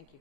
Thank you.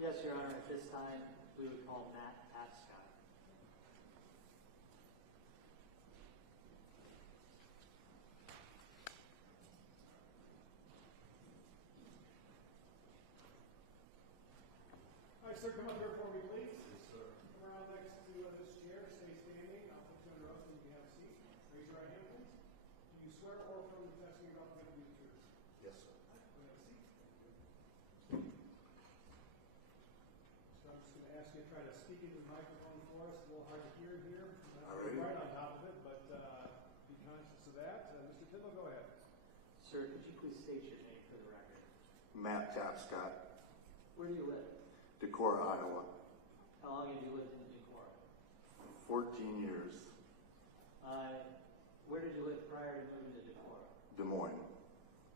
Yes, Your Honor. At this time, we would call Matt Tapscott. All right, sir, come up here for me, please. Yes, sir. Come around next to this chair, stay standing. I'll put you under oath and you can have a seat. Raise your right hand, please. Do you swear or affirm the testimony you're about to give to be the truth? Yes, sir. Go ahead, have a seat. So I'm just going to ask you to try to speak into the microphone for us. It's a little hard to hear here. All right. Right on top of it, but be conscious of that. Mr. Tidlow, go ahead. Sir, could you please state your name for the record? Matt Tapscott, Where do you live? Decorah, Iowa. How long have you lived in Decorah? 14 years. Where did you live prior to moving to Decorah? Des Moines,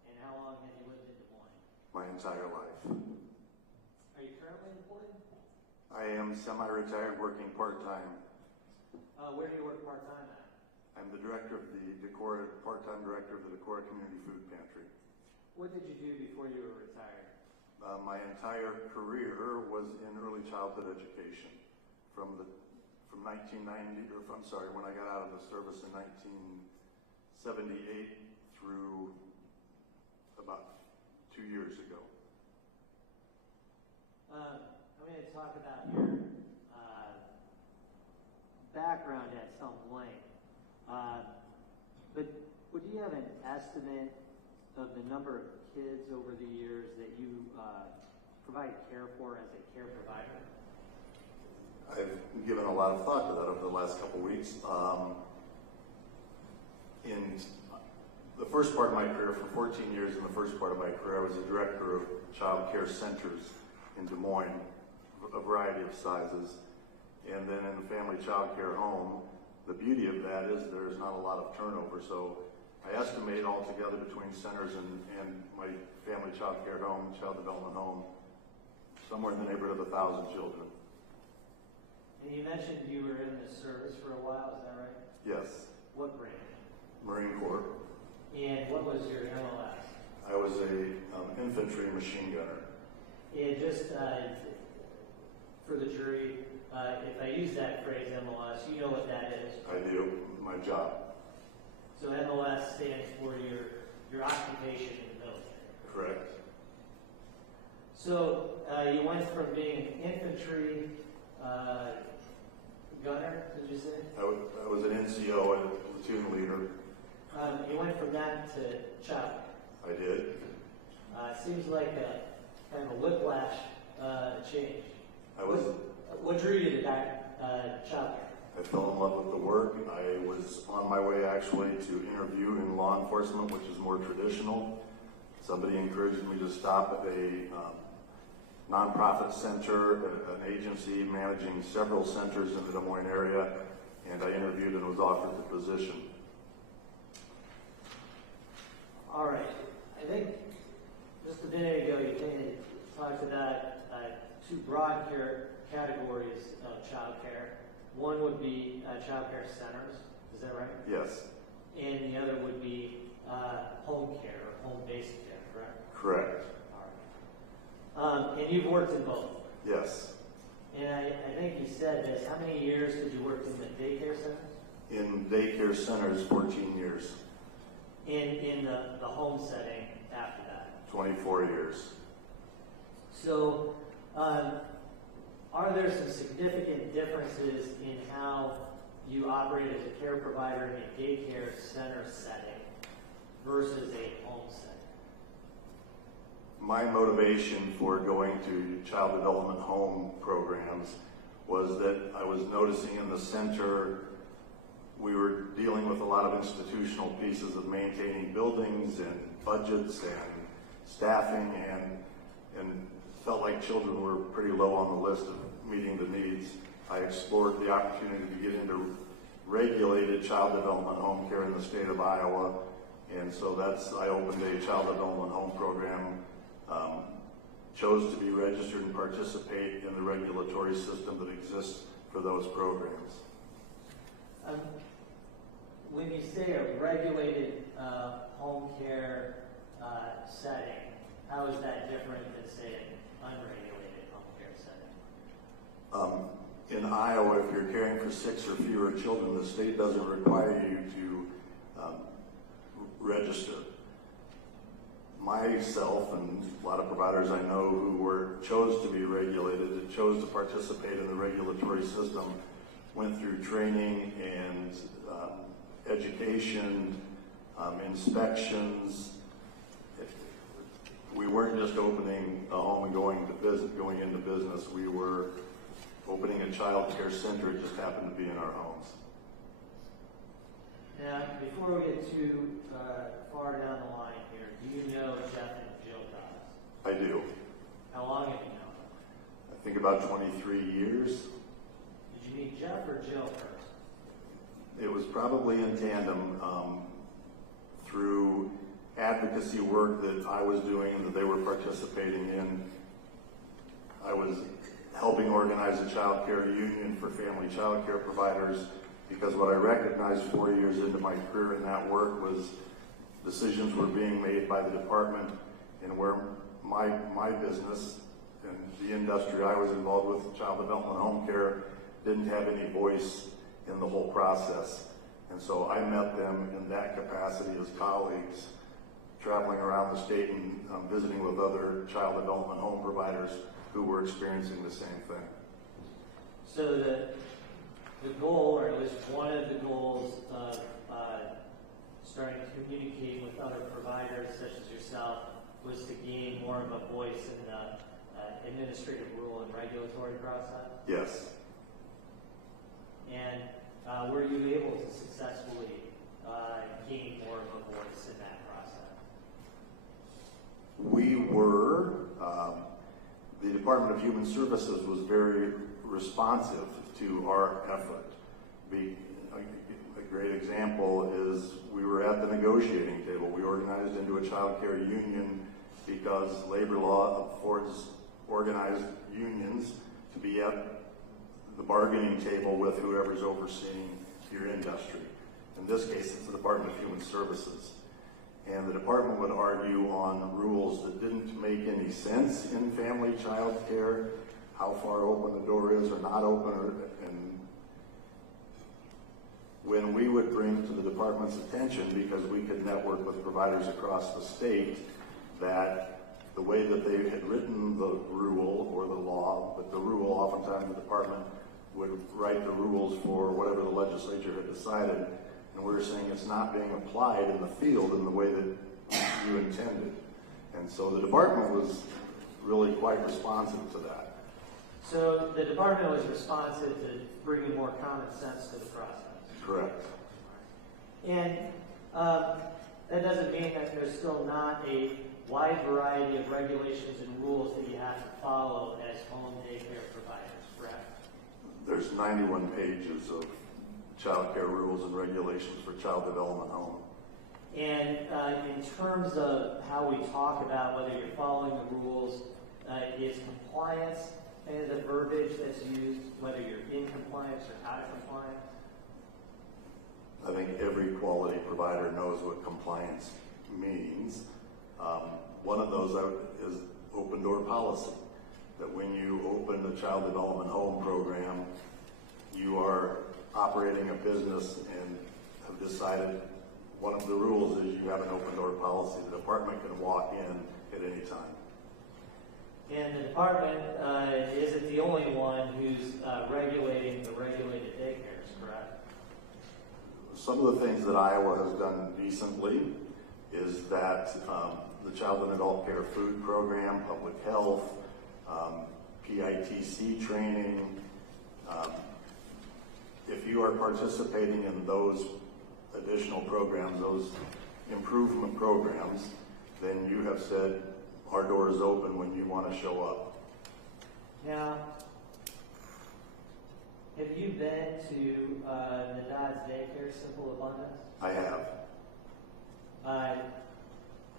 And how long have you lived in Des Moines? my entire life. Are you currently employed? I am semi-retired, working part-time. Where do you work part-time at? I'm the director of the Decorah, part-time director of the Decorah Community Food Pantry. What did you do before you were retired? My entire career was in early childhood education from 1990, or I'm sorry, when I got out of the service in 1978 through about 2 years ago. I'm going to talk about your background at some length. But would you have an estimate of the number of kids over the years that you provide care for as a care provider? I've given a lot of thought to that over the last couple of weeks. In the first part of my career, for 14 years in the first part of my career, I was a director of child care centers in Des Moines, a variety of sizes. And then in the family child care home, the beauty of that is there's not a lot of turnover. So I estimate altogether between centers and my family child care home, child development home, somewhere in the neighborhood of 1,000 children. And you mentioned you were in the service for a while, is that right? Yes, What branch? Marine Corps. And what was your MLS? I was a infantry machine gunner. And just for the jury, if I use that phrase MLS, you know what that is. I do, my job. So MLS stands for your occupation in the military. Correct. So you went from being an infantry gunner, did you say? I was an NCO and a platoon leader. You went from that to child care. I did. Seems like a kind of a whiplash change. What drew you to that child care? I fell in love with the work. I was on my way actually to interview in law enforcement, which is more traditional. Somebody encouraged me to stop at a nonprofit center, an agency managing several centers in the Des Moines area, and I interviewed and was offered the position. All right. I think just a minute ago you talked about two broad categories of child care. One would be child care centers. Is that right? Yes. And the other would be home care or home-based care, correct? Correct. All right. And you've worked in both. Yes. And I think you said this. How many years did you work in the daycare centers? In daycare centers, 14 years. In the home setting after that? 24 years. So, are there some significant differences in how you operate as a care provider in a daycare center setting versus a home setting? My motivation for going to child development home programs was that I was noticing in the center we were dealing with a lot of institutional pieces of maintaining buildings and budgets and staffing, and felt like children were pretty low on the list of meeting the needs. I explored the opportunity to get into regulated child development home care in the state of Iowa, and so I opened a child development home program, chose to be registered and participate in the regulatory system that exists for those programs. When you say a regulated home care setting, how is that different than, say, an unregulated home care in Iowa, if you're caring for 6 or fewer children, the state doesn't require you to register. Myself and a lot of providers I know who chose to be regulated, that chose to participate in the regulatory system, went through training and education, inspections. We weren't just opening a home and going into business. We were opening a child care center. It just happened to be in our homes. Now, before we get too far down the line here, do you know Jeff and Jill Dodds? I do. How long have you known them? I think about 23 years. Did you meet Jeff or Jill first? It was probably in tandem through advocacy work that I was doing and that they were participating in. I was helping organize a child care union for family child care providers, because what I recognized 4 years into my career in that work was decisions were being made by the department, and where my business and the industry I was involved with, child development home care, didn't have any voice in the whole process. And so I met them in that capacity as colleagues, traveling around the state and visiting with other child development home providers who were experiencing the same thing. So the goal, or at least one of the goals of starting to communicate with other providers such as yourself, was to gain more of a voice in the administrative rule and regulatory process? Yes. And were you able to successfully gain more of a voice in that process? We were. The Department of Human Services was very responsive to our effort. A great example is we were at the negotiating table. We organized into a child care union because labor law affords organized unions to be at the bargaining table with whoever's overseeing your industry. In this case, it's the Department of Human Services. And the department would argue on rules that didn't make any sense in family child care, how far open the door is or not open, and when we would bring to the department's attention, because we could network with providers across the state, that the way that they had written the rule or the law, but the rule, oftentimes the department would write the rules for whatever the legislature had decided, and we were saying it's not being applied in the field in the way that you intended. And so the department was really quite responsive to that. So the department was responsive to bringing more common sense to the process? Correct. And that doesn't mean that there's still not a wide variety of regulations and rules that you have to follow as home daycare providers, correct? There's 91 pages of child care rules and regulations for child development home. And in terms of how we talk about whether you're following the rules, is compliance and the verbiage that's used, whether you're in compliance or out of compliance? I think every quality provider knows what compliance means. One of those is open door policy, that when you open the child development home program, you are operating a business and have decided one of the rules is you have an open door policy. The department can walk in at any time. And the department isn't the only one who's regulating the regulated daycares, correct? Some of the things that Iowa has done decently is that the Child and Adult Care Food Program, public health, PITC training. If you are participating in those additional programs, those improvement programs, then you have said our door is open when you want to show up. Now, have you been to the Dodds Daycare Simple Abundance? I have.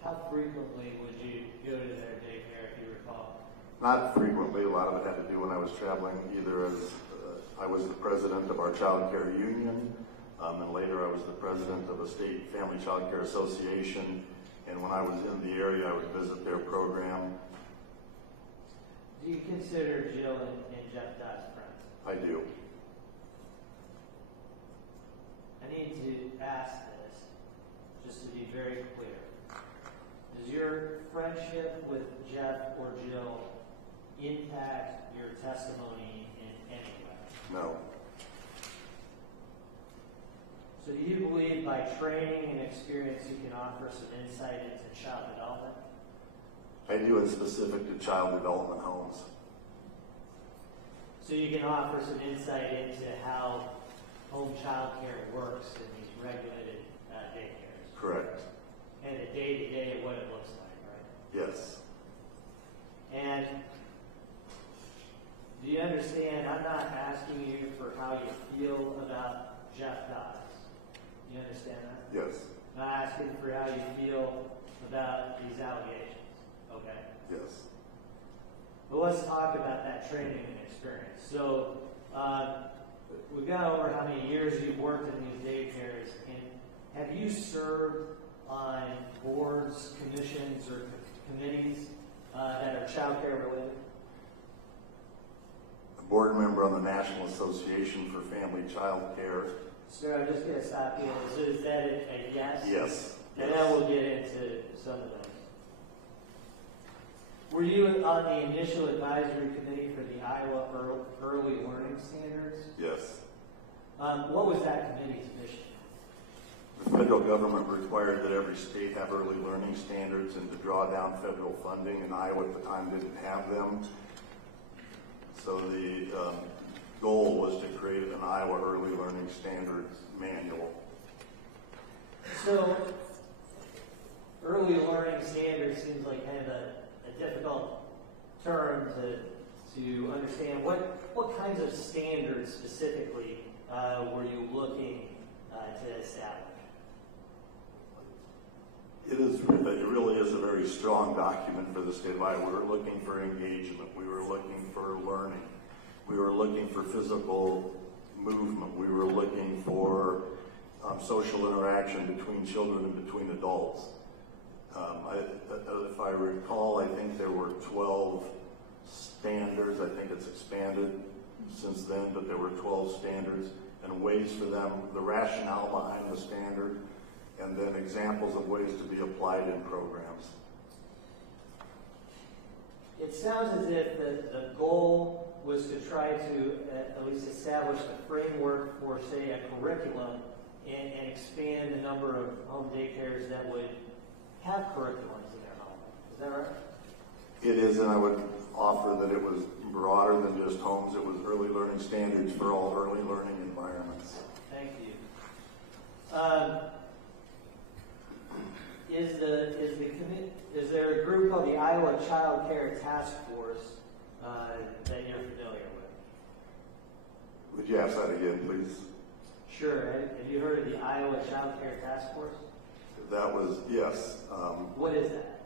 How frequently would you go to their daycare, if you recall? Not frequently. A lot of it had to do when I was traveling, either as I was the president of our child care union, and later I was the president of a state family child care association. And when I was in the area, I would visit their program. Do you consider Jill and Jeff Dodds friends? I do. I need to ask this, just to be very clear. Does your friendship with Jeff or Jill impact your testimony in any way? No. So do you believe by training and experience you can offer some insight into child development? I do it specific to child development homes. So you can offer some insight into how home child care works in these regulated daycares? Correct. And the day-to-day of what it looks like, right? Yes. And do you understand, I'm not asking you for how you feel about Jeff Dodds. Do you understand that? Yes. I'm not asking for how you feel about these allegations. Okay? Yes. But let's talk about that training and experience. So we've gone over how many years you've worked in these daycares, and have you served on boards, commissions, or committees that are child care related? A board member on the National Association for Family Child Care. Sir, I'm just going to stop you. So is that a yes? Yes. And then we'll get into some of those. Were you on the initial advisory committee for the Iowa Early Learning Standards? Yes. What was that committee's mission? The federal government required that every state have early learning standards and to draw down federal funding, and Iowa at the time didn't have them. So the goal was to create an Iowa Early Learning Standards manual. So, early learning standards seems like kind of a difficult term to understand. What kinds of standards specifically were you looking to establish? It really is a very strong document for the state of Iowa. We were looking for engagement. We were looking for learning. We were looking for physical movement. We were looking for social interaction between children and between adults. If I recall, I think there were 12 standards. I think it's expanded since then, but there were 12 standards and ways for them, the rationale behind the standard, and then examples of ways to be applied in programs. It sounds as if the goal was to try to at least establish a framework for, say, a curriculum and expand the number of home daycares that would have curriculums in their home. Is that right? It is, and I would offer that it was broader than just homes. It was early learning standards for all early learning environments. Thank you. Is there a group called the Iowa Child Care Task Force that you're familiar with? Would you ask that again, please? Sure. Have you heard of the Iowa Child Care Task Force? That was, yes. What is that?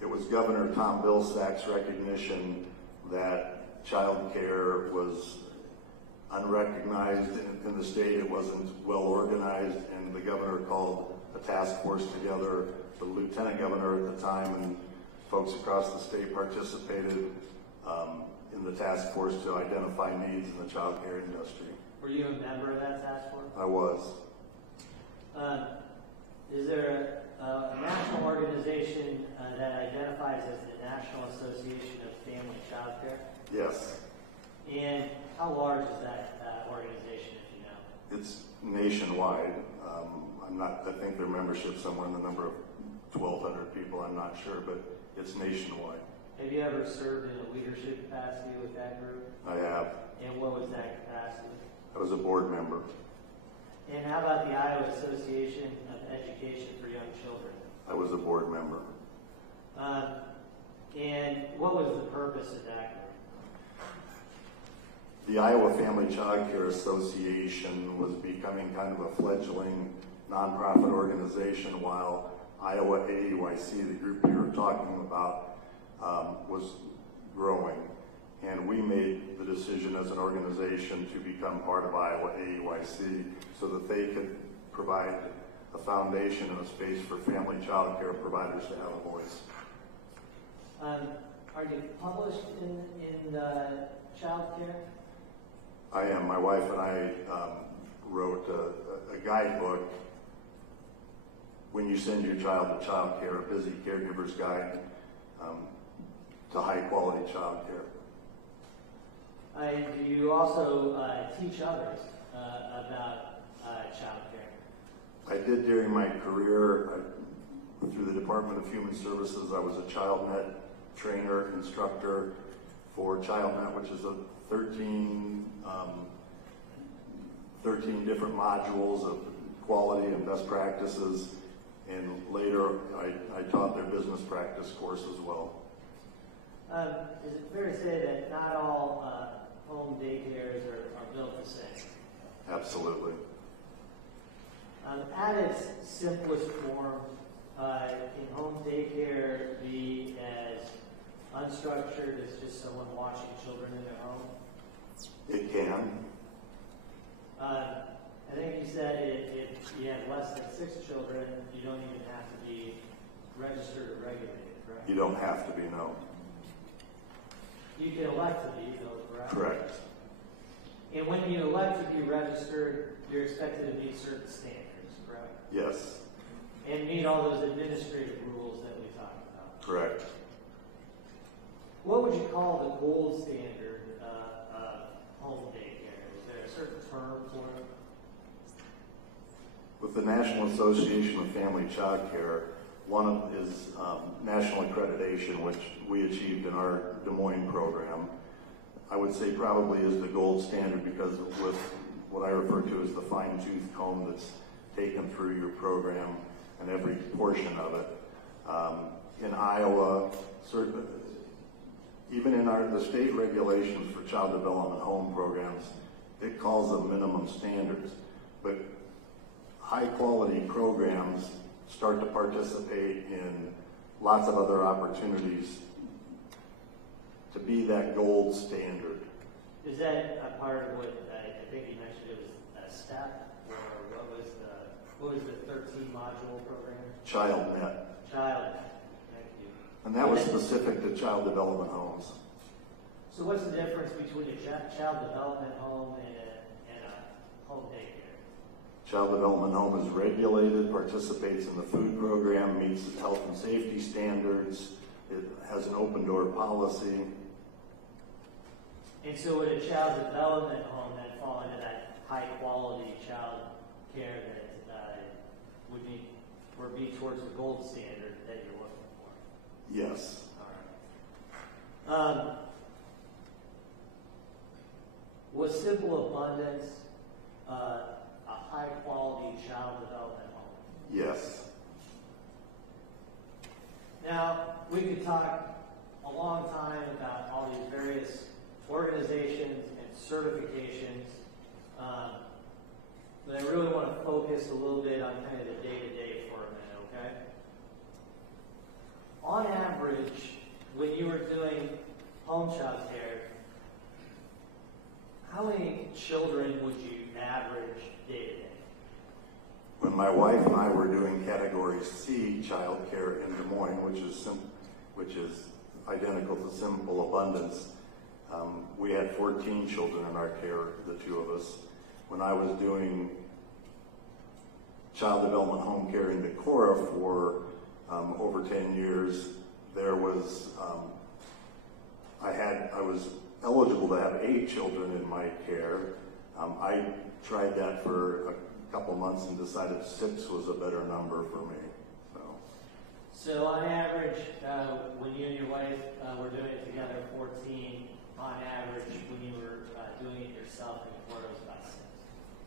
It was Governor Tom Vilsack's recognition that child care was unrecognized in the state. It wasn't well organized, and the governor called a task force together. The lieutenant governor at the time and folks across the state participated in the task force to identify needs in the child care industry. Were you a member of that task force? I was. Is there a national organization that identifies as the National Association of Family Child Care? Yes. And how large is that organization, if you know? It's nationwide. I think their membership somewhere in the number of 1,200 people. I'm not sure, but it's nationwide. Have you ever served in a leadership capacity with that group? I have. And what was that capacity? I was a board member. And how about the Iowa Association of Education for Young Children? I was a board member. And what was the purpose of that group? The Iowa Family Child Care Association was becoming kind of a fledgling nonprofit organization, while Iowa AEYC, the group you were talking about, was growing. And we made the decision as an organization to become part of Iowa AEYC so that they could provide a foundation and a space for family child care providers to have a voice. Are you published in child care? I am. My wife and I wrote a guidebook. When you send your child to child care, a busy caregiver's guide to high quality child care. Do you also teach others about child care? I did during my career. Through the Department of Human Services, I was a ChildNet trainer, instructor for ChildNet, which is a 13 different modules of quality and best practices. And later, I taught their business practice course as well. Is it fair to say that not all home daycares are built the same? Absolutely. At its simplest form, can home daycare be as unstructured as just someone watching children in their home? It can. I think you said if you have less than 6 children, you don't even have to be registered or regulated, correct? You don't have to be, no. You can elect to be, though, correct? Correct. And when you elect to be registered, you're expected to meet certain standards, correct? Yes. And meet all those administrative rules that we talked about. Correct. What would you call the gold standard of home daycare? Is there a certain term for it? With the National Association of Family Child Care, one is national accreditation, which we achieved in our Des Moines program. I would say probably is the gold standard because with what I refer to as the fine-tooth comb that's taken through your program and every portion of it. In Iowa, even in the state regulations for child development home programs, it calls them minimum standards. But high-quality programs start to participate in lots of other opportunities to be that gold standard. Is that a part of what I think you mentioned it was a STEP, or what was the 13 module program? ChildNet. ChildNet. Thank you. And that was specific to child development homes. So what's the difference between a child development home and a home daycare? Child development home is regulated, participates in the food program, meets health and safety standards. It has an open door policy. And so would a child development home then fall into that high quality child care that would be towards the gold standard that you're looking for? Yes. All right. Was Simple Abundance a high quality child development home? Yes. Now, we could talk a long time about all these various organizations and certifications, but I really want to focus a little bit on kind of the day-to-day for a minute, okay? On average, when you were doing home child care, how many children would you average day-to-day? When my wife and I were doing Category C child care in Des Moines, which is identical to Simple Abundance, we had 14 children in our care, the two of us. When I was doing child development home care in Decorah for over 10 years, there was I was eligible to have 8 children in my care. I tried that for a couple months and decided 6 was a better number for me. So on average, when you and your wife were doing it together, 14, on average, when you were doing it yourself in Florida, it was about 6?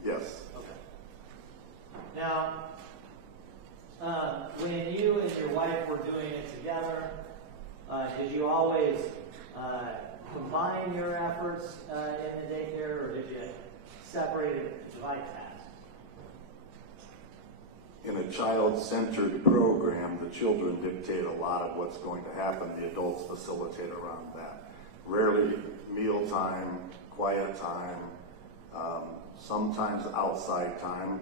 Yes. Okay. Now, when you and your wife were doing it together, did you always combine your efforts in the daycare, or did you separate and divide tasks? In a child-centered program, the children dictate a lot of what's going to happen. The adults facilitate around that. Rarely mealtime, quiet time, sometimes outside time.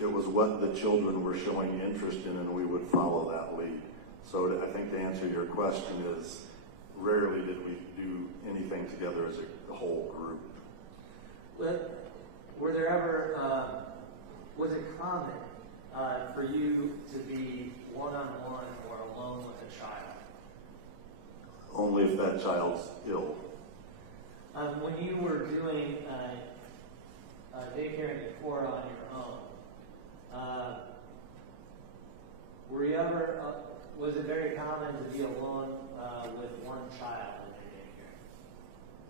It was what the children were showing interest in, and we would follow that lead. So I think to answer your question is, rarely did we do anything together as a whole group. Were there ever, was it common for you to be one-on-one or alone with a child? Only if that child's ill. When you were doing daycare and decor on your own, were you ever, was it very common to be alone with one child in your daycare?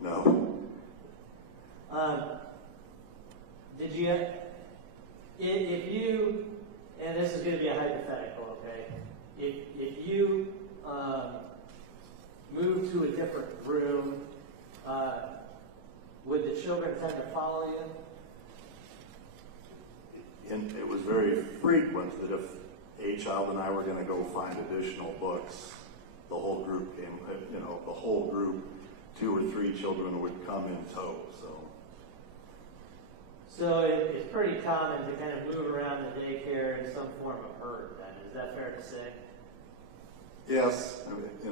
No. Did you, if you, and this is going to be a hypothetical, okay? If you moved to a different room, would the children tend to follow you? And it was very frequent that if a child and I were going to go find additional books, the whole group came, the whole group, 2 or 3 children would come in tow, So it's pretty common to kind of move around the daycare in some form of herd, then. Is that fair to say? Yes, in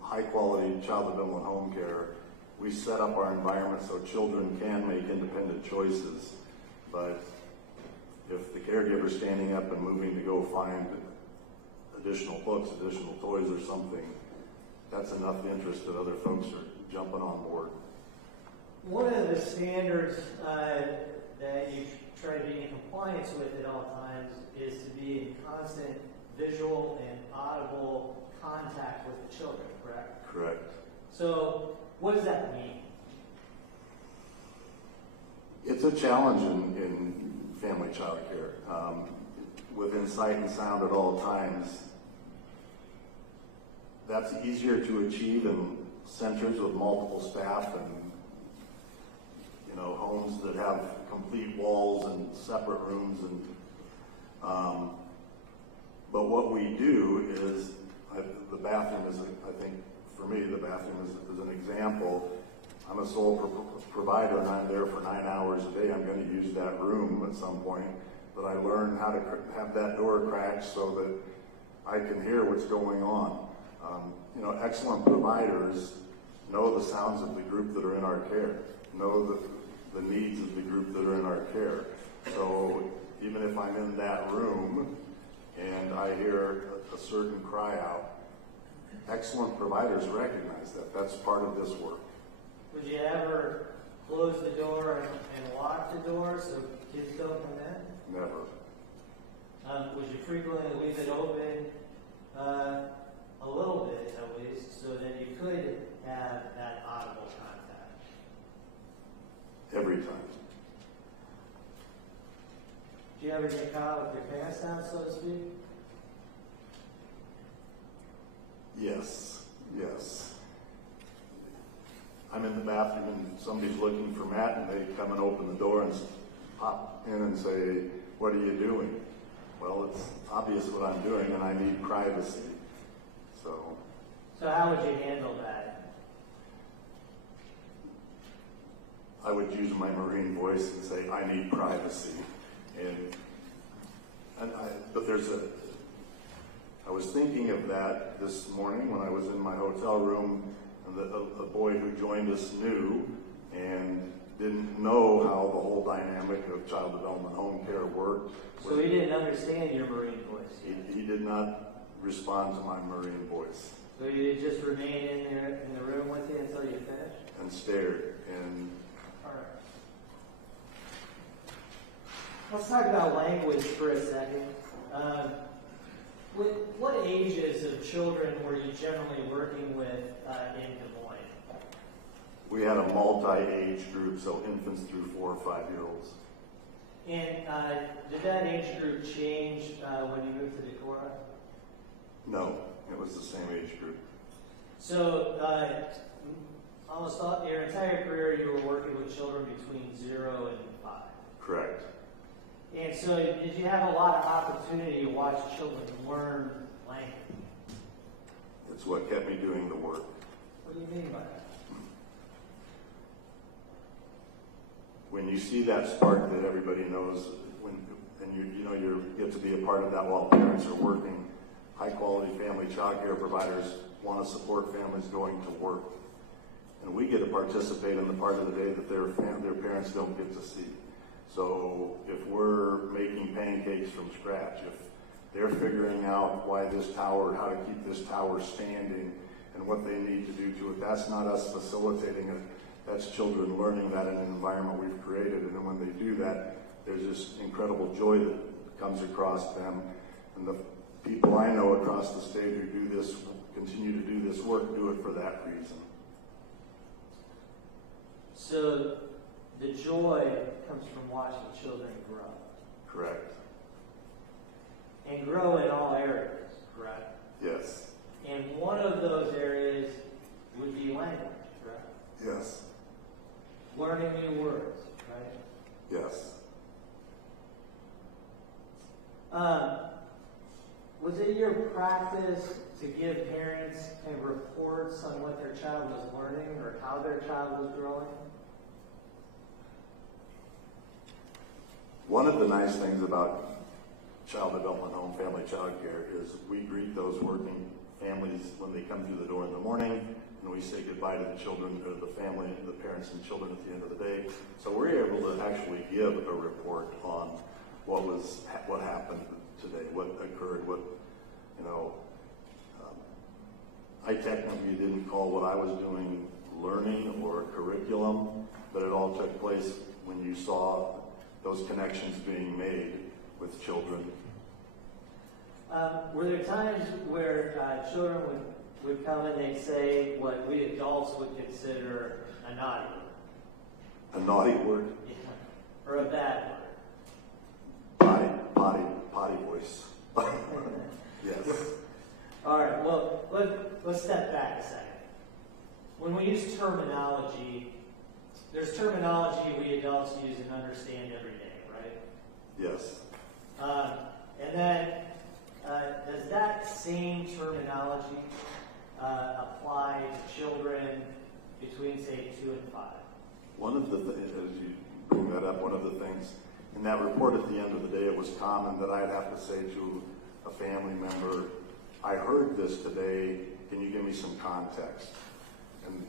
high-quality child development home care, we set up our environment so children can make independent choices. But if the caregiver's standing up and moving to go find additional books, additional toys or something, that's enough interest that other folks are jumping on board. One of the standards that you try to be in compliance with at all times is to be in constant visual and audible contact with the children, correct? Correct. So what does that mean? It's a challenge in family child care. Within sight and sound at all times, that's easier to achieve in centers with multiple staff and homes that have complete walls and separate rooms. But what we do is, the bathroom is, I think, for me, the bathroom is an example. I'm a sole provider and I'm there for 9 hours a day. I'm going to use that room at some point. But I learned how to have that door cracked so that I can hear what's going on. Excellent providers know the sounds of the group that are in our care, know the needs of the group that are in our care. So even if I'm in that room and I hear a certain cry out, excellent providers recognize that. That's part of this work. Would you ever close the door and lock the door so kids don't come in? Never. Would you frequently leave it open a little bit at least so that you could have that audible contact? Every time. Do you ever get caught with your pants down, so to speak? Yes. I'm in the bathroom and somebody's looking for Matt and they come and open the door and pop in and say, "What are you doing?" Well, it's obvious what I'm doing and I need privacy. So how would you handle that? I would use my Marine voice and say, "I need privacy." I was thinking of that this morning when I was in my hotel room, and the boy who joined us knew and didn't know how the whole dynamic of child development home care worked. So he didn't understand your Marine voice? He did not respond to my Marine voice. So you just remain in there in the room with you until you finish? And stared. And all right. Let's talk about language for a second. What ages of children were you generally working with in Des Moines? we had a multi-age group, so infants through 4 or 5-year-olds. And did that age group change when you moved to Decorah? No, it was the same age group. So almost all, your entire career you were working with children between 0 and 5. Correct. And so did you have a lot of opportunity to watch children learn language? It's what kept me doing the work. What do you mean by that? When you see that spark that everybody knows, and you get to be a part of that while parents are working, high-quality family child care providers want to support families going to work. And we get a participate in the part of the day that their parents don't get to see. So if we're making pancakes from scratch, if they're figuring out why this tower, how to keep this tower standing and what they need to do to it, that's not us facilitating it. That's children learning that in an environment we've created. And then when they do that, there's this incredible joy that comes across them. And the people I know across the state who do this, continue to do this work, do it for that reason. So the joy comes from watching children grow. Correct. And grow in all areas, correct? Yes. And one of those areas would be language, correct? Yes. Learning new words, right? Yes. Was it your practice to give parents kind of reports on what their child was learning or how their child was growing? One of the nice things about child development home, family child care, is we greet those working families when they come through the door in the morning, and we say goodbye to the children, or the family, the parents and children at the end of the day. So we're able to actually give a report on what happened today, what occurred, I technically didn't call what I was doing learning or curriculum, but it all took place when you saw those connections being made with children. Were there times where children would come and they'd say what we adults would consider a naughty word? A naughty word? Yeah. Or a bad Potty voice. Yes. All right, well, let's step back a second. When we use terminology, there's terminology we adults use and understand every day, right? Yes. And then, does that same terminology apply to children between, say, 2 and 5? One of the things, as you bring that up, one of the things in that report at the end of the day, it was common that I'd have to say to a family member, I heard this today, can you give me some context? And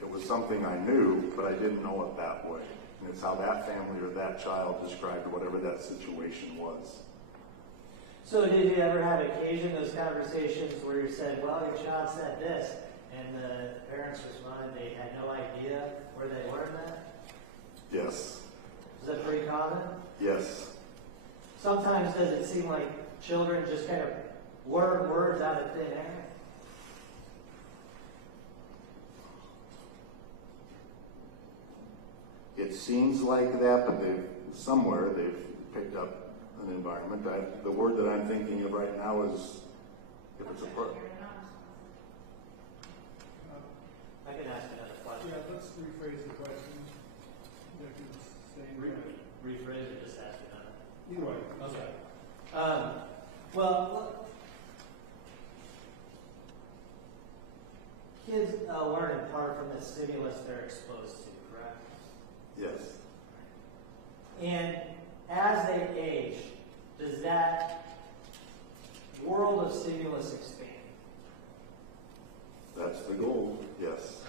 it was something I knew, but I didn't know it that way. And it's how that family or that child described whatever that situation was. So did you ever have occasion, those conversations where you said, well, your child said this, and the parents responded they had no idea where they learned that? Yes. Is that pretty common? Yes. Sometimes does it seem like children just kind of learn words out of thin air? It seems like that, but somewhere they've picked up an environment. The word that I'm thinking of right now is, if it's a part. I can ask another question. Yeah, let's rephrase the question. That could stay in Rephrase it, just ask another. Either way. Okay. Well, kids learn in part from the stimulus they're exposed to, correct? Yes. And as they age, does that world of stimulus expand? That's the goal, yes.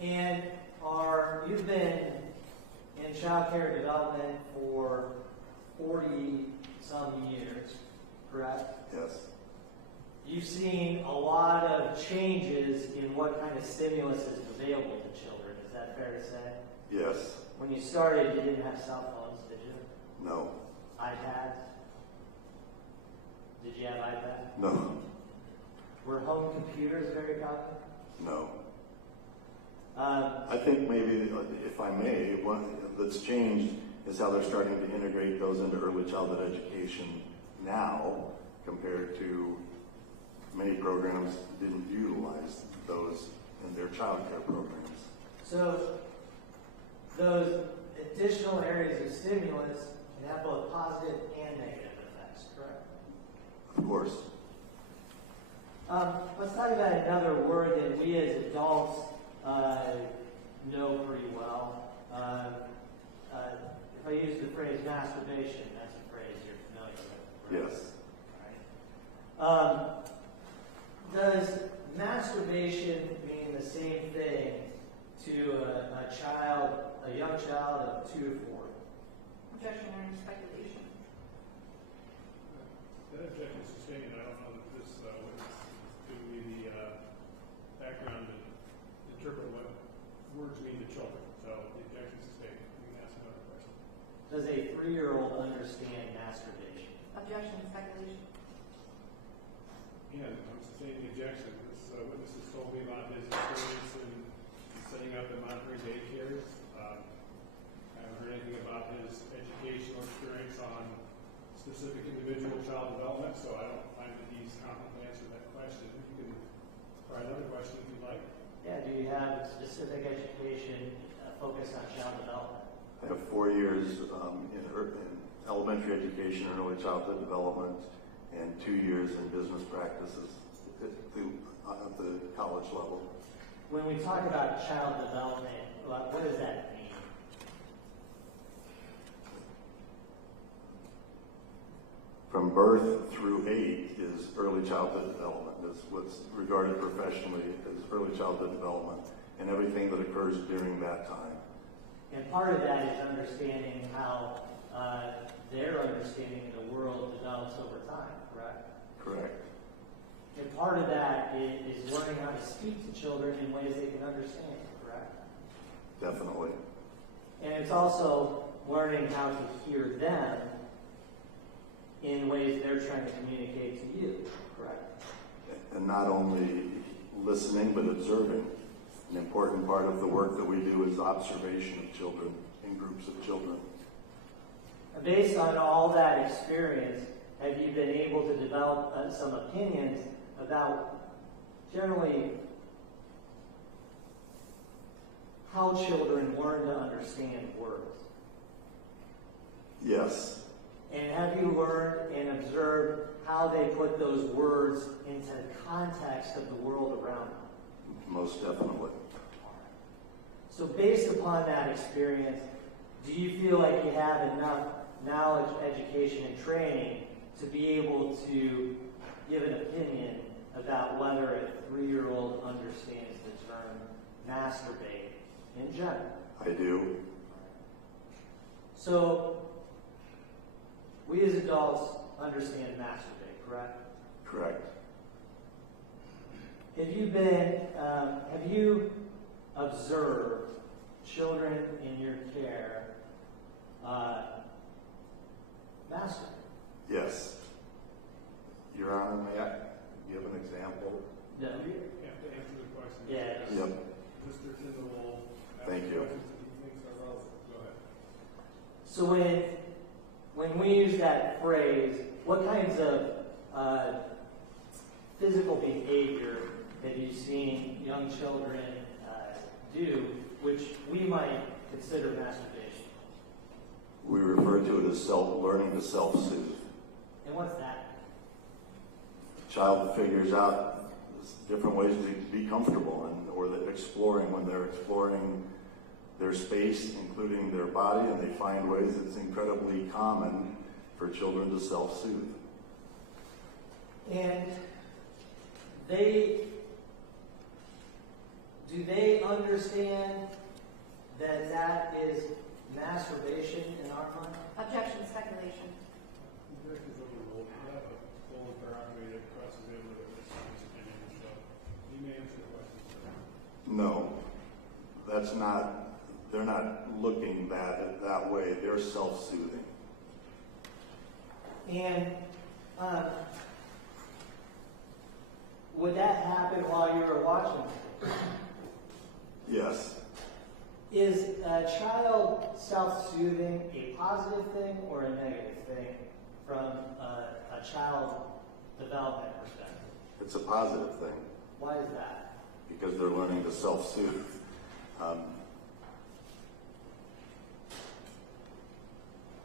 And you've been in child care development for 40-some years, correct? Yes. You've seen a lot of changes in what kind of stimulus is available to children. Is that fair to say? Yes. When you started, you didn't have cell phones, did you? No. iPads? Did you have iPads? No. Were home computers very common? No. I think maybe, if I may, one that's changed is how they're starting to integrate those into early childhood education now, compared to many programs didn't utilize those in their child care programs. So those additional areas of stimulus can have both positive and negative effects, correct? Of course. Let's talk about another word that we as adults know pretty well. If I use the phrase masturbation, that's a phrase you're familiar with, right? Yes. Does masturbation mean the same thing to a young child of 2 to 4. Objection, Your Honor, speculation. That objection is sustained. I don't know that this witness is giving me the background to interpret what words mean to children. So the objection is sustained. You can ask another question. Does a 3-year-old understand masturbation? Objection, speculation. And I'm sustaining the objection. This witness has told me about his experience in setting up and monitoring daycares. I haven't heard anything about his educational experience on specific individual child development, so I don't find that he's competent to answer that question. You can try another question if you'd like. Yeah, do you have specific education focused on child development? I have 4 years in elementary education and early childhood development, and 2 years in business practices at the college level. When we talk about child development, what does that mean? From birth through 8 is early childhood development, is what's regarded professionally as early childhood development, and everything that occurs during that time. And part of that is understanding how their understanding of the world develops over time, correct? Correct. And part of that is learning how to speak to children in ways they can understand, correct? Definitely. And it's also learning how to hear them in ways they're trying to communicate to you, correct? And not only listening, but observing. An important part of the work that we do is observation of children in groups of children. Based on all that experience, have you been able to develop some opinions about generally how children learn to understand words? Yes. And have you learned and observed how they put those words into the context of the world around them? Most definitely. So based upon that experience, do you feel like you have enough knowledge, education, and training to be able to give an opinion about whether a 3-year-old understands the term masturbate in general? I do. So, we as adults understand masturbate, correct? Correct. Have you observed children in your care masturbate? Yes. Your Honor, may I give an example? No. You have to answer the question. Yeah. Yep. Mr. Tyndall, Thank you. questions that he thinks are relevant. Go ahead. So when we use that phrase, what kinds of physical behavior have you seen young children do, which we might consider masturbation? We refer to it as learning to self-soothe. And what's that? The child figures out different ways to be comfortable, or they're exploring when they're exploring their space, including their body, and they find ways it's incredibly common for children to self-soothe. And do they understand that that is masturbation in our mind? Objection, speculation. Objection is overruled. We have a full interrogatory that crosses over with this opinion, so you may answer the question, sir. No, that's not, they're not looking that way. They're self-soothing. And would that happen while you were watching? Yes. Is a child self-soothing a positive thing or a negative thing from a child development perspective? It's a positive thing Why is that? because they're learning to self-soothe.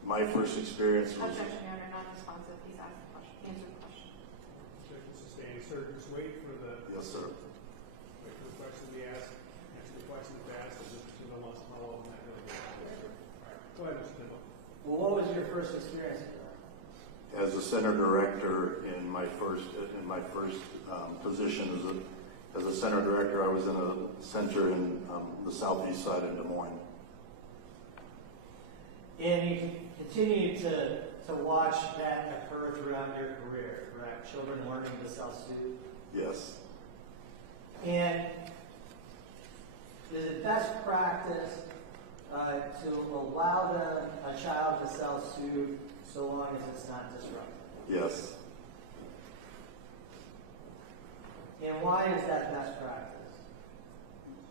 My first experience was... Objection, Your Honor, non-responsive. Please ask the question. Answer the question. Objection sustained. Sir, just wait for the Yes, sir. question to be asked. Answer the question that's asked, and Mr. Tyndall wants to follow up on that really good. All right. Go ahead, Mr. Tyndall. Well, what was your first experience with that? As a center director in my first position As a center director, I was in a center in the southeast side in Des Moines. And you continue to watch that occur throughout your career, correct? Children learning to self-soothe. Yes. And is it best practice to allow a child to self-soothe so long as it's not disruptive? Yes. And why is that best practice?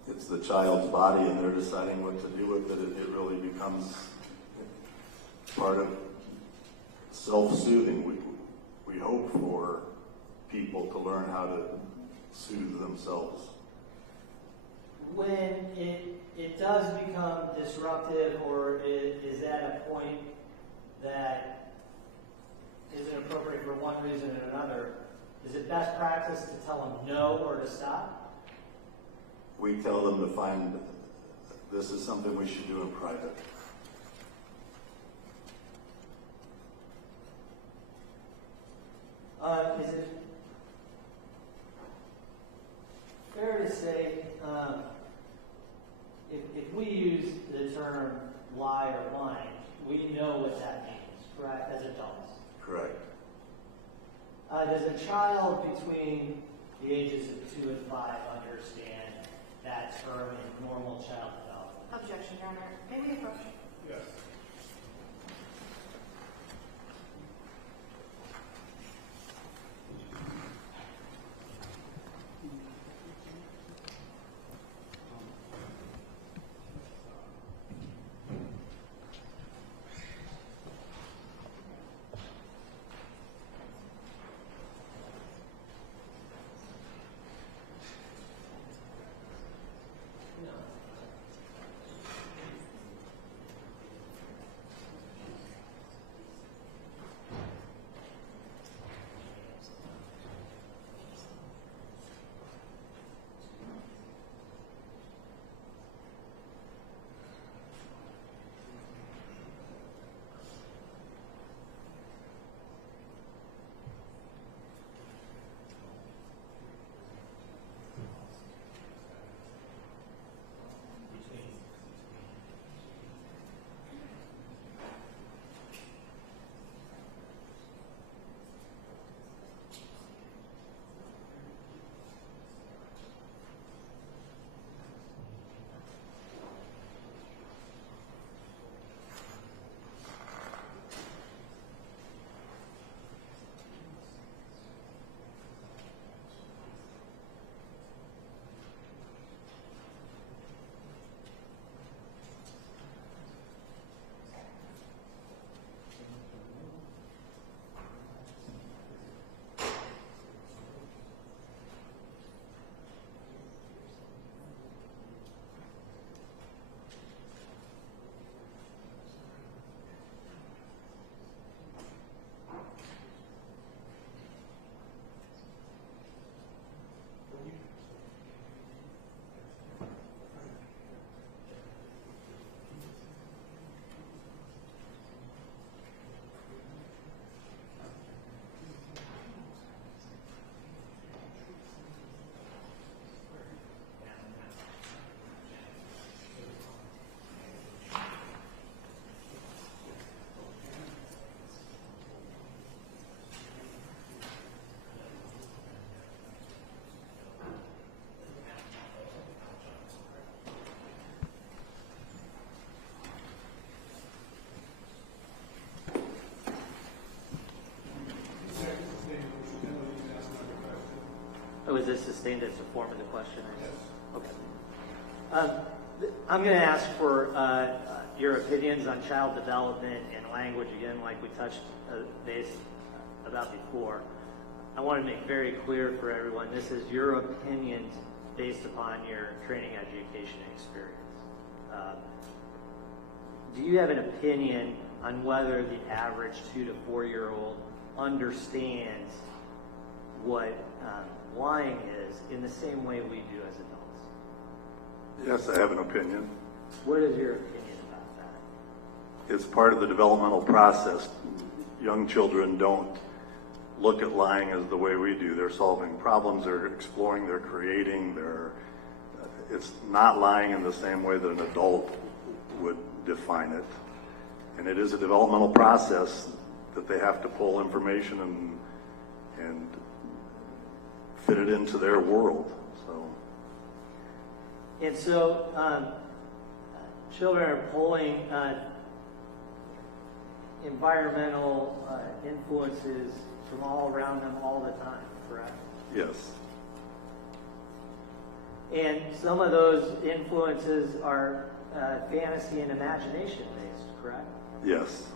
It's the child's body, and they're deciding what to do with it. It really becomes part of self-soothing. We hope for people to learn how to soothe themselves. When it does become disruptive, or is at a point that isn't appropriate for one reason or another, is it best practice to tell them no or to stop? We tell them to find, this is something we should do in private. Is it fair to say, if we use the term lie or whine, we know what that means, correct, as adults? Correct. Does a child between the ages of 2 and 5 understand that term in normal child development? Objection, Your Honor. May we approach? Yes. Oh, is this sustained as a form of the question? Okay. I'm going to ask for your opinions on child development and language again, like we touched base about before. I want to make very clear for everyone, this is your opinions based upon your training, education, and experience. Do you have an opinion on whether the average 2 to 4-year-old understands what lying is in the same way we do as adults? Yes, I have an opinion. What is your opinion about that? It's part of the developmental process. Young children don't look at lying as the way we do. They're solving problems, they're exploring, they're creating, it's not lying in the same way that an adult would define it. And it is a developmental process that they have to pull information and fit it into their world. And so children are pulling environmental influences from all around them all the time, correct? Yes. And some of those influences are fantasy and imagination based, correct? Yes.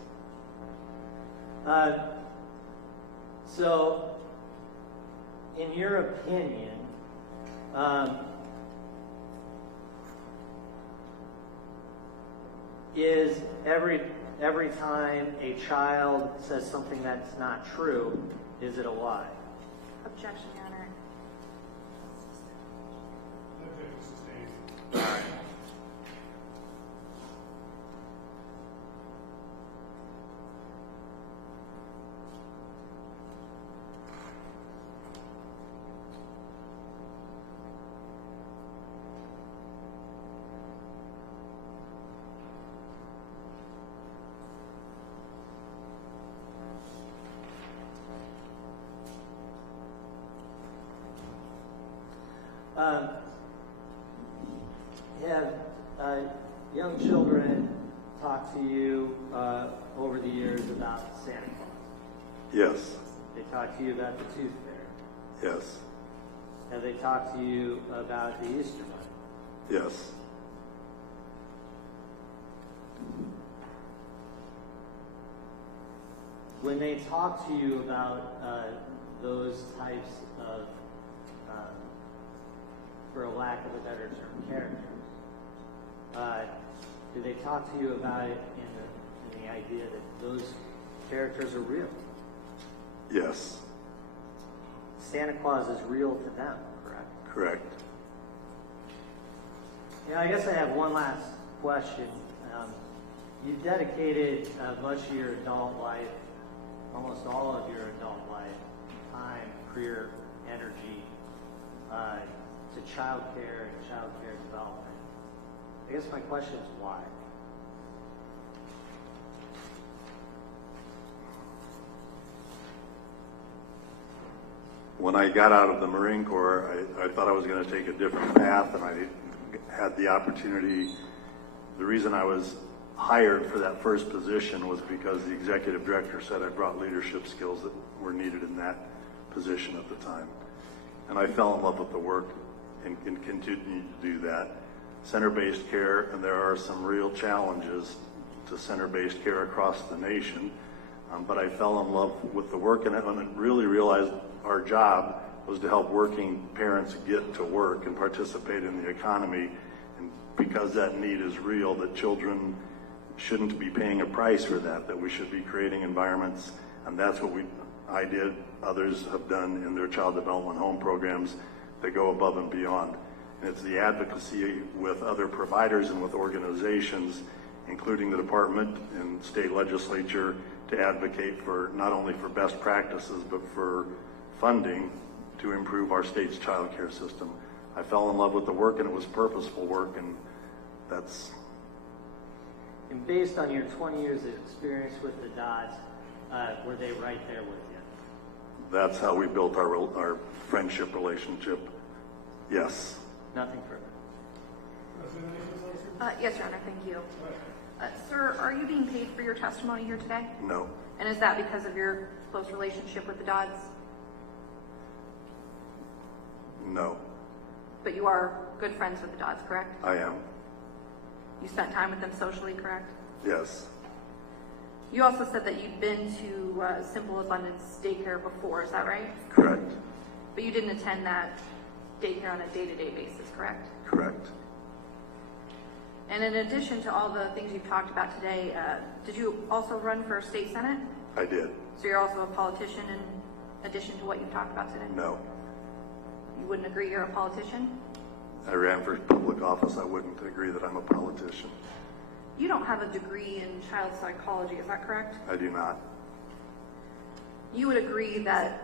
So, in your opinion, is every time a child says something that's not true, is it a lie? Objection, Your Honor. Objection sustained. Have young children talked to you over the years about Santa Claus? Yes. They talked to you about the Tooth Fairy? Yes. Have they talked to you about the Easter Bunny? Yes. When they talk to you about those types of, for a lack of a better term, characters, do they talk to you about it in the idea that those characters are real? Yes. Santa Claus is real to them, correct? Correct. Yeah, I guess I have one last question. You've dedicated much of your adult life, almost all of your adult life, time, career, energy, to child care and child care development. I guess my question is why? When I got out of the Marine Corps, I thought I was going to take a different path, and I had the opportunity. The reason I was hired for that first position was because the executive director said I brought leadership skills that were needed in that position at the time. And I fell in love with the work and continue to do that. Center-based care, and there are some real challenges to center-based care across the nation, but I fell in love with the work and really realized our job was to help working parents get to work and participate in the economy. And because that need is real, that children shouldn't be paying a price for that we should be creating environments, and that's what I did, others have done in their child development home programs that go above and beyond. And it's the advocacy with other providers and with organizations, including the department and state legislature, to advocate for not only for best practices, but for funding to improve our state's child care system. I fell in love with the work, and it was purposeful work, and that's... And based on your 20 years of experience with the Dodds, were they right there with you? That's how we built our friendship relationship. Yes. Nothing further. Yes, Your Honor, thank you. Sir, are you being paid for your testimony here today? No. And is that because of your close relationship with the Dodds? No. But you are good friends with the Dodds, correct? I am. You spent time with them socially, correct? Yes. You also said that you'd been to Simple Abundance Daycare before, is that right? Correct. But you didn't attend that daycare on a day-to-day basis, correct? Correct. And in addition to all the things you've talked about today, did you also run for state senate? I did. So you're also a politician in addition to what you've talked about today? No. You wouldn't agree you're a politician? I ran for public office. I wouldn't agree that I'm a politician. You don't have a degree in child psychology, is that correct? I do not. you would agree that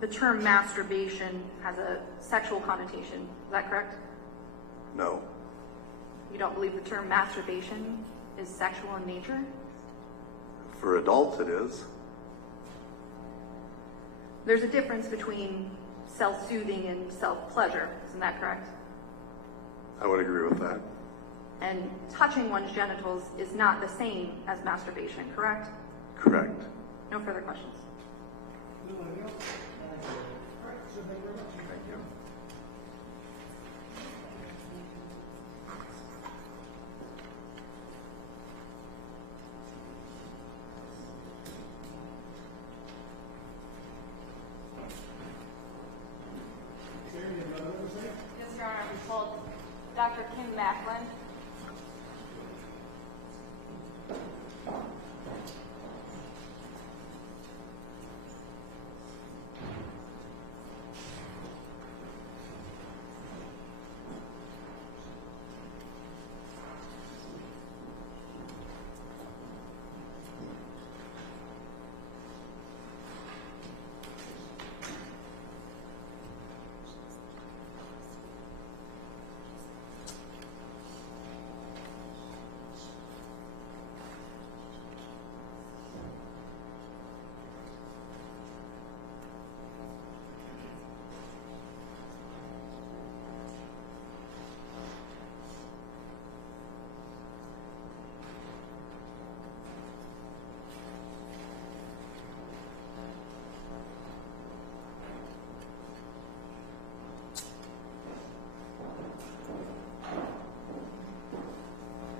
the term masturbation has a sexual connotation. Is that correct? No. You don't believe the term masturbation is sexual in nature? For adults, it is. There's a difference between self-soothing and self-pleasure. Isn't that correct? I would agree with that. And touching one's genitals is not the same as masturbation, correct? Correct. No further questions. Nobody else? All right, so thank you very much. Thank you. Sarah, you have another one to say? Yes, Your Honor, we told Dr. Kim Macklin.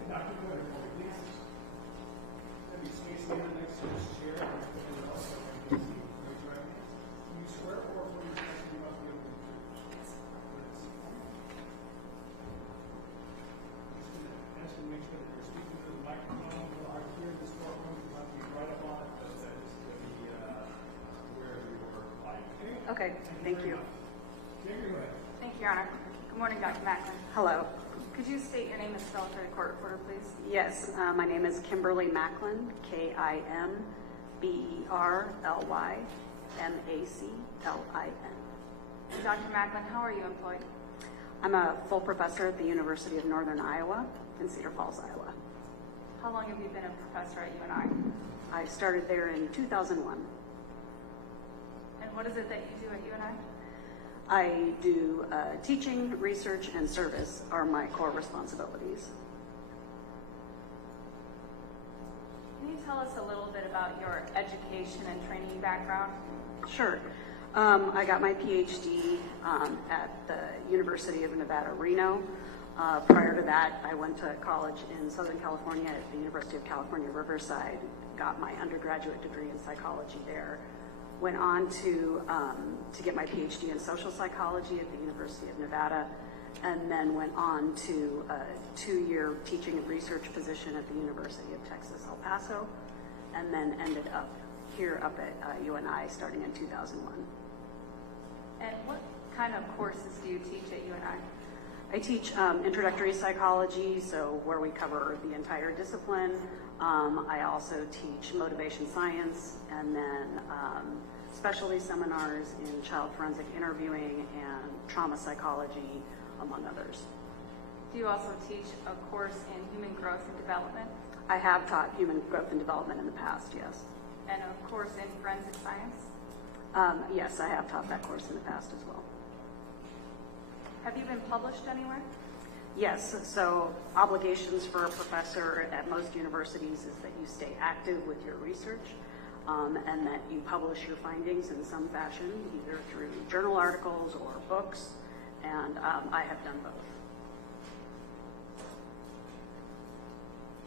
Doctor, go ahead, please. Have you spaced in next to this chair? And also, raise your right hand. Do you swear or affirm your testimony about the open church? Just gonna ask you to make sure that you're speaking to the microphone. You are here in this courtroom. You have to be right up on it, but that is to be where you are live. Okay? Okay, thank very you. much. Jerry, go ahead. Thank you, Your Honor. Good morning, Dr. Macklin. Hello. Could you state your name and spell for the court reporter, please? Yes, my name is Kimberly Macklin, Kimberly Macklin. Dr. Macklin, how are you employed? I'm a full professor at the University of Northern Iowa in Cedar Falls, Iowa. How long have you been a professor at UNI? I started there in 2001. And what is it that you do at UNI? I do teaching, research, and service are my core responsibilities. Can you tell us a little bit about your education and training background? Sure. I got my PhD at the University of Nevada, Reno. Prior to that, I went to college in Southern California at the University of California, Riverside, got my undergraduate degree in psychology there. Went on to get my PhD in social psychology at the University of Nevada, and then went on to a 2-year teaching and research position at the University of Texas, El Paso, and then ended up here up at UNI starting in 2001. And what kind of courses do you teach at UNI? I teach introductory psychology, so where we cover the entire discipline. I also teach motivation science, and then specialty seminars in child forensic interviewing and trauma psychology, among others. Do you also teach a course in human growth and development I have taught human growth and development in the past, yes. and a course in forensic science? Yes, I have taught that course in the past as well. Have you been published anywhere? Yes, so obligations for a professor at most universities is that you stay active with your research and that you publish your findings in some fashion, either through journal articles or books, and I have done both.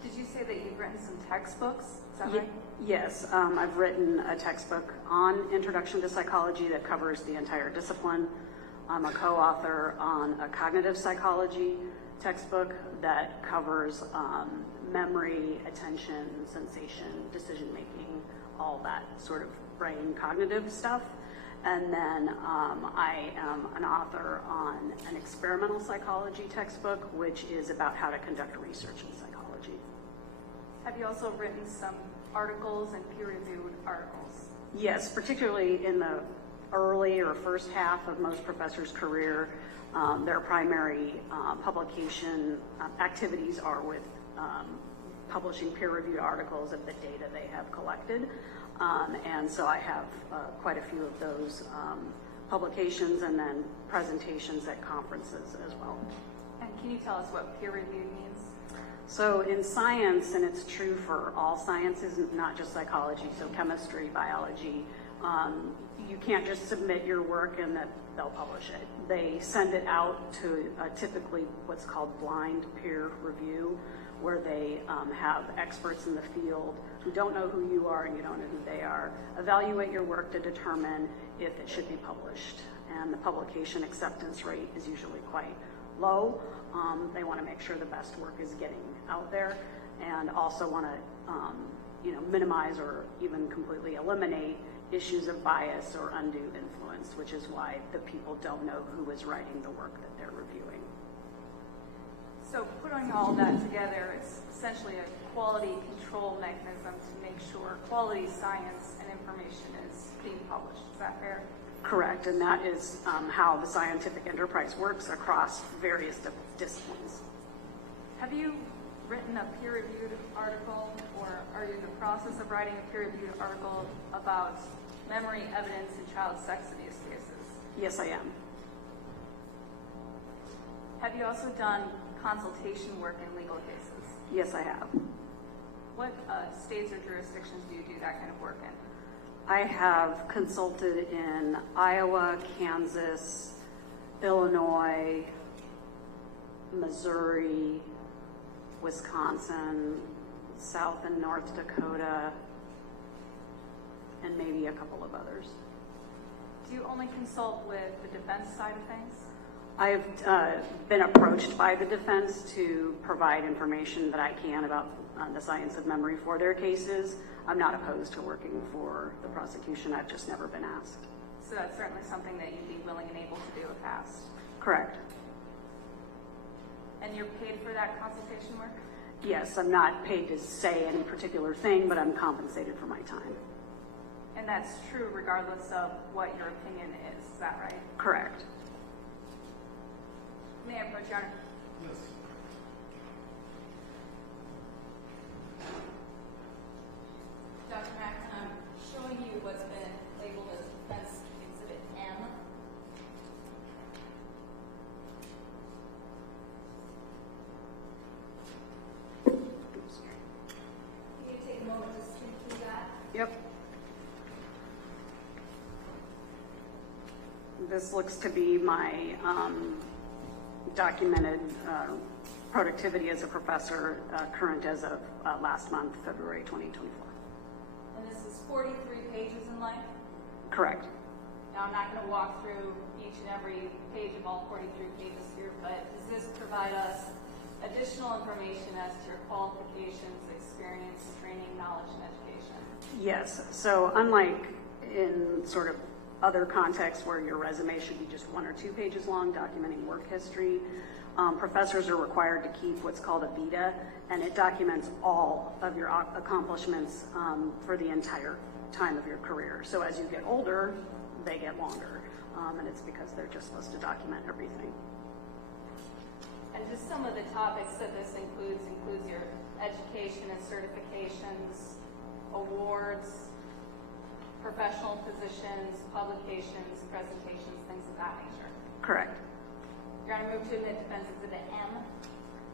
Did you say that you've written some textbooks? Is that right? Yes, I've written a textbook on Introduction to Psychology that covers the entire discipline. I'm a co-author on a cognitive psychology textbook that covers memory, attention, sensation, decision-making, all that sort of brain cognitive stuff. And then I am an author on an experimental psychology textbook, which is about how to conduct research in psychology. Have you also written some articles and peer-reviewed articles? Yes, particularly in the early or first half of most professors' career, their primary publication activities are with publishing peer-reviewed articles of the data they have collected. And so I have quite a few of those publications and then presentations at conferences as well. And can you tell us what peer-reviewed means? So in science, and it's true for all sciences, not just psychology, so chemistry, biology, you can't just submit your work and that they'll publish it. They send it out to typically what's called blind peer review, where they have experts in the field who don't know who you are and you don't know who they are, evaluate your work to determine if it should be published. And the publication acceptance rate is usually quite low. They want to make sure the best work is getting out there, and also want to minimize or even completely eliminate issues of bias or undue influence, which is why the people don't know who is writing the work that they're reviewing. So putting all that together, it's essentially a quality control mechanism to make sure quality science and information is being published. Is that fair? Correct, and that is how the scientific enterprise works across various disciplines. Have you written a peer-reviewed article, or are you in the process of writing a peer-reviewed article about memory evidence in child sex abuse cases? Yes, I am. Have you also done consultation work in legal cases? Yes, I have. What states or jurisdictions do you do that kind of work in? I have consulted in Iowa, Kansas, Illinois, Missouri, Wisconsin, South and North Dakota, and maybe a couple of others. Do you only consult with the defense side of things? I've been approached by the defense to provide information that I can about the science of memory for their cases. I'm not opposed to working for the prosecution. I've just never been asked. So that's certainly something that you'd be willing and able to do if asked. Correct. And you're paid for that consultation work? Yes, I'm not paid to say any particular thing, but I'm compensated for my time. And that's true regardless of what your opinion is that right? Correct. May I approach your Honor? Yes. Dr. Mack, I'm showing you what's been labeled as Defense Exhibit M. Can you take a moment to skim through that? Yep. This looks to be my documented productivity as a professor, current as of last month, February 2024. And this is 43 pages in length. Correct. Now, I'm not going to walk through each and every page of all 43 pages here, but does this provide us additional information as to your qualifications, experience, training, knowledge, and education? Yes. So unlike in sort of other contexts where your resume should be just 1 or 2 pages long documenting work history, professors are required to keep what's called a vita, and it documents all of your accomplishments for the entire time of your career. So as you get older, they get longer, and it's because they're just supposed to document everything. And just some of the topics that this includes your education and certifications, awards, professional positions, publications, presentations, things of that nature. Correct. You're going to move to admit Defense Exhibit M.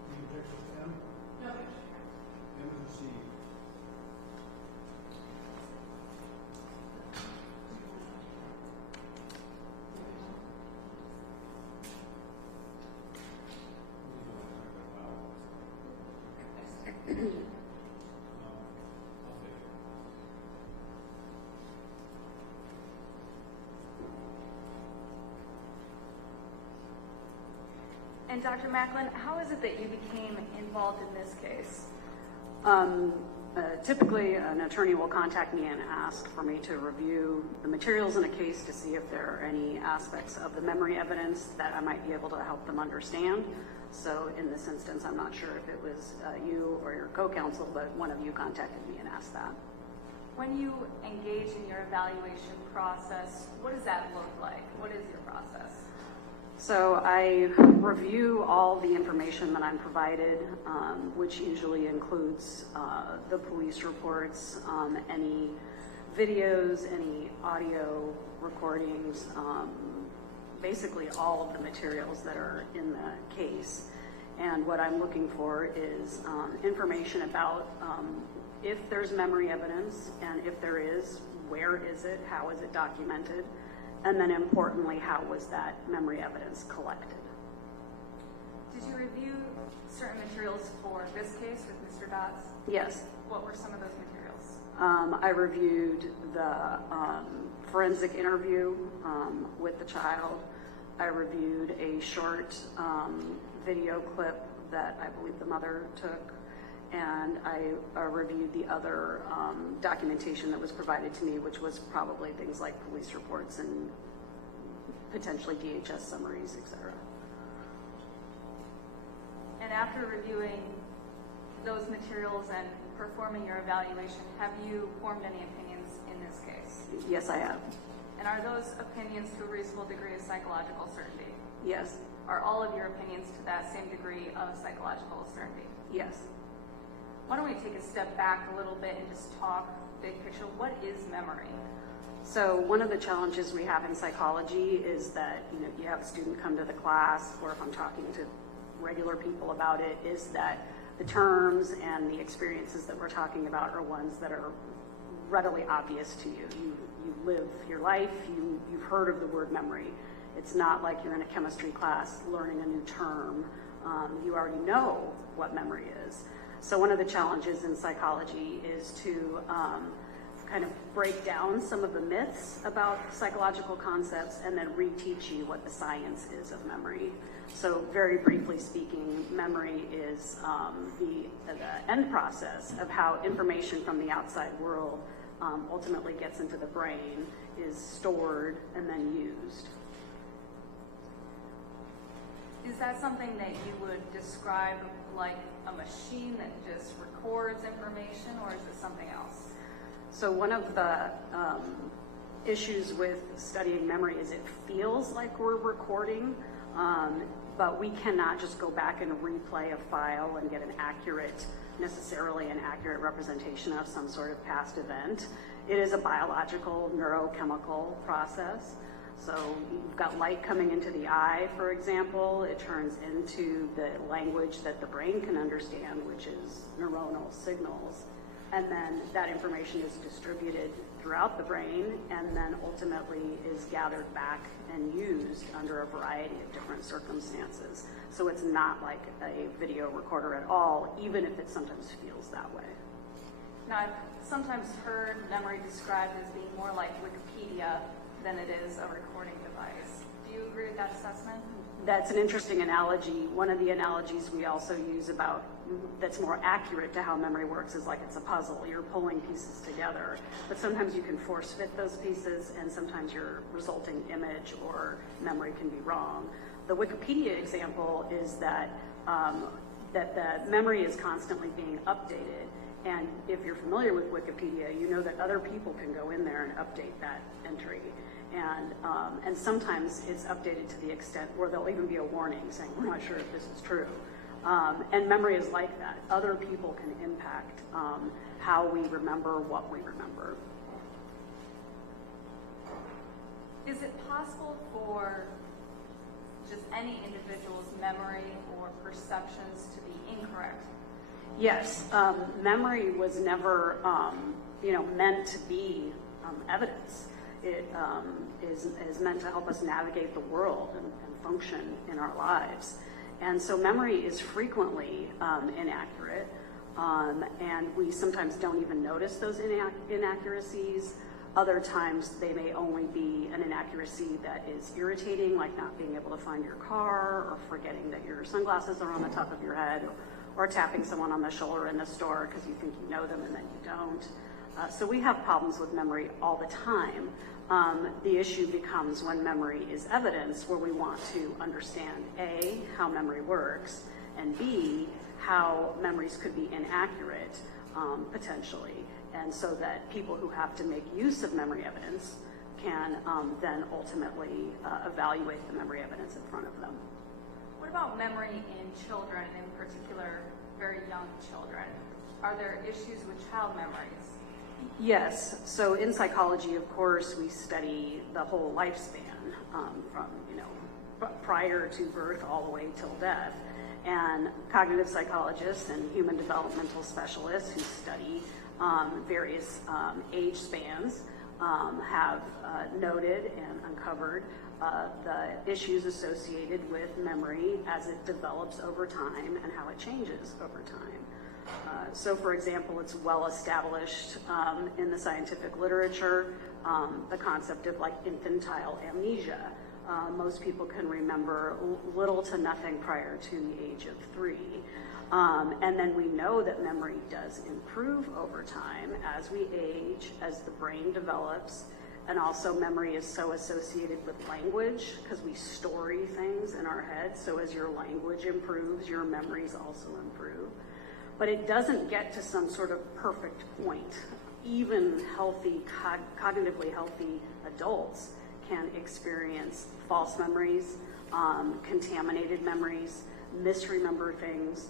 Any objections to M? No. M is received. And Dr. Macklin, how is it that you became involved in this case? Typically, an attorney will contact me and ask for me to review the materials in a case to see if there are any aspects of the memory evidence that I might be able to help them understand. So in this instance, I'm not sure if it was you or your co-counsel, but one of you contacted me and asked that. When you engage in your evaluation process, what does that look like? What is your process? So I review all the information that I'm provided, which usually includes the police reports, any videos, any audio recordings, basically all of the materials that are in the case. And what I'm looking for is information about if there's memory evidence, and if there is, where is it, how is it documented, and then importantly, how was that memory evidence collected. Did you review certain materials for this case with Mr. Dodds? Yes. What were some of those materials? I reviewed the forensic interview with the child. I reviewed a short video clip that I believe the mother took, and I reviewed the other documentation that was provided to me, which was probably things like police reports and potentially DHS summaries, etc. And after reviewing those materials and performing your evaluation, have you formed any opinions in this case? Yes, I have. And are those opinions to a reasonable degree of psychological certainty? Yes. Are all of your opinions to that same degree of psychological certainty? Yes. Why don't we take a step back a little bit and just talk big picture? What is memory? So one of the challenges we have in psychology is that you have a student come to the class, or if I'm talking to regular people about it, is that the terms and the experiences that we're talking about are ones that are readily obvious to you. You live your life, you've heard of the word memory. It's not like you're in a chemistry class learning a new term. You already know what memory is. So one of the challenges in psychology is to kind of break down some of the myths about psychological concepts and then reteach you what the science is of memory. So very briefly speaking, memory is the end process of how information from the outside world ultimately gets into the brain, is stored, and then used. Is that something that you would describe like a machine that just records information, or is it something else? So one of the issues with studying memory is it feels like we're recording, but we cannot just go back and replay a file and get necessarily an accurate representation of some sort of past event. It is a biological, neurochemical process. So you've got light coming into the eye, for example. It turns into the language that the brain can understand, which is neuronal signals. And then that information is distributed throughout the brain and then ultimately is gathered back and used under a variety of different circumstances. So it's not like a video recorder at all, even if it sometimes feels that way. Now, I've sometimes heard memory described as being more like Wikipedia than it is a recording device. Do you agree with that assessment? That's an interesting analogy. One of the analogies we also use that's more accurate to how memory works is like it's a puzzle. You're pulling pieces together, but sometimes you can force fit those pieces, and sometimes your resulting image or memory can be wrong. The Wikipedia example is that that the memory is constantly being updated. And if you're familiar with Wikipedia, you know that other people can go in there and update that entry. And sometimes it's updated to the extent where there'll even be a warning saying, we're not sure if this is true. And memory is like that. Other people can impact how we remember what we remember. Is it possible for just any individual's memory or perceptions to be incorrect? Yes, memory was never, meant to be evidence. It is meant to help us navigate the world and function in our lives. And so memory is frequently inaccurate, and we sometimes don't even notice those inaccuracies. Other times they may only be an inaccuracy that is irritating, like not being able to find your car, or forgetting that your sunglasses are on the top of your head, or tapping someone on the shoulder in the store because you think you know them and then you don't. So we have problems with memory all the time. The issue becomes when memory is evidence, where we want to understand A, how memory works, and B, how memories could be inaccurate, potentially, and so that people who have to make use of memory evidence can then ultimately evaluate the memory evidence in front of them. What about memory in children, in particular, very young children? Are there issues with child memories? Yes. So in psychology, of course, we study the whole lifespan, from, prior to birth all the way till death. And cognitive psychologists and human developmental specialists who study various age spans have noted and uncovered the issues associated with memory as it develops over time and how it changes over time. So, for example, it's well established in the scientific literature, the concept of like infantile amnesia. Most people can remember little to nothing prior to the age of 3. And then we know that memory does improve over time as we age, as the brain develops, and also memory is so associated with language because we store things in our heads. So as your language improves, your memories also improve. But it doesn't get to some sort of perfect point. Even healthy, cognitively healthy adults can experience false memories, contaminated memories, misremember things,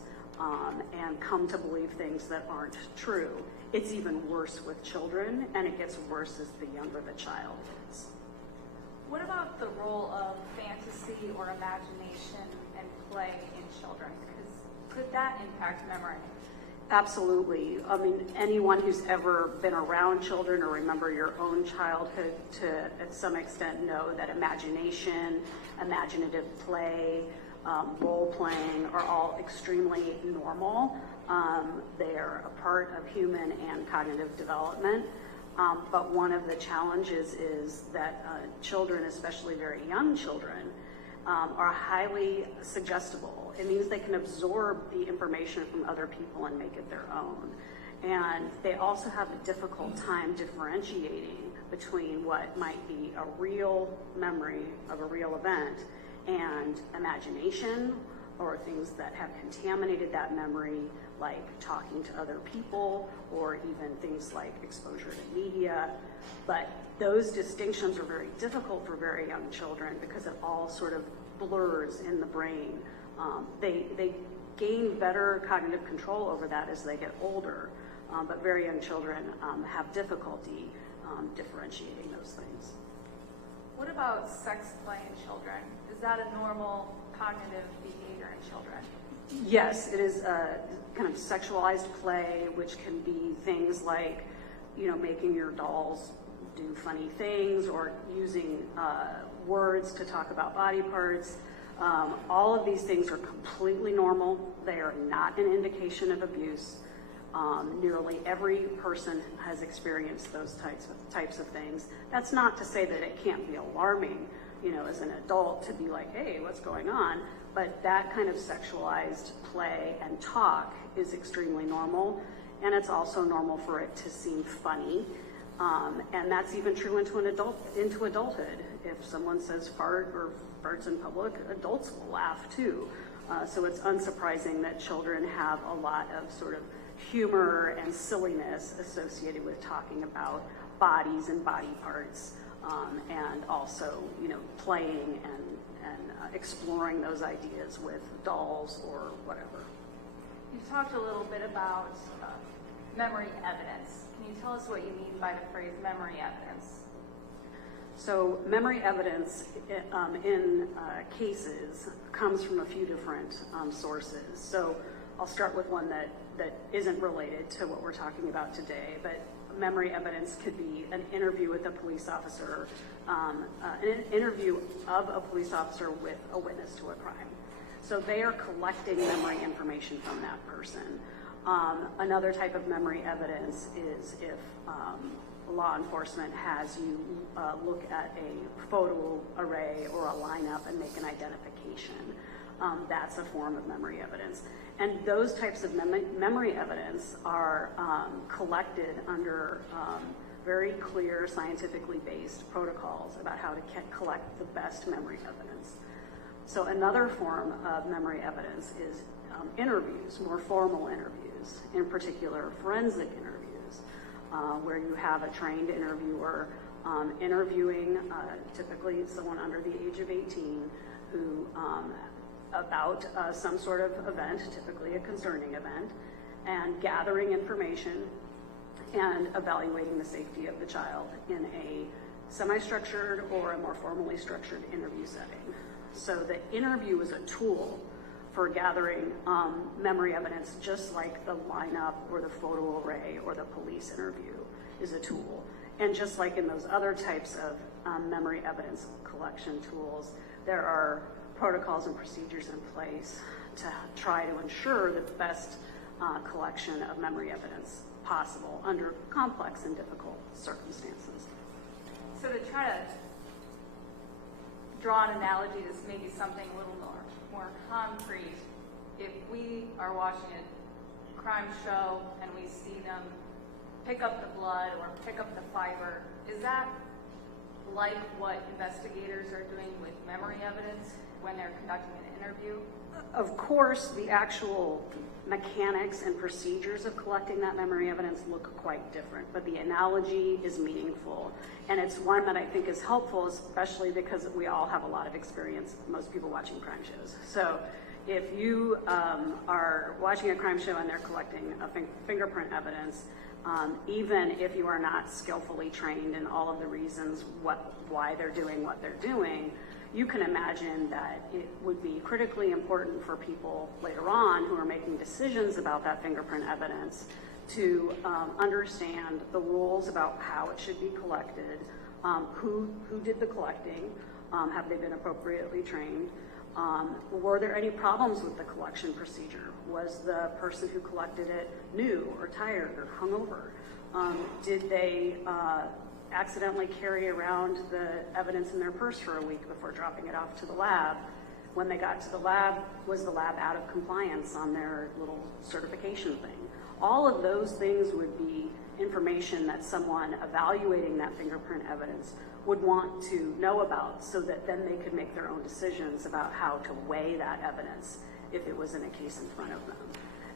and come to believe things that aren't true. It's even worse with children, and it gets worse as the younger the child is. What about the role of fantasy or imagination and play in children? Could that impact memory? Absolutely. I mean, anyone who's ever been around children or remember your own childhood to, at some extent, know that imagination, imaginative play, role playing are all extremely normal. They're a part of human and cognitive development. But one of the challenges is that children, especially very young children, are highly suggestible. It means they can absorb the information from other people and make it their own. And they also have a difficult time differentiating between what might be a real memory of a real event and imagination, or things that have contaminated that memory, like talking to other people, or even things like exposure to media. But those distinctions are very difficult for very young children because it all sort of blurs in the brain. They gain better cognitive control over that as they get older, but very young children have difficulty differentiating those things. What about sex play in children? Is that a normal cognitive behavior in children? Yes, it is kind of sexualized play, which can be things like, making your dolls do funny things or using words to talk about body parts. All of these things are completely normal. They are not an indication of abuse. Nearly every person has experienced those types of things. That's not to say that it can't be alarming, as an adult to be like, hey, what's going on? But that kind of sexualized play and talk is extremely normal, and it's also normal for it to seem funny. And that's even true into adulthood. If someone says fart or farts in public, adults will laugh too. So it's unsurprising that children have a lot of sort of humor and silliness associated with talking about bodies and body parts, and also, playing and exploring those ideas with dolls or whatever. You've talked a little bit about memory evidence. Can you tell us what you mean by the phrase memory evidence? So memory evidence in cases comes from a few different sources. So I'll start with one that isn't related to what we're talking about today, but memory evidence could be an interview with a police officer, an interview of a police officer with a witness to a crime. So they are collecting memory information from that person. Another type of memory evidence is if law enforcement has you look at a photo array or a lineup and make an identification. That's a form of memory evidence. And those types of memory evidence are collected under very clear, scientifically based protocols about how to collect the best memory evidence. So another form of memory evidence is interviews, more formal interviews, in particular forensic interviews, where you have a trained interviewer interviewing typically someone under the age of 18 who about some sort of event, typically a concerning event, and gathering information and evaluating the safety of the child in a semi-structured or a more formally structured interview setting. So the interview is a tool for gathering memory evidence, just like the lineup or the photo array or the police interview is a tool. And just like in those other types of memory evidence collection tools, there are protocols and procedures in place to try to ensure the best collection of memory evidence possible under complex and difficult circumstances. So to try to draw an analogy that's maybe something a little more concrete, if we are watching a crime show and we see them pick up the blood or pick up the fiber, is that like what investigators are doing with memory evidence when they're conducting an interview? Of course, the actual mechanics and procedures of collecting that memory evidence look quite different, but the analogy is meaningful. And it's one that I think is helpful, especially because we all have a lot of experience, most people watching crime shows. So if you are watching a crime show and they're collecting a fingerprint evidence, even if you are not skillfully trained in all of the reasons why they're doing what they're doing, you can imagine that it would be critically important for people later on who are making decisions about that fingerprint evidence to understand the rules about how it should be collected, who did the collecting, have they been appropriately trained, were there any problems with the collection procedure? Was the person who collected it new or tired or hungover? Did they accidentally carry around the evidence in their purse for a week before dropping it off to the lab? When they got to the lab, was the lab out of compliance on their little certification thing? All of those things would be information that someone evaluating that fingerprint evidence would want to know about, so that then they could make their own decisions about how to weigh that evidence if it was in a case in front of them.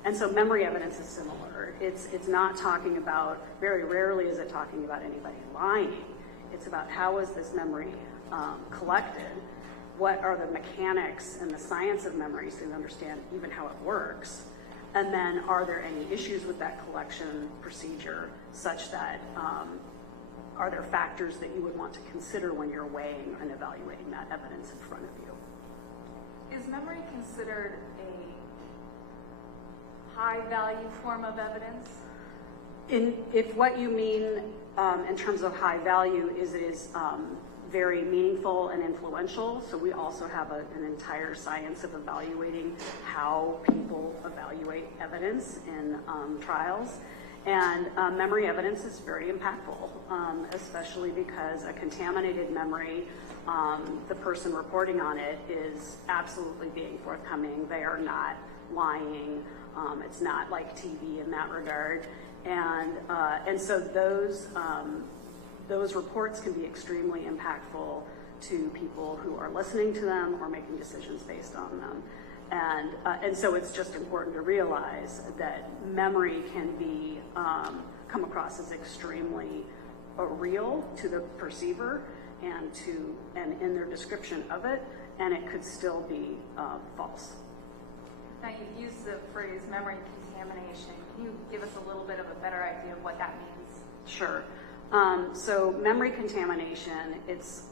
And so memory evidence is similar. It's not talking about, very rarely is it talking about anybody lying. It's about how is this memory collected? What are the mechanics and the science of memory, so you understand even how it works? And then are there any issues with that collection procedure, such that are there factors that you would want to consider when you're weighing and evaluating that evidence in front of you? Is memory considered a high value form of evidence? If what you mean in terms of high value is it is very meaningful and influential, so we also have an entire science of evaluating how people evaluate evidence in trials. And memory evidence is very impactful, especially because a contaminated memory, the person reporting on it is absolutely being forthcoming. They are not lying. It's not like TV in that regard. And so those reports can be extremely impactful to people who are listening to them or making decisions based on them. And so it's just important to realize that memory can be come across as extremely real to the perceiver and in their description of it, and it could still be false. Now, you've used the phrase memory contamination. Can you give us a little bit of a better idea of what that means? Sure. So memory contamination, it's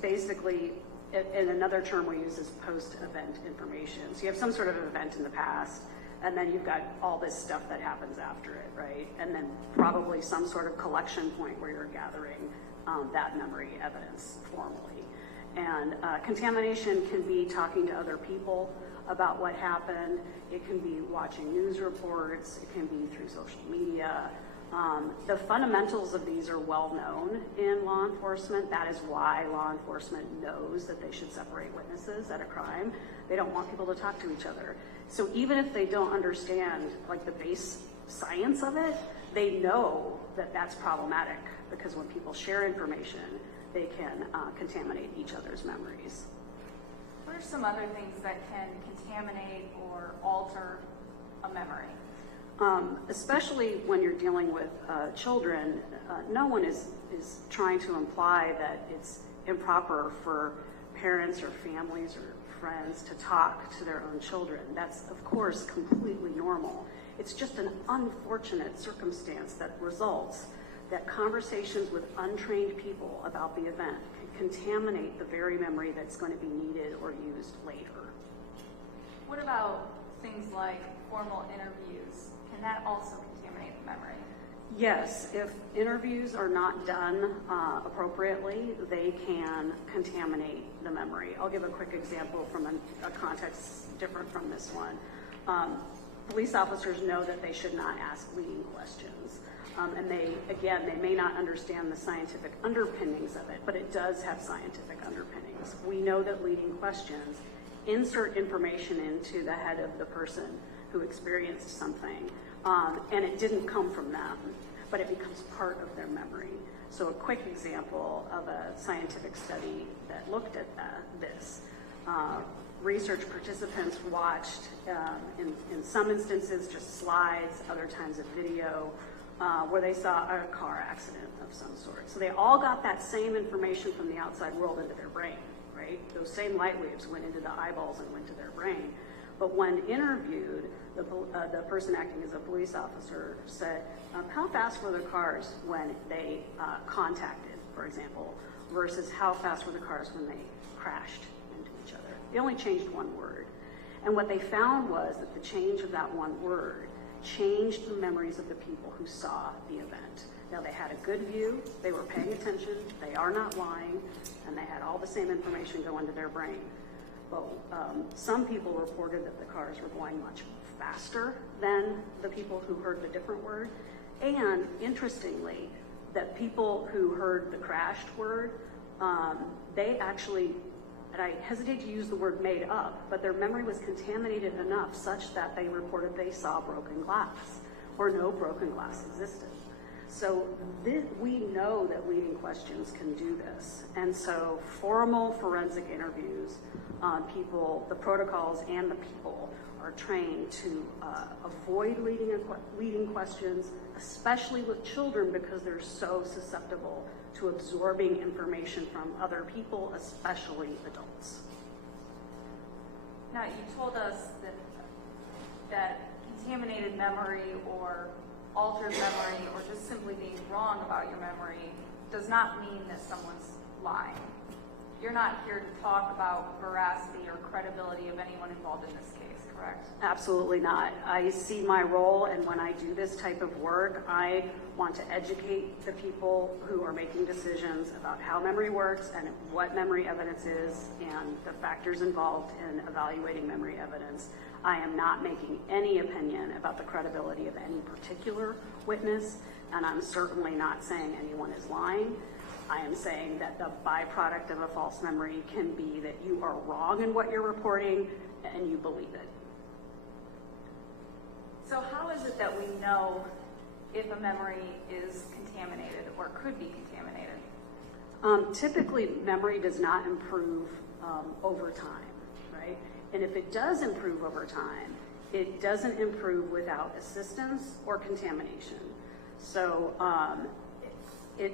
basically, and another term we use is post-event information. So you have some sort of event in the past, and then you've got all this stuff that happens after it, right? And then probably some sort of collection point where you're gathering that memory evidence formally. And contamination can be talking to other people about what happened. It can be watching news reports. It can be through social media. The fundamentals of these are well known in law enforcement. That is why law enforcement knows that they should separate witnesses at a crime. They don't want people to talk to each other. So even if they don't understand like the base science of it, they know that that's problematic, because when people share information, they can contaminate each other's memories. What are some other things that can contaminate or alter a memory? Especially when you're dealing with children, no one is trying to imply that it's improper for parents or families or friends to talk to their own children. That's, of course, completely normal. It's just an unfortunate circumstance that results that conversations with untrained people about the event can contaminate the very memory that's going to be needed or used later. What about things like formal interviews? Can that also contaminate the memory? Yes, if interviews are not done appropriately, they can contaminate the memory. I'll give a quick example from a context different from this one. Police officers know that they should not ask leading questions. And they may not understand the scientific underpinnings of it, but it does have scientific underpinnings. We know that leading questions insert information into the head of the person who experienced something, and it didn't come from them, but it becomes part of their memory. So a quick example of a scientific study that looked at this. Research participants watched, in some instances, just slides, other times a video, where they saw a car accident of some sort. So they all got that same information from the outside world into their brain, right? Those same light waves went into the eyeballs and went to their brain. But when interviewed, the person acting as a police officer said, how fast were the cars when they contacted, for example, versus how fast were the cars when they crashed into each other? They only changed one word. And what they found was that the change of that one word changed the memories of the people who saw the event. Now, they had a good view, they were paying attention, they are not lying, and they had all the same information go into their brain. But some people reported that the cars were going much faster than the people who heard the different word. And interestingly, that people who heard the crashed word, they actually, and I hesitate to use the word made up, but their memory was contaminated enough such that they reported they saw broken glass or no broken glass existed. So we know that leading questions can do this. And so formal forensic interviews, the protocols and the people are trained to avoid leading questions, especially with children because they're so susceptible to absorbing information from other people, especially adults. Now, you told us that contaminated memory or altered memory or just simply being wrong about your memory does not mean that someone's lying. You're not here to talk about veracity or credibility of anyone involved in this case, correct? Absolutely not. I see my role, and when I do this type of work, I want to educate the people who are making decisions about how memory works and what memory evidence is and the factors involved in evaluating memory evidence. I am not making any opinion about the credibility of any particular witness, and I'm certainly not saying anyone is lying. I am saying that the byproduct of a false memory can be that you are wrong in what you're reporting and you believe it. So how is it that we know if a memory is contaminated or could be contaminated? Typically, memory does not improve over time, right? And if it does improve over time, it doesn't improve without assistance or contamination. So,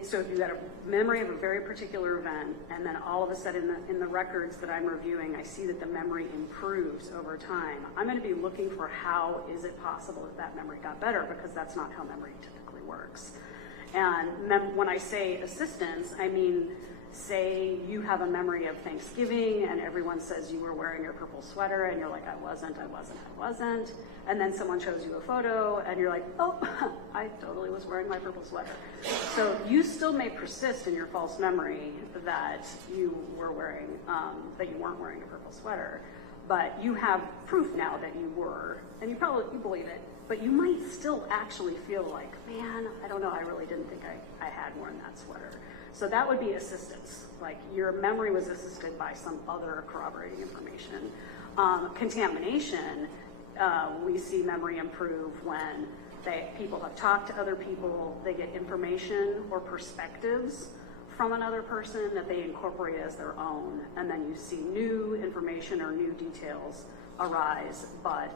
so if you got a memory of a very particular event, and then all of a sudden in the records that I'm reviewing, I see that the memory improves over time, I'm going to be looking for how is it possible that that memory got better, because that's not how memory typically works. And when I say assistance, I mean, say you have a memory of Thanksgiving and everyone says you were wearing your purple sweater and you're like, I wasn't. And then someone shows you a photo and you're like, oh, I totally was wearing my purple sweater. So you still may persist in your false memory that you were wearing, that you weren't wearing a purple sweater, but you have proof now that you were, and you believe it, but you might still actually feel like, man, I don't know, I really didn't think I had worn that sweater. So that would be assistance, like your memory was assisted by some other corroborating information. Contamination, we see memory improve when people have talked to other people, they get information or perspectives from another person that they incorporate as their own, and then you see new information or new details arise, but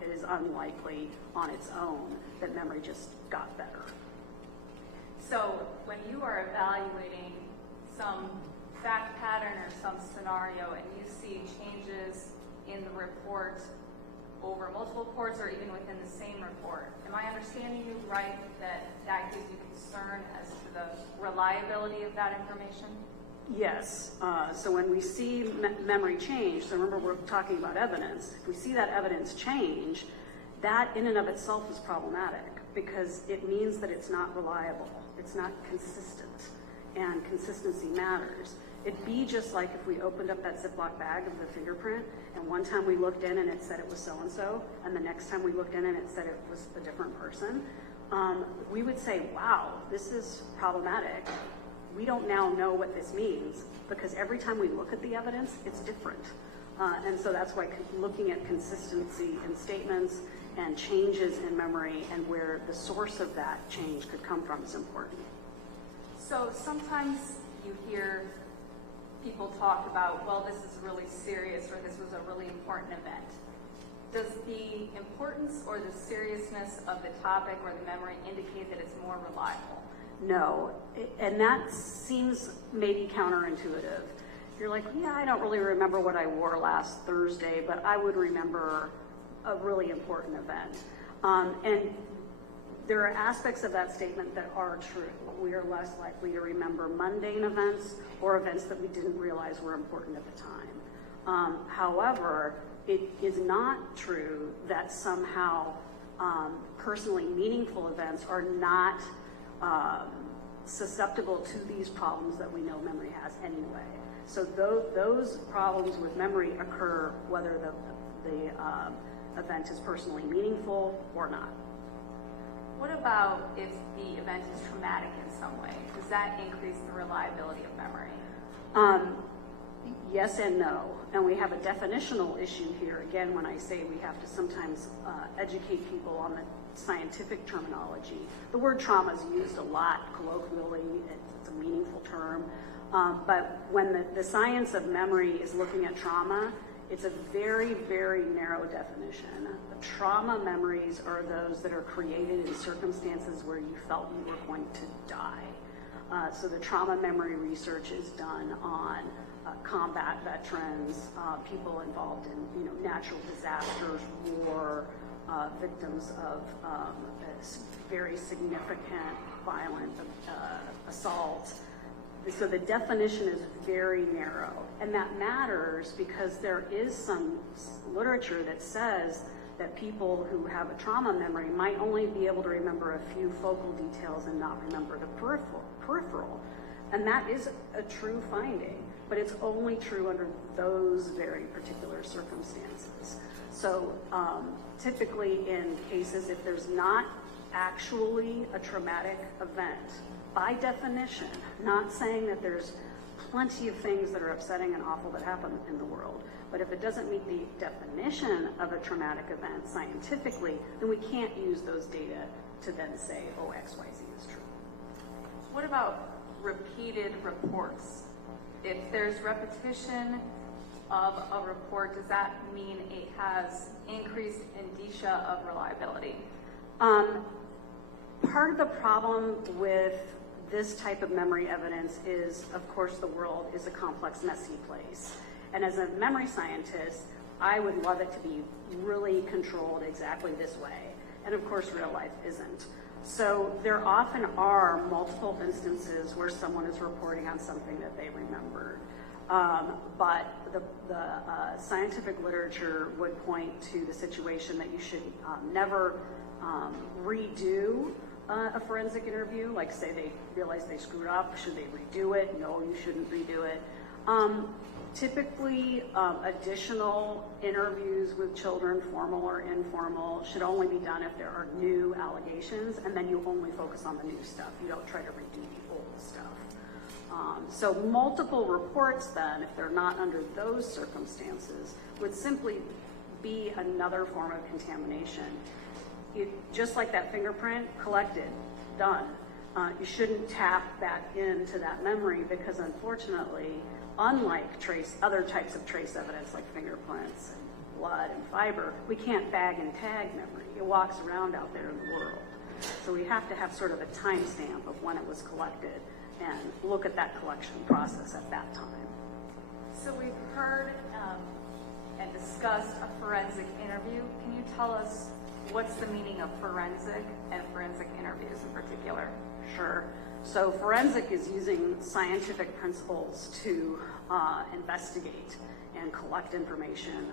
it is unlikely on its own that memory just got better. So when you are evaluating some fact pattern or some scenario and you see changes in the report over multiple reports or even within the same report, am I understanding you right that that gives you concern as to the reliability of that information? Yes. So when we see memory change, so remember we're talking about evidence, if we see that evidence change, that in and of itself is problematic because it means that it's not reliable, it's not consistent, and consistency matters. It'd be just like if we opened up that Ziploc bag of the fingerprint, and one time we looked in and it said it was so-and-so, and the next time we looked in and it said it was a different person. We would say, wow, this is problematic. We don't now know what this means because every time we look at the evidence, it's different. And so that's why looking at consistency in statements and changes in memory and where the source of that change could come from is important. So sometimes you hear people talk about, well, this is really serious or this was a really important event. Does the importance or the seriousness of the topic or the memory indicate that it's more reliable? No, and that seems maybe counterintuitive. You're like, yeah, I don't really remember what I wore last Thursday, but I would remember a really important event. And there are aspects of that statement that are true. We are less likely to remember mundane events or events that we didn't realize were important at the time. However, it is not true that somehow personally meaningful events are not susceptible to these problems that we know memory has anyway. So those problems with memory occur whether the event is personally meaningful or not. What about if the event is traumatic in some way? Does that increase the reliability of memory? Yes and no. And we have a definitional issue here. Again, when I say we have to sometimes educate people on the scientific terminology. The word trauma is used a lot colloquially. It's a meaningful term. But when the science of memory is looking at trauma, it's a very, very narrow definition. The trauma memories are those that are created in circumstances where you felt you were going to die. So the trauma memory research is done on combat veterans, people involved in natural disasters, war, victims of very significant violent assault. So the definition is very narrow, and that matters because there is some literature that says that people who have a trauma memory might only be able to remember a few focal details and not remember the peripheral. And that is a true finding, but it's only true under those very particular circumstances. So typically in cases, if there's not actually a traumatic event, by definition, not saying that there's plenty of things that are upsetting and awful that happen in the world, but if it doesn't meet the definition of a traumatic event scientifically, then we can't use those data to then say, oh, XYZ is true. What about repeated reports? If there's repetition of a report, does that mean it has increased indicia of reliability? Part of the problem with this type of memory evidence is, of course, the world is a complex, messy place. And as a memory scientist, I would love it to be really controlled exactly this way. And of course, real life isn't. So there often are multiple instances where someone is reporting on something that they remembered. But the scientific literature would point to the situation that you should never redo a forensic interview. Like say they realize they screwed up, should they redo it? No, you shouldn't redo it. Typically, additional interviews with children, formal or informal, should only be done if there are new allegations, and then you only focus on the new stuff. You don't try to redo the old stuff. So multiple reports then, if they're not under those circumstances, would simply be another form of contamination. Just like that fingerprint, collected, done. You shouldn't tap back into that memory because unfortunately, unlike other types of trace evidence like fingerprints and blood and fiber, we can't bag and tag memory. It walks around out there in the world. So we have to have sort of a timestamp of when it was collected and look at that collection process at that time. So we've heard and discussed a forensic interview. Can you tell us what's the meaning of forensic and forensic interviews in particular? Sure. So forensic is using scientific principles to investigate and collect information,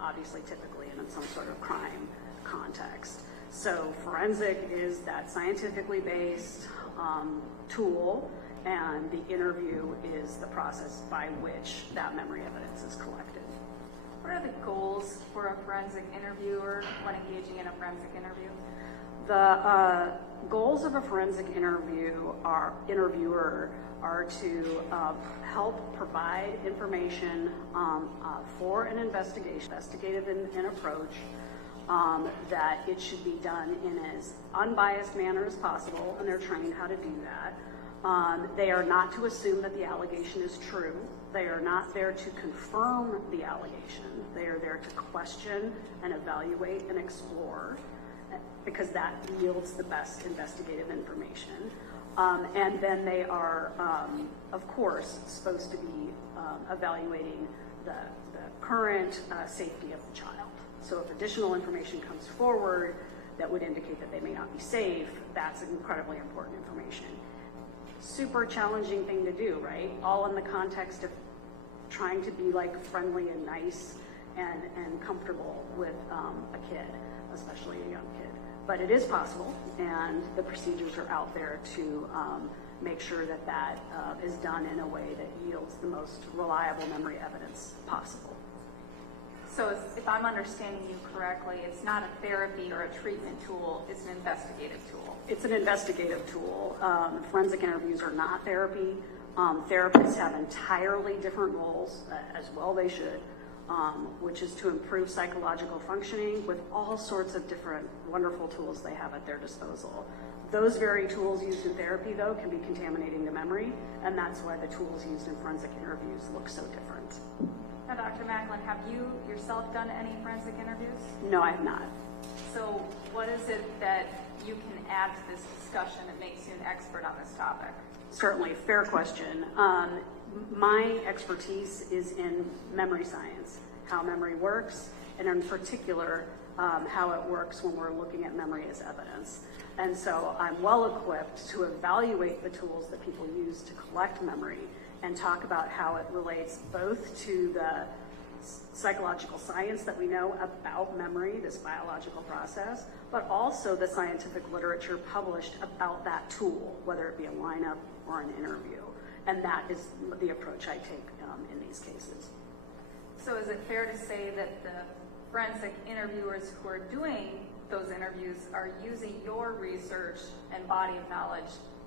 obviously typically in some sort of crime context. So forensic is that scientifically based tool, and the interview is the process by which that memory evidence is collected. What are the goals for a forensic interviewer when engaging in a forensic interview? The goals of a forensic interviewer are to help provide information for an investigative in approach, that it should be done in as unbiased manner as possible, and they're trained how to do that. They are not to assume that the allegation is true. They are not there to confirm the allegation. They are there to question and evaluate and explore, because that yields the best investigative information. And then they are, of course, supposed to be evaluating the current safety of the child. So if additional information comes forward that would indicate that they may not be safe, that's incredibly important information. Super challenging thing to do, right? All in the context of trying to be like friendly and nice and comfortable with a kid, especially a young kid. But it is possible, and the procedures are out there to make sure that that is done in a way that yields the most reliable memory evidence possible. So if I'm understanding you correctly, it's not a therapy or a treatment tool, it's an investigative tool. It's an investigative tool. Forensic interviews are not therapy. Therapists have entirely different roles, as well they should, which is to improve psychological functioning with all sorts of different wonderful tools they have at their disposal. Those very tools used in therapy, though, can be contaminating to memory, and that's why the tools used in forensic interviews look so different. Now, Dr. Macklin, have you yourself done any forensic interviews? No, I have not. So what is it that you can add to this discussion that makes you an expert on this topic? Certainly, fair question. My expertise is in memory science, how memory works, and in particular, how it works when we're looking at memory as evidence. And so I'm well equipped to evaluate the tools that people use to collect memory and talk about how it relates both to the psychological science that we know about memory, this biological process, but also the scientific literature published about that tool, whether it be a lineup or an interview. And that is the approach I take in these cases. So is it fair to say that the forensic interviewers who are doing those interviews are using your research and body of knowledge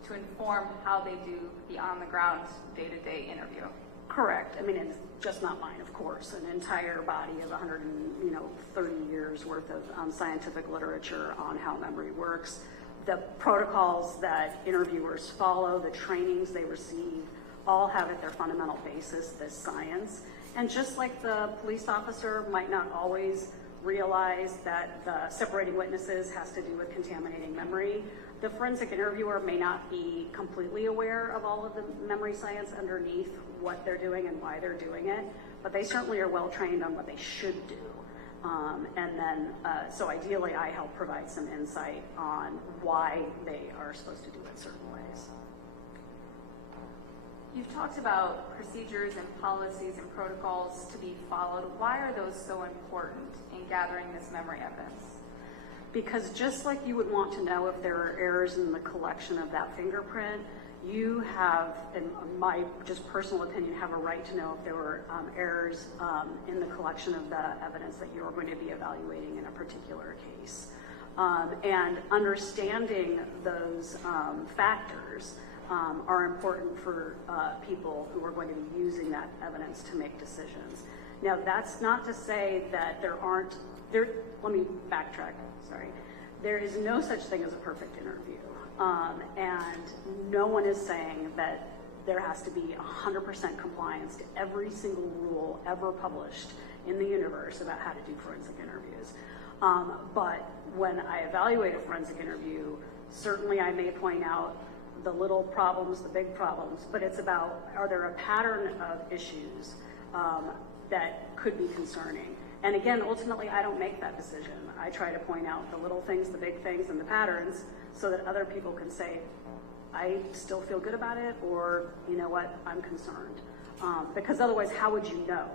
to inform how they do the on-the-ground, day-to-day interview? Correct. I mean, it's just not mine, of course. An entire body of 130 years worth of scientific literature on how memory works. The protocols that interviewers follow, the trainings they receive, all have at their fundamental basis this science. And just like the police officer might not always realize that the separating witnesses has to do with contaminating memory, the forensic interviewer may not be completely aware of all of the memory science underneath what they're doing and why they're doing it, but they certainly are well trained on what they should do. So ideally, I help provide some insight on why they are supposed to do it certain ways. You've talked about procedures and policies and protocols to be followed. Why are those so important in gathering this memory evidence? Because just like you would want to know if there are errors in the collection of that fingerprint, you have, in my just personal opinion, have a right to know if there were errors in the collection of the evidence that you're going to be evaluating in a particular case. And understanding those factors are important for people who are going to be using that evidence to make decisions. Now, that's not to say that let me backtrack, sorry. there is no such thing as a perfect interview. And no one is saying that there has to be 100% compliance to every single rule ever published in the universe about how to do forensic interviews. But when I evaluate a forensic interview, certainly I may point out the little problems, the big problems, but it's about, are there a pattern of issues that could be concerning? And again, ultimately, I don't make that decision. I try to point out the little things, the big things, and the patterns so that other people can say, I still feel good about it, or you know what, I'm concerned. Because otherwise, how would you know?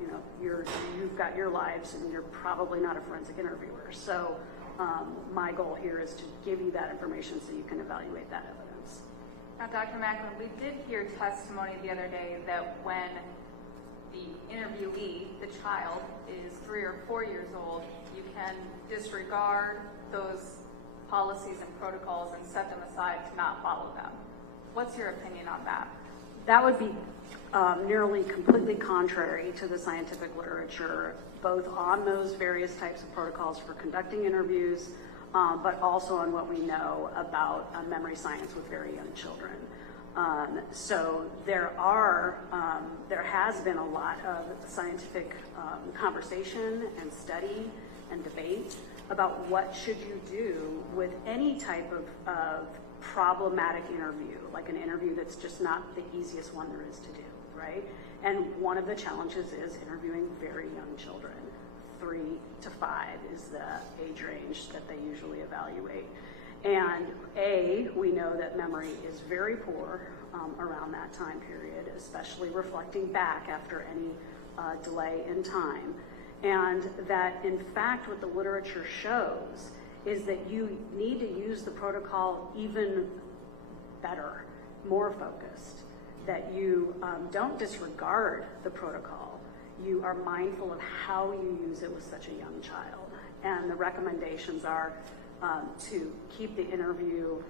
You know, you've got your lives and you're probably not a forensic interviewer. So my goal here is to give you that information so you can evaluate that evidence. Now, Dr. Macklin, we did hear testimony the other day that when the interviewee, the child, is 3 or 4 years old, you can disregard those policies and protocols and set them aside to not follow them. What's your opinion on that? That would be nearly completely contrary to the scientific literature, both on those various types of protocols for conducting interviews, but also on what we know about memory science with very young children. So there has been a lot of scientific conversation and study and debate about what should you do with any type of problematic interview, like an interview that's just not the easiest one there is to do, right? And one of the challenges is interviewing very young children. 3 to 5 is the age range that they usually evaluate. And we know that memory is very poor around that time period, especially reflecting back after any delay in time. And that, in fact, what the literature shows is that you need to use the protocol even better, more focused, that you don't disregard the protocol. You are mindful of how you use it with such a young child. And the recommendations are to keep the interview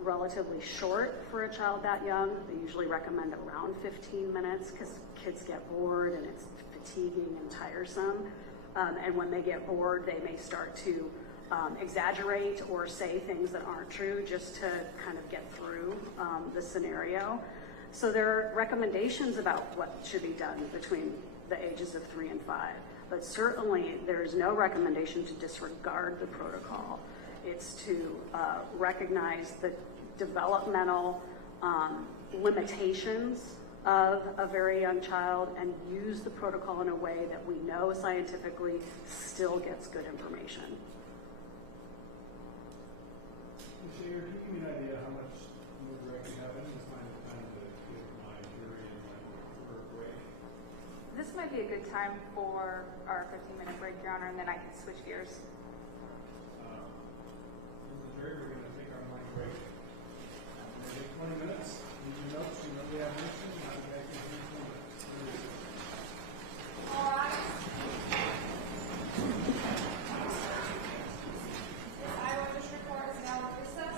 relatively short for a child that young. They usually recommend around 15 minutes because kids get bored and it's fatiguing and tiresome. And when they get bored, they may start to exaggerate or say things that aren't true just to kind of get through the scenario. So there are recommendations about what should be done between the ages of 3 and 5. But certainly there is no recommendation to disregard the protocol. It's to recognize the developmental limitations of a very young child and use the protocol in a way that we know scientifically still gets good information. Shayer, can you give me an idea how much more direct you have? I just find it time to give my jury and my work away. This might be a good time for our 15-minute break, Your Honor, and then I can switch gears. Mrs. Jury, we're going to take our morning break. We're going to take 20 minutes. Need your notes. You know we have mission. I'll be back in 20 minutes. All right. This Iowa District Court is now in recess.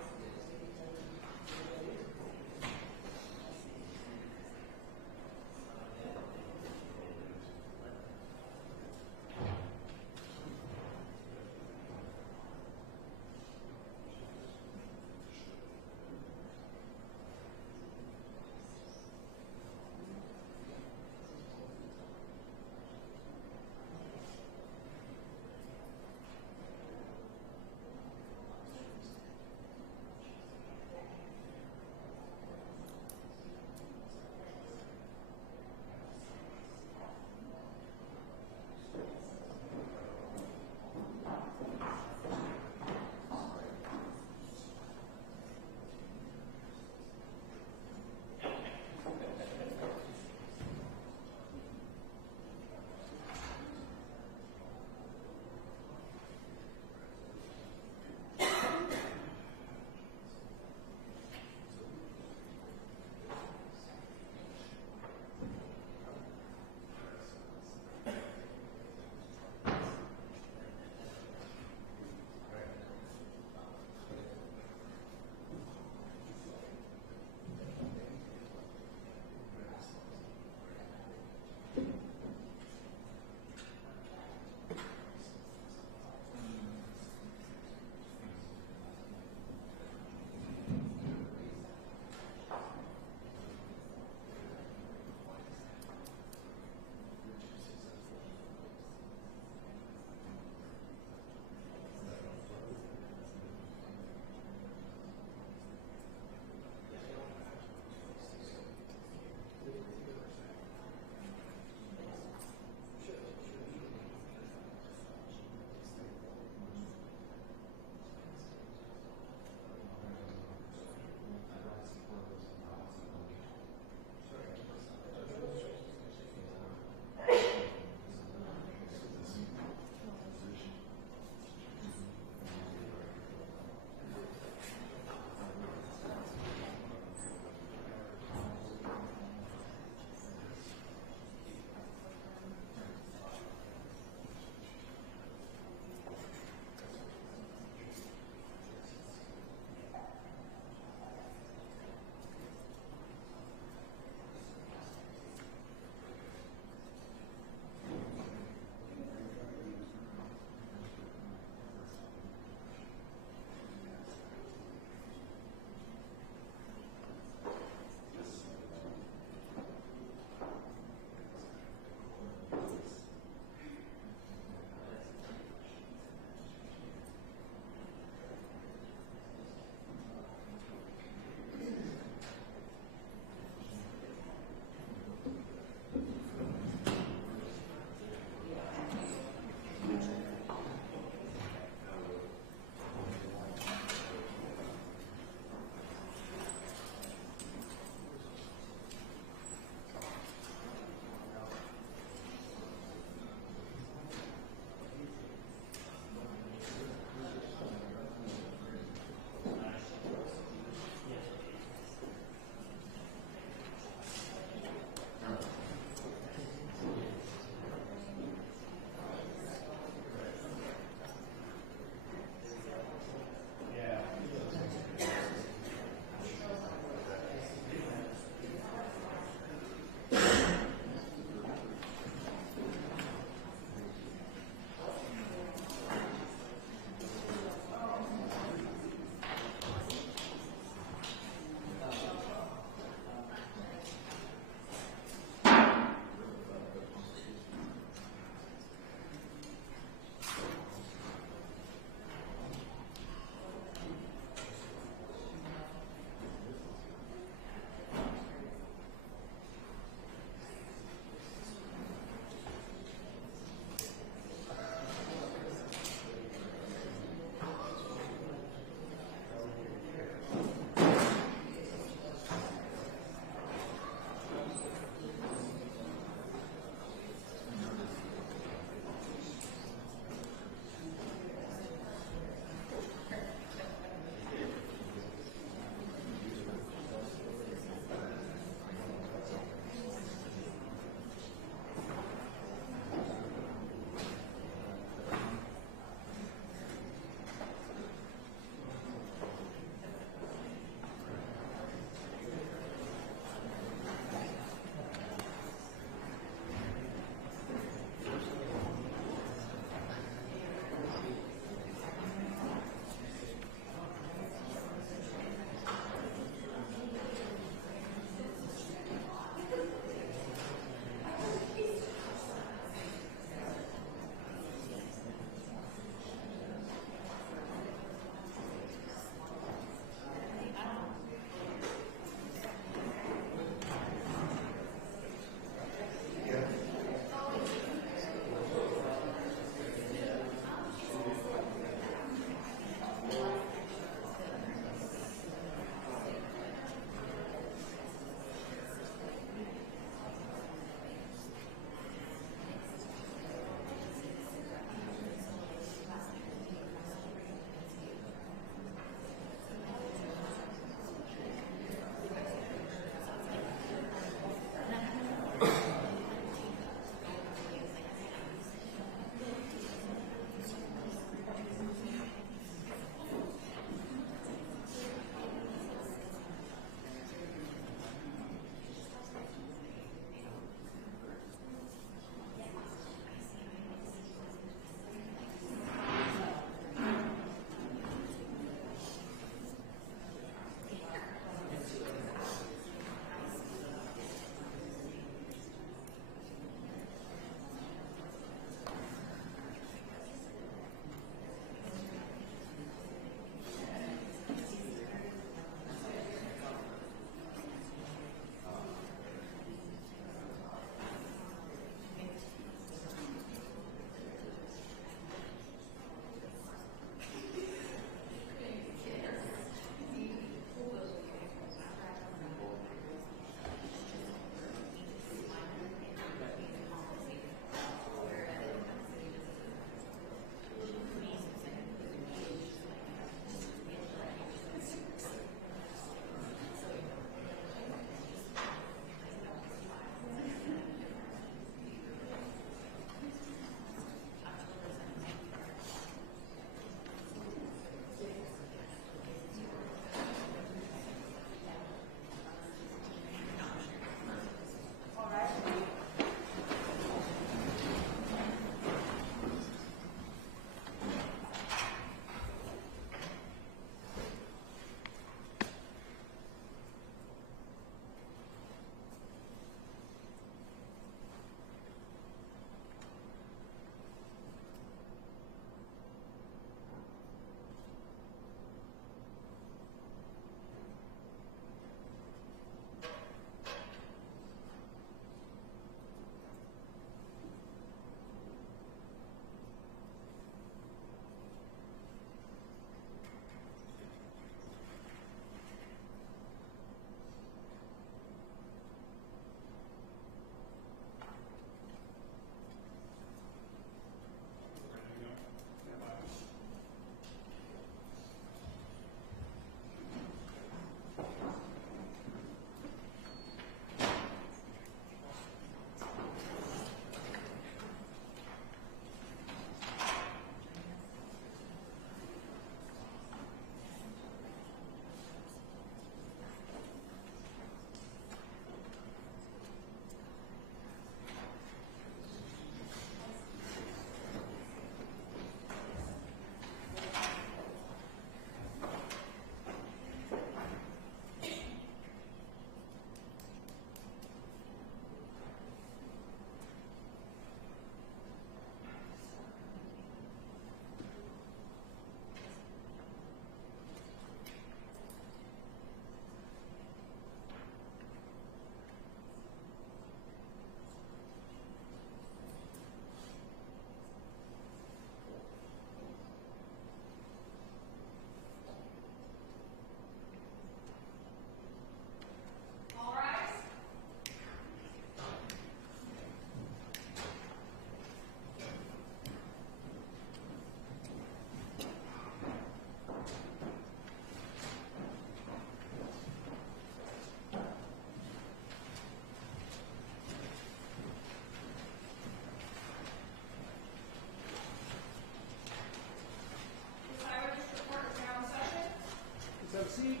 seat.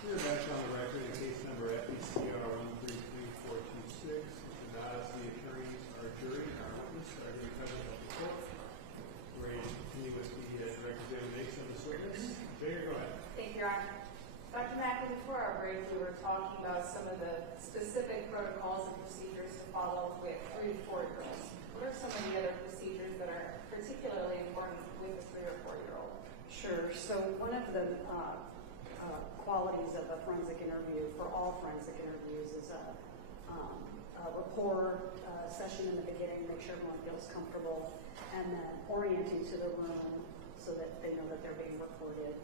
You're back on the record in case number FECR 133426. Mr. Dodds, the attorneys, our jury, and our witness are going to be present at the court. We're ready to continue with the direct examination of this witness. Jay, go ahead. Thank you, Your Honor. Dr. Macklin, before our break, we were talking about some of the specific protocols and procedures to follow with 3 to 4 year olds. What are some of the other procedures that are particularly important with a 3 or 4 year old? Sure. So one of the qualities of a forensic interview for all forensic interviews is a rapport session in the beginning, make sure everyone feels comfortable, and then orienting to the room so that they know that they're being recorded.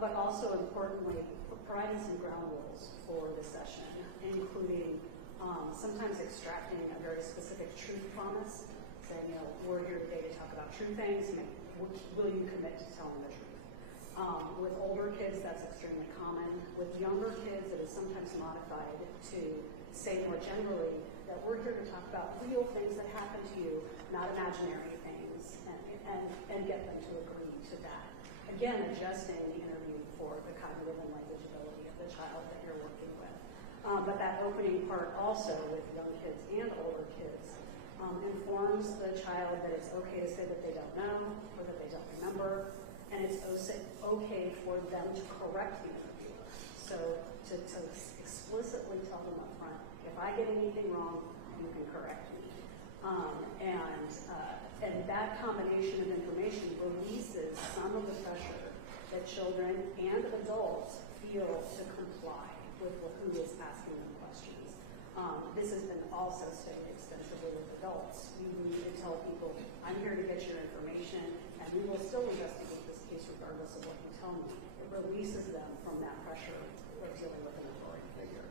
But also importantly, providing some ground rules for the session, including sometimes extracting a very specific truth promise, saying, you know, we're here today to talk about true things, will you commit to telling the truth? With older kids, that's extremely common. With younger kids, it is sometimes modified to say more generally that we're here to talk about real things that happen to you, not imaginary things, and get them to agree to that. Again, adjusting the interview for the cognitive and language ability of the child that you're working with. But that opening part also with young kids and older kids informs the child that it's okay to say that they don't know or that they don't remember, and it's okay for them to correct the interviewer. So to explicitly tell them up front, if I get anything wrong, you can correct me. And that combination of information releases some of the pressure that children and adults feel to comply with who is asking them questions. This has been also studied extensively with adults. You need to tell people, I'm here to get your information, and we will still investigate this case regardless of what you tell me. It releases them from that pressure of dealing with an authority figure.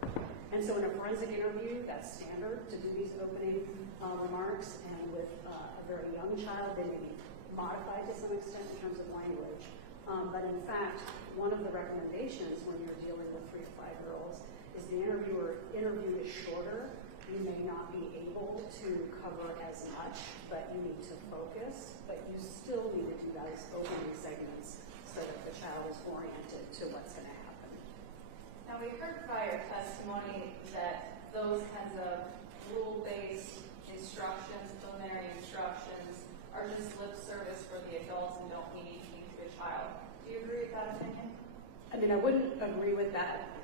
And so in a forensic interview, that's standard to do these opening remarks, and with a very young child, they may be modified to some extent in terms of language. But in fact, one of the recommendations when you're dealing with 3 to 5 year olds is the interview is shorter. You may not be able to cover as much, but you need to focus, but you still need to do those opening segments so that the child is oriented to what's going to happen. Now, we heard prior testimony that those kinds of rule-based instructions, preliminary instructions, are just lip service for the adults and don't mean anything to the child. Do you agree with that opinion? I mean, I wouldn't agree with that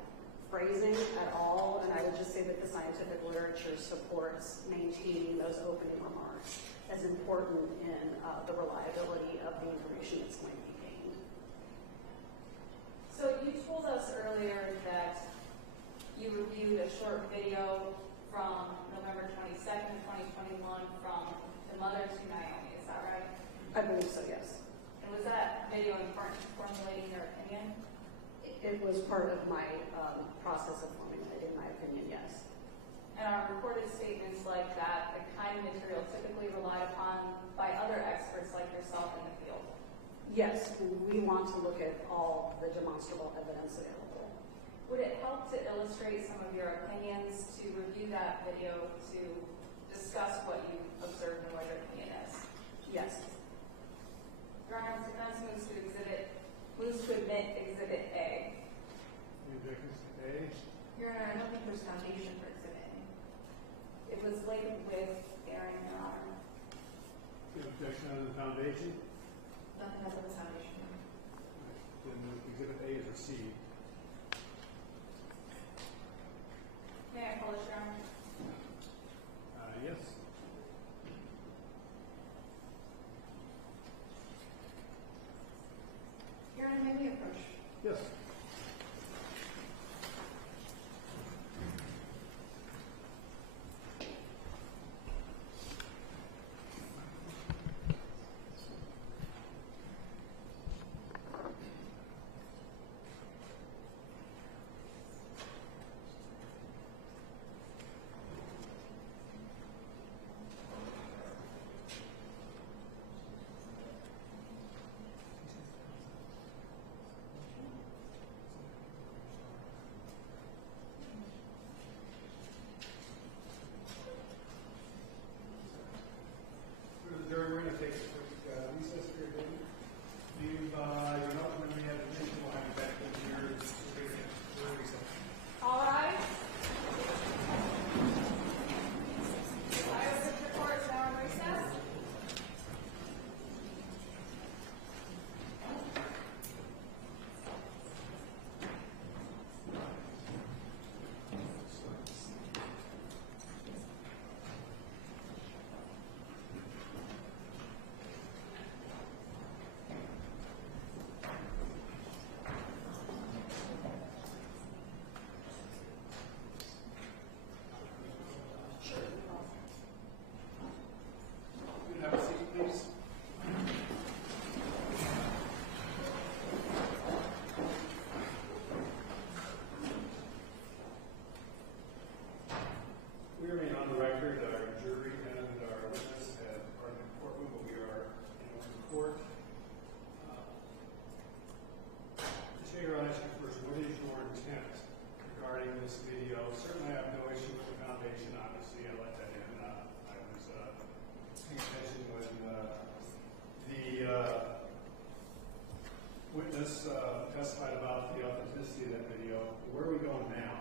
phrasing at all, and I would just say that the scientific literature supports maintaining those opening remarks as important in the reliability of the information that's going to be gained. So you told us earlier that you reviewed a short video from November 22nd, 2021 from the mother to Naomi, is that right? I believe so, yes. And was that video important to formulating your opinion? It was part of my process of formulating my opinion, yes. And are recorded statements like that the kind of material typically relied upon by other experts like yourself in the field? Yes, we want to look at all the demonstrable evidence available. Would it help to illustrate some of your opinions to review that video to discuss what you observed and what your opinion is? Yes. Your Honor, the defense moves to admit Exhibit A. Any objections to A? Your Honor, I don't think there's foundation for Exhibit A. It was labeled with bearing, Your Honor. Any objection on the foundation? Nothing has a foundation. Then Exhibit A is received. May I call this, Your Honor? Yes. Your Honor, may we approach? Yes. the record, our jury and our witness are in the courtroom, but we are in open court. Chair, I'll ask you first, what is your intent regarding this video? Certainly I have no issue with the foundation, obviously, I let that in. I was paying attention when the witness testified about the authenticity of that video. Where are we going now?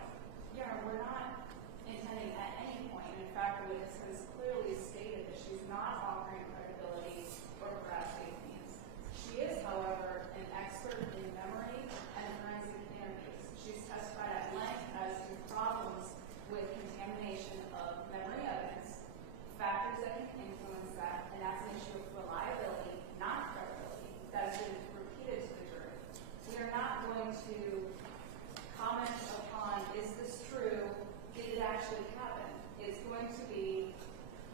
Yeah, we're not intending at any point, and in fact, the witness has clearly stated that she's not offering credibility or veracity opinions. She is, however, an expert in memory and forensic interviews. She's testified at length as to problems with contamination of memory evidence, factors that can influence that, and that's an issue of reliability, not credibility. That has been repeated to the jury. We are not going to comment upon, is this true? Did it actually happen? It's going to be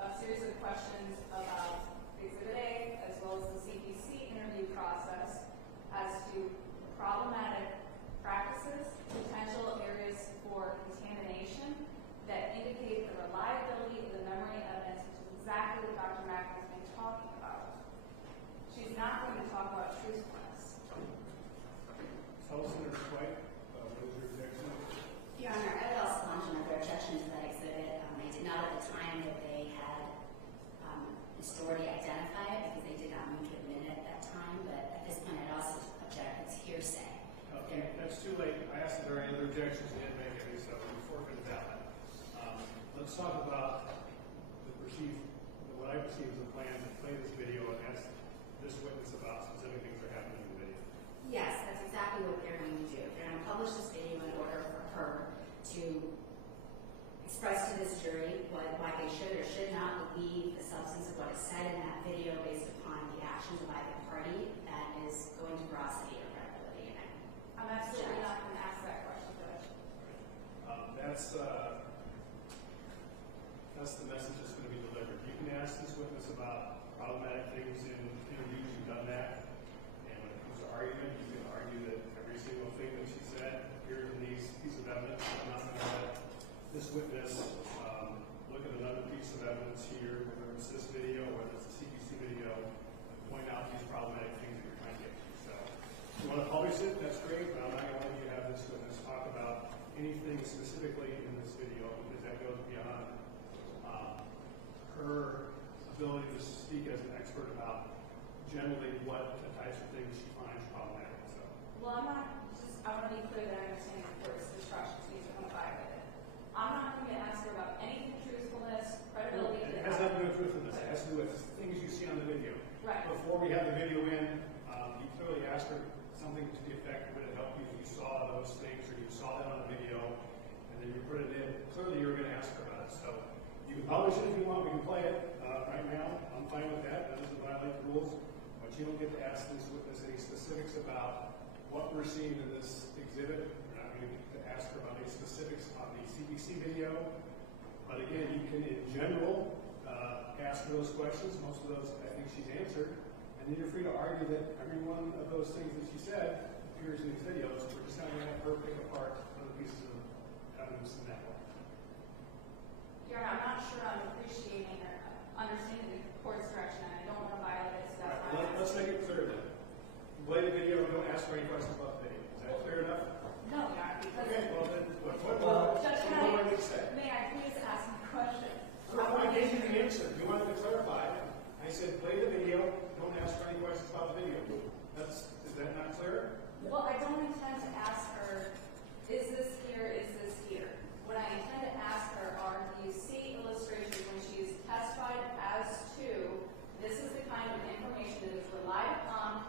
a series of questions about Exhibit A as well as the CPC interview process as to problematic practices, potential areas for contamination that indicate the reliability of the memory evidence, which is exactly what Dr. Mack has been talking about. She's not going to talk about truthfulness. Tell us, Senator White, what is your objection? Your Honor, I would also launch another objection to that exhibit. I did not at the time that they had this already identified because they did not move to admit it at that time, but at this point I'd also object it's hearsay. Okay, that's too late. I asked if there are any other objections. You didn't make any, so we forfeited that one. Let's talk about what I perceive as a plan to play this video and ask this witness about specific things that are happening in the video. Yes, that's exactly what they're going to do. They're going to publish this video in order for her to express to this jury why they should or should not believe the substance of what is said in that video based upon the actions of either party that is going to veracity or credibility. I'm absolutely not going to ask that question, Judge. That's the message that's going to be delivered. You can ask this witness about problematic things in interviews. You've done that. And when it comes to argument, you can argue that every single thing that she said appears in these pieces of evidence. I'm not going to let this witness look at another piece of evidence here, whether it's this video or whether it's a CPC video, and point out these problematic things that you're trying to get to. So if you want to publish it, that's great, but I'm not going to let you have this witness talk about anything specifically in this video because that goes beyond her ability to speak as an expert about generally what the types of things she finds problematic. So. Well, I want to be clear that I understand the court's instructions needs to comply with it. I'm not going to ask her about anything truthfulness, credibility. It has nothing to do with truthfulness. It has to do with things you see on the video. Right. Before we have the video in, you clearly asked her something to the effect, would it help you if you saw those things or you saw that on the video, and then you put it in. Clearly, you were going to ask her about it. So you can publish it if you want. We can play it right now. I'm fine with that. That doesn't violate the rules. But you don't get to ask this witness any specifics about what we're seeing in this exhibit. We're not going to get to ask her about any specifics on the CPC video. But again, you can, in general, ask her those questions. Most of those, I think she's answered. And then you're free to argue that every one of those things that she said appears in these videos. We're just not going to have her pick apart other pieces of evidence in that way. Your Honor, I'm not sure I'm appreciating or understanding the court's direction, and I don't want to violate it, so that's why I'm Let's make it clear then. Play the video and don't ask her any questions about the video. Is that clear enough? No, Your Honor, because... Okay, well then, what Judge, do you want me to say? may I please ask a question? I gave you the answer. You wanted to clarify. I said play the video, don't ask her any questions about the video. Is that not clear? Well, I don't intend to ask her, is this here, is this here? What I intend to ask her are, do you see illustrations when she is testified as to, this is the kind of information that is relied upon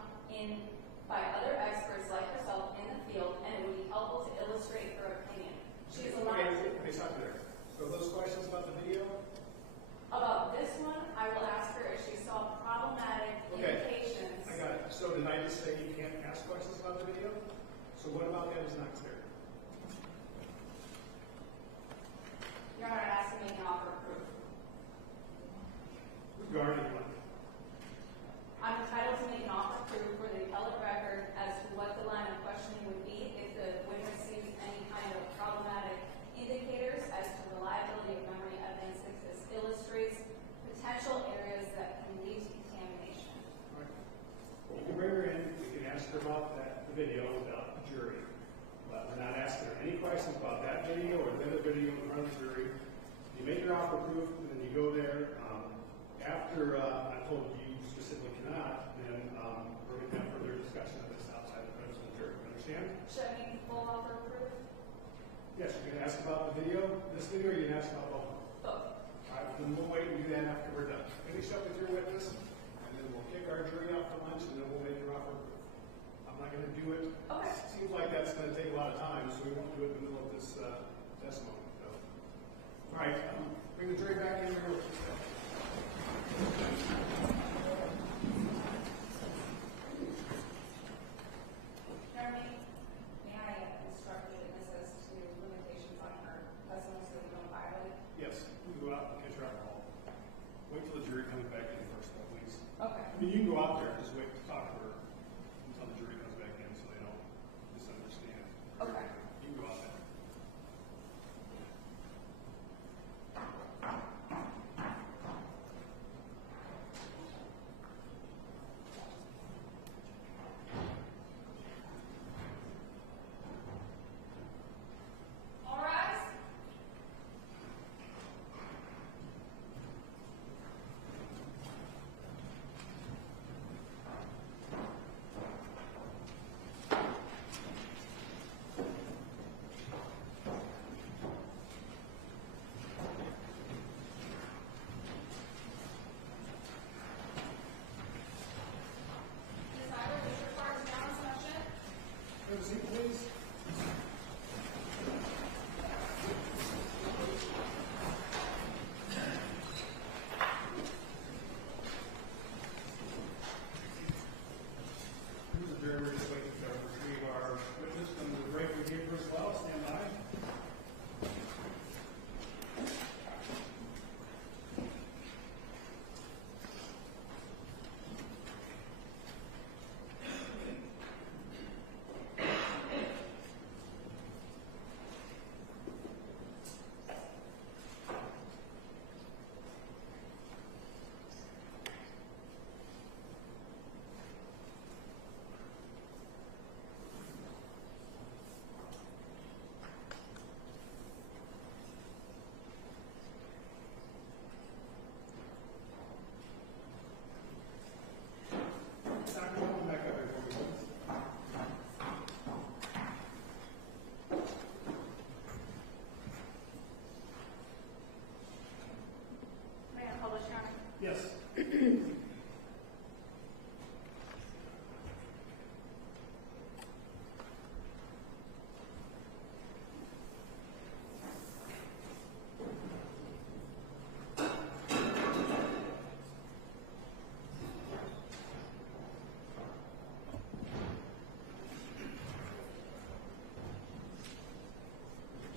by other experts like herself in the field, and it would be helpful to illustrate her opinion. She is allowed to... Okay, stop there. So those questions about the video? About this one, I will ask her if she saw problematic indications. I got it. So did I just say you can't ask questions about the video? So what about that is not clear? Your Honor, I ask to make an offer of proof. Regarding what? I'm entitled to make an offer of proof for the appellate record as to what the line of questioning would be if the witness sees any kind of problematic indicators as to reliability of memory evidence exists offer proof, and then you go there. After I told you specifically cannot, then we're going to have further discussion of this outside the presence of the jury. Understand? Should I need full offer proof? Yes, you're going to ask about the video, this video, or you're going to ask about both? Both. All right, then we'll wait and do that after we're done. Finish up with your witness, and then we'll kick our jury out for lunch, and then we'll make your offer proof. I'm not going to do it. Okay. Seems like that's going to take a lot of time, so we won't do it in the middle of this testimony. So. All right, bring the jury back in here. Jeremy, may I instruct the witness as to limitations on her testimony so we don't violate? Yes, you can go out and catch your alcohol. Wait till the jury comes back in first, though, please. Okay. I mean, you can go out there, just wait to talk to her until the jury comes back in so they don't misunderstand. Okay. You can go out there. All rise. Ms. Ivor, this requires now session. Have a seat, please. Here's the jury. We're just waiting to retrieve our witness from the break we gave her as well. Stand by. Dr. Welcome back up here for me, please. May I publish, Your Honor? Yes. Make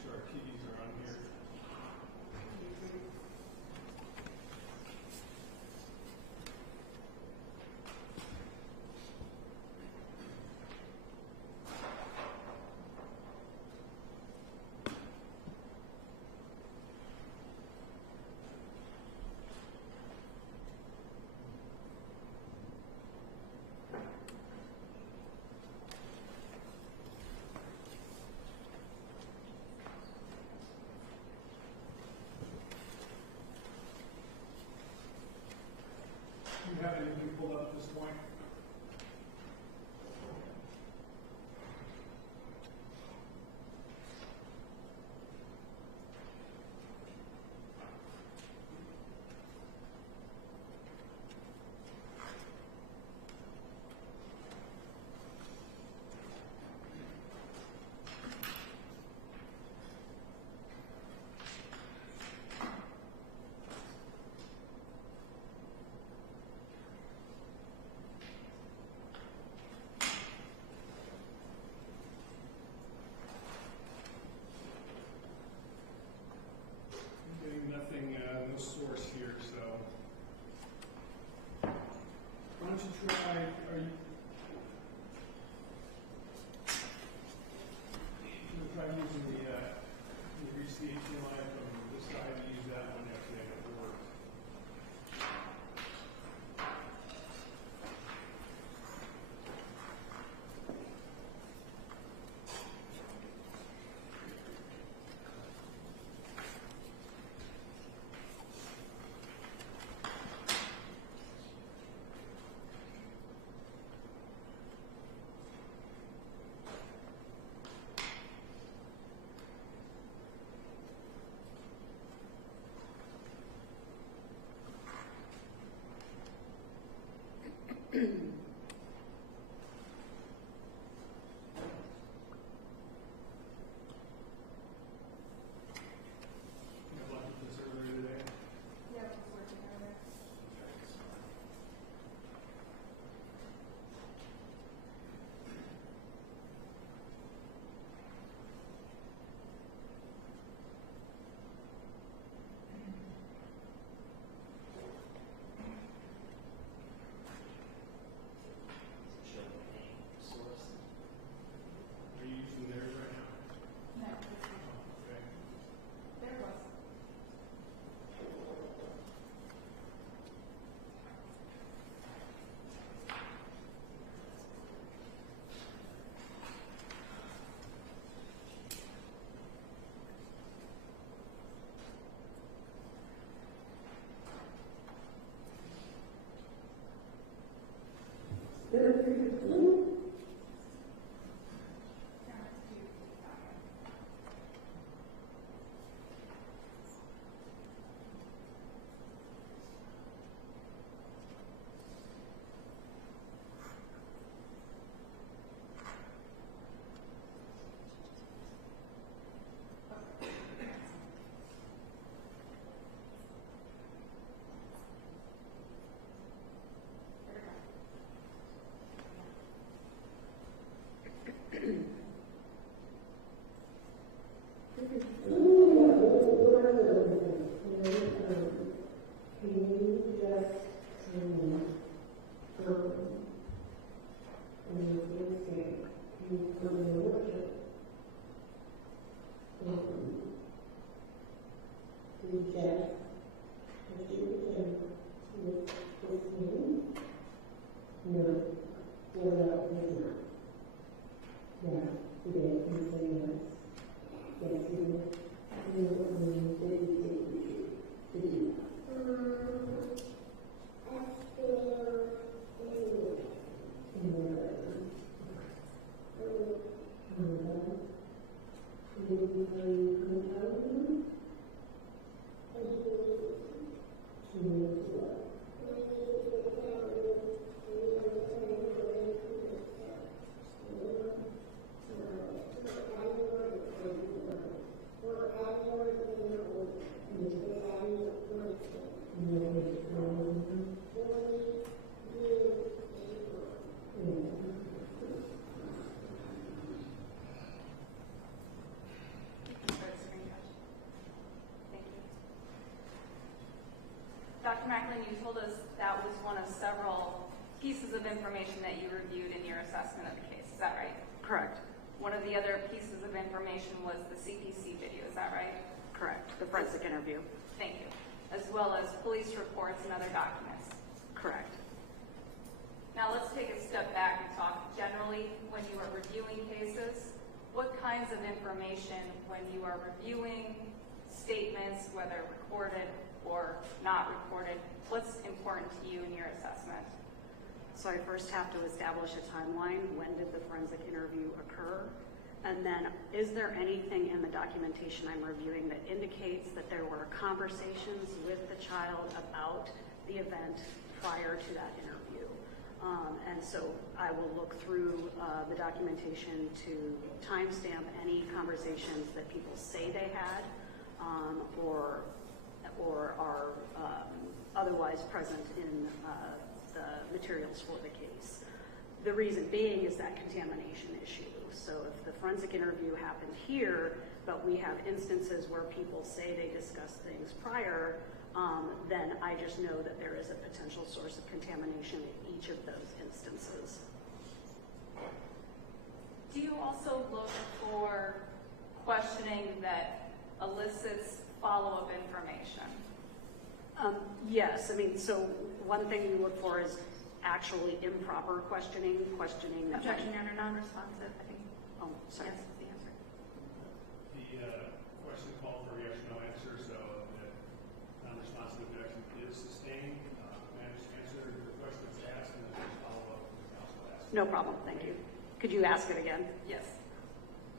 sure our keys are on here. Do you have anything pulled up at this point? You got lucky with this earlier today? Yeah, it was working earlier. Show any source. Are you using theirs right now? No, Okay. there was. Dr. Macklin, you told us that was one of several pieces of information that you reviewed in your assessment of the case. Is that right? Correct. One of the other pieces of information was the CPC video. Is that right? Correct. The forensic interview. Thank you. As well as police reports and other documents. Correct. Now let's take a step back and talk generally when you are reviewing cases. What kinds of information, when you are reviewing statements, whether recorded or not recorded, what's important to you in your assessment? So I first have to establish a timeline. When did the forensic interview occur? And then, is there anything in the documentation I'm reviewing that indicates that there were conversations with the child about the event prior to that interview? And so I will look through the documentation to timestamp any conversations that people say they had or are otherwise present in the materials for the case. The reason being is that contamination issue. So if the forensic interview happened here, but we have instances where people say they discussed things prior, then I just know that there is a potential source of contamination in each of those instances. Do you also look for questioning that elicits follow-up information? Yes, I mean, so one thing you look for is actually improper questioning that Objection, Your Honor, non-responsive, I think. Oh, sorry. Yes, is the answer. The question called for a yes or no answer, so the non-responsive objection is sustained. May I just answer the question that's asked and then just follow up with the counsel asked? No problem, thank you. Could you ask it again? Yes.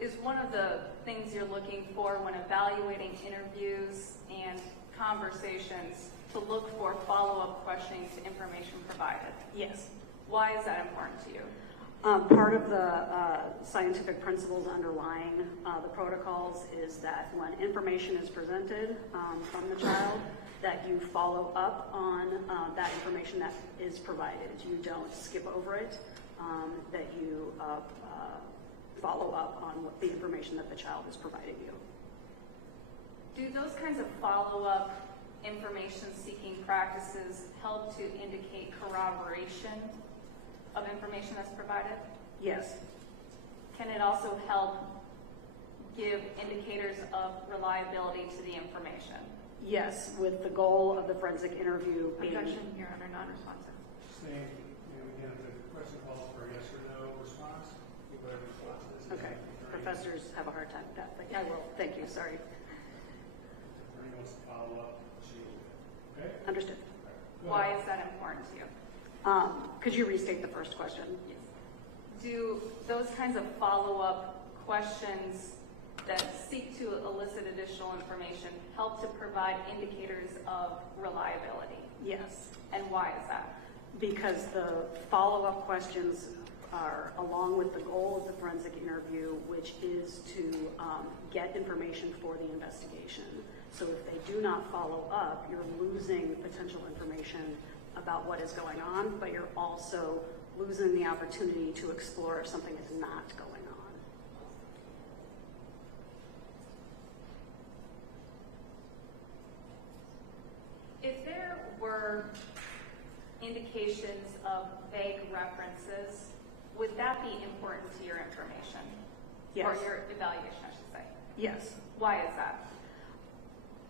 Is one of the things you're looking for when evaluating interviews and conversations to look for follow-up questioning to information provided? Yes. Why is that important to you? Part of the scientific principles underlying the protocols is that when information is presented from the child, that you follow up on that information that is provided. You don't skip over it, that you follow up on what the information that the child is providing you. Do those kinds of follow-up information-seeking practices help to indicate corroboration of information that's provided? Yes. Can it also help give indicators of reliability to the information? Yes, with the goal of the forensic interview being... Objection, Your Honor, non-responsive. Saying, again, if the question calls for a yes or no response, give whatever response it is. Okay. Professors have a hard time with that, but I will. Thank you. Sorry. If anyone wants to follow up, she will. Okay? Understood. Why is that important to you? Could you restate the first question? Yes. Do those kinds of follow-up questions that seek to elicit additional information help to provide indicators of reliability? Yes. And why is that? Because the follow-up questions are along with the goal of the forensic interview, which is to get information for the investigation. So if they do not follow up, you're losing potential information about what is going on, but you're also losing the opportunity to explore if something is not going on. If there were indications of vague references, would that be important to your information? Yes. Or your evaluation, I should say. Yes. Why is that?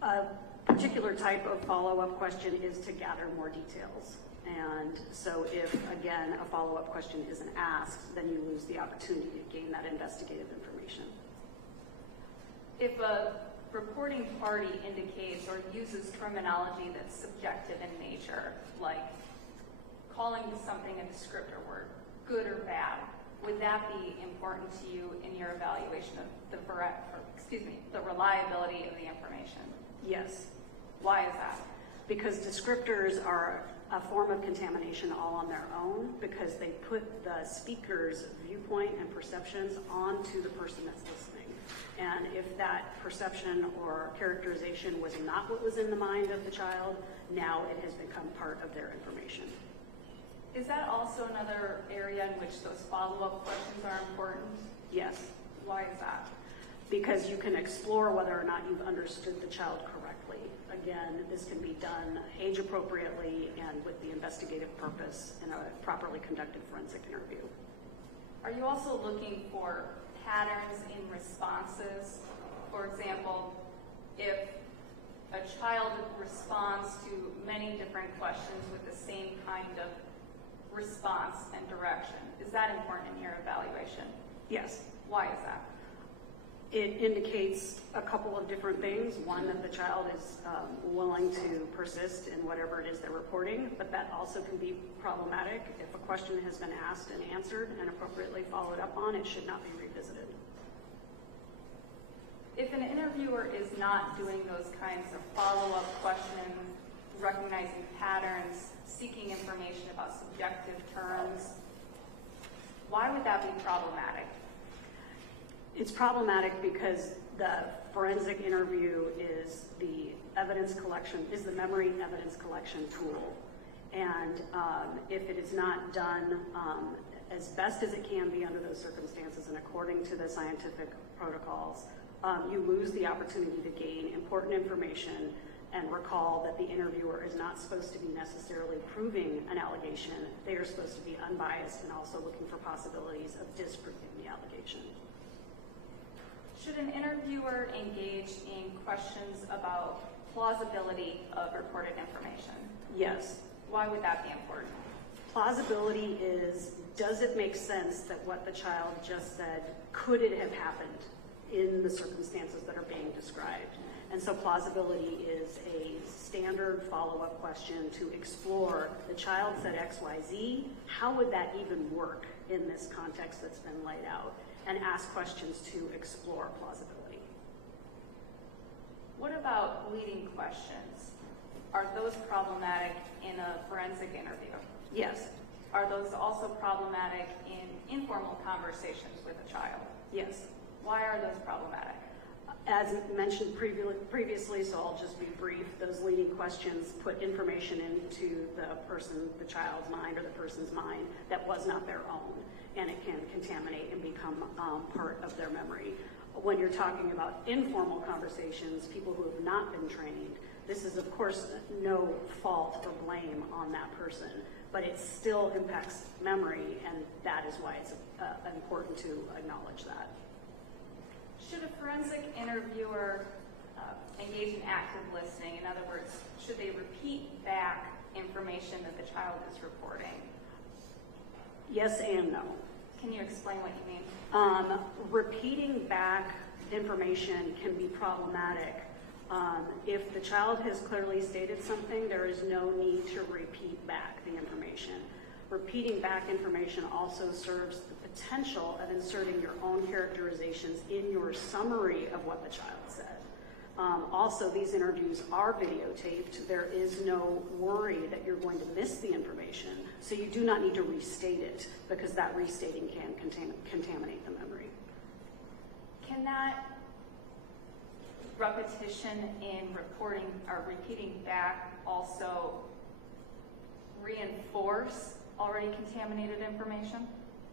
A particular type of follow-up question is to gather more details. And so if, again, a follow-up question isn't asked, then you lose the opportunity to gain that investigative information. If a reporting party indicates or uses terminology that's subjective in nature, like calling something a descriptor word, good or bad, would that be important to you in your evaluation of the reliability of the information? Yes. Why is that? Because descriptors are a form of contamination all on their own, because they put the speaker's viewpoint and perceptions onto the person that's listening. And if that perception or characterization was not what was in the mind of the child, now it has become part of their information. Is that also another area in which those follow-up questions are important? Yes. Why is that? Because you can explore whether or not you've understood the child correctly. Again, this can be done age appropriately and with the investigative purpose in a properly conducted forensic interview. Are you also looking for patterns in responses? For example, if a child responds to many different questions with the same kind of response and direction, is that important in your evaluation? Yes. Why is that? It indicates a couple of different things. One, that the child is willing to persist in whatever it is they're reporting, but that also can be problematic. If a question has been asked and answered and appropriately followed up on, it should not be revisited. If an interviewer is not doing those kinds of follow-up questions, recognizing patterns, seeking information about subjective terms, why would that be problematic? It's problematic because the forensic interview is the evidence collection, is the memory evidence collection tool. And if it is not done as best as it can be under those circumstances and according to the scientific protocols, you lose the opportunity to gain important information and recall that the interviewer is not supposed to be necessarily proving an allegation. They are supposed to be unbiased and also looking for possibilities of disproving the allegation. Should an interviewer engage in questions about plausibility of reported information? Yes. Why would that be important? Plausibility is, does it make sense that what the child just said, could it have happened in the circumstances that are being described? And so plausibility is a standard follow-up question to explore, the child said X, Y, Z, how would that even work in this context that's been laid out? And ask questions to explore plausibility. What about leading questions? Are those problematic in a forensic interview? Yes. are those also problematic in informal conversations with a child? Yes. Why are those problematic? As mentioned previously, so I'll just be brief, those leading questions put information into the child's mind or the person's mind that was not their own, and it can contaminate and become part of their memory. When you're talking about informal conversations, people who have not been trained, this is of course no fault or blame on that person, but it still impacts memory, and that is why it's important to acknowledge that. Should a forensic interviewer engage in active listening? In other words, should they repeat back information that the child is reporting? Yes and no. Can you explain what you mean? Repeating back information can be problematic. If the child has clearly stated something, there is no need to repeat back the information. Repeating back information also serves the potential of inserting your own characterizations in your summary of what the child said. Also, these interviews are videotaped. There is no worry that you're going to miss the information, so you do not need to restate it because that restating can contaminate the memory. Can that repetition in reporting or repeating back also reinforce already contaminated information?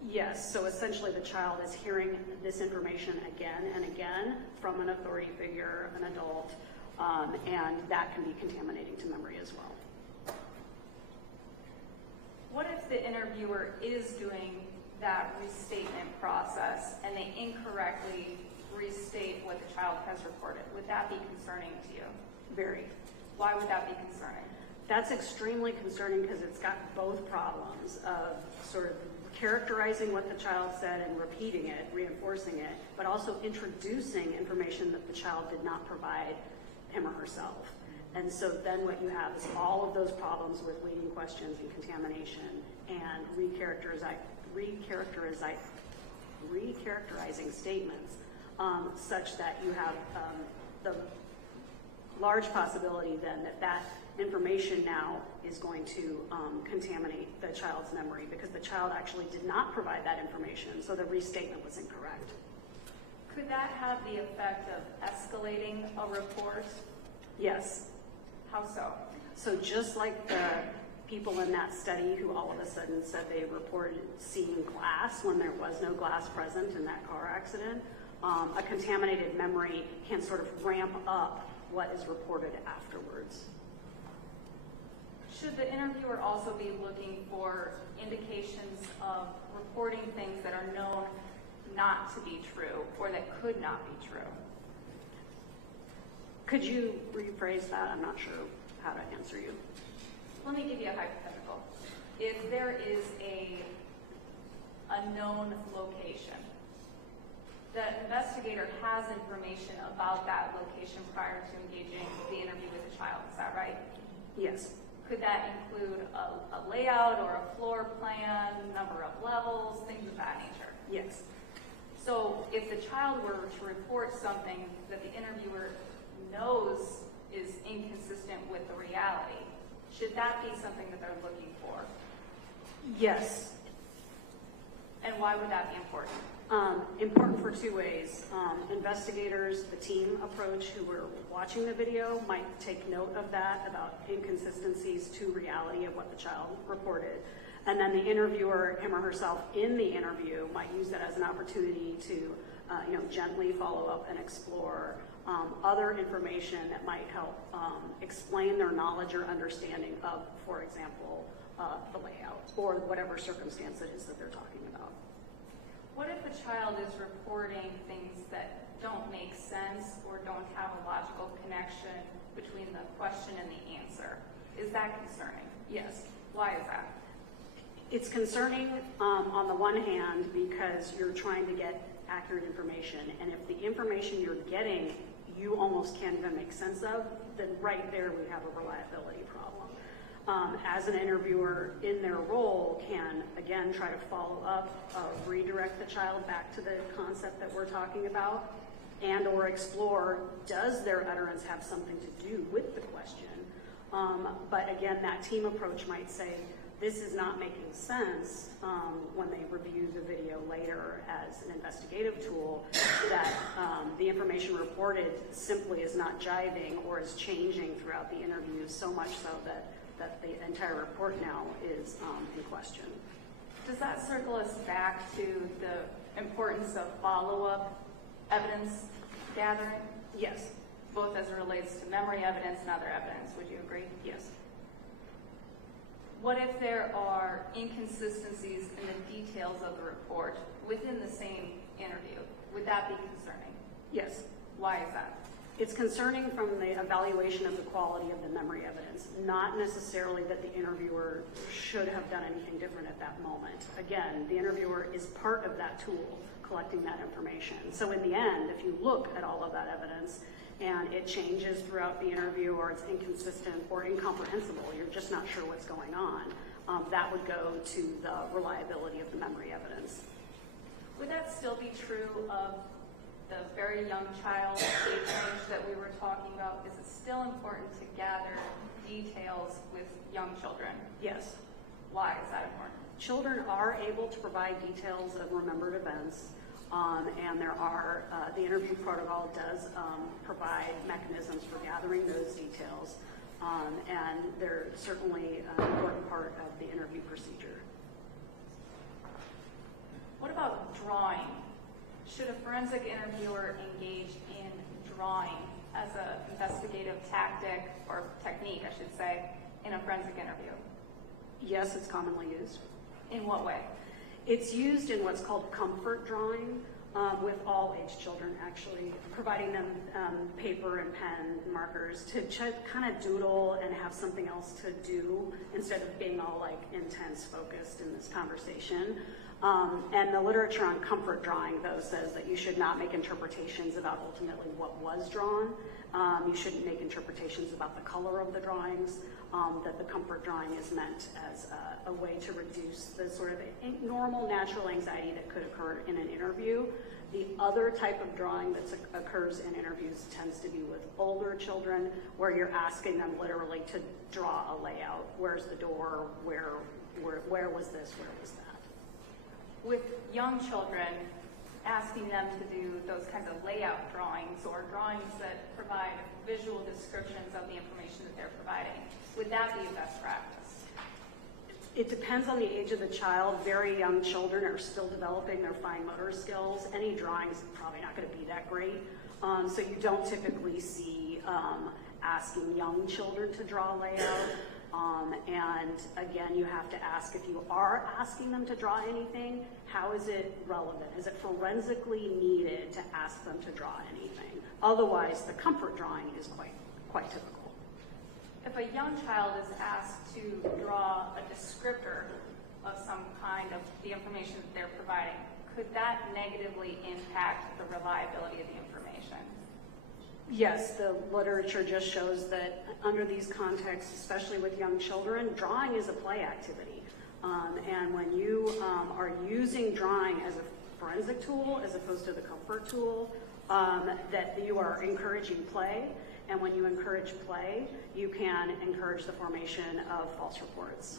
Yes, so essentially the child is hearing this information again and again from an authority figure, an adult, and that can be contaminating to memory as well. What if the interviewer is doing that restatement process and they incorrectly restate what the child has reported? Would that be concerning to you? Very. Why would that be concerning? That's extremely concerning because it's got both problems of sort of characterizing what the child said and repeating it, reinforcing it, but also introducing information that the child did not provide him or herself. And so then what you have is all of those problems with leading questions and contamination and recharacterizing statements such that you have the large possibility then that information now is going to contaminate the child's memory because the child actually did not provide that information, so the restatement was incorrect. Could that have the effect of escalating a report? Yes. How so? So just like the people in that study who all of a sudden said they reported seeing glass when there was no glass present in that car accident, a contaminated memory can sort of ramp up what is reported afterwards. Should the interviewer also be looking for indications of reporting things that are known not to be true or that could not be true? Could you rephrase that? I'm not sure how to answer you. Let me give you a hypothetical. If there is a known location, the investigator has information about that location prior to engaging the interview with the child. Is that right? Yes. Could that include a layout or a floor plan, number of levels, things of that nature? Yes. So if the child were to report something that the interviewer knows is inconsistent with the reality, should that be something that they're looking for? Yes. And why would that be important? Important for two ways. Investigators, the team approach who were watching the video might take note of that, about inconsistencies to reality of what the child reported. And then the interviewer, him or herself in the interview, might use that as an opportunity to gently follow up and explore other information that might help explain their knowledge or understanding of, for example, the layout or whatever circumstance it is that they're talking about. What if a child is reporting things that don't make sense or don't have a logical connection between the question and the answer? Is that concerning? Yes. Why is that? It's concerning on the one hand because you're trying to get accurate information, and if the information you're getting you almost can't even make sense of, then right there we have a reliability problem. As an interviewer in their role can, again, try to follow up, redirect the child back to the concept that we're talking about, and or explore, does their utterance have something to do with the question? But again, that team approach might say, this is not making sense when they review the video later as an investigative tool, that the information reported simply is not jiving or is changing throughout the interview, so much so that the entire report now is in question. Does that circle us back to the importance of follow-up evidence gathering? Yes. Both as it relates to memory evidence and other evidence, would you agree? Yes. What if there are inconsistencies in the details of the report within the same interview? Would that be concerning? Yes. Why is that? It's concerning from the evaluation of the quality of the memory evidence, not necessarily that the interviewer should have done anything different at that moment. Again, the interviewer is part of that tool, collecting that information. So in the end, if you look at all of that evidence and it changes throughout the interview, or it's inconsistent or incomprehensible, you're just not sure what's going on, that would go to the reliability of the memory evidence. Would that still be true of the very young child age range that we were talking about? Is it still important to gather details with young children? Yes. Why is that important? Children are able to provide details of remembered events, and there are, the interview protocol does provide mechanisms for gathering those details, and they're certainly an important part of the interview procedure. What about drawing? Should a forensic interviewer engage in drawing as an investigative tactic or technique, I should say, in a forensic interview? Yes, it's commonly used. In what way? It's used in what's called comfort drawing with all age children, actually, providing them paper and pen markers to kind of doodle and have something else to do instead of being all like intense focused in this conversation. And the literature on comfort drawing, though, says that you should not make interpretations about ultimately what was drawn. You shouldn't make interpretations about the color of the drawings, that the comfort drawing is meant as a way to reduce the sort of normal, natural anxiety that could occur in an interview. The other type of drawing that occurs in interviews tends to be with older children, where you're asking them literally to draw a layout. Where's the door? Where was this? Where was that? With young children, asking them to do those kinds of layout drawings or drawings that provide visual descriptions of the information that they're providing, would that be a best practice? It depends on the age of the child. Very young children are still developing their fine motor skills. Any drawing is probably not going to be that great. So you don't typically see asking young children to draw a layout. And again, you have to ask, if you are asking them to draw anything, how is it relevant? Is it forensically needed to ask them to draw anything? Otherwise, the comfort drawing is quite typical. If a young child is asked to draw a descriptor of some kind of the information that they're providing, could that negatively impact the reliability of the information? Yes, the literature just shows that under these contexts, especially with young children, drawing is a play activity. And when you are using drawing as a forensic tool as opposed to the comfort tool, that you are encouraging play. And when you encourage play, you can encourage the formation of false reports.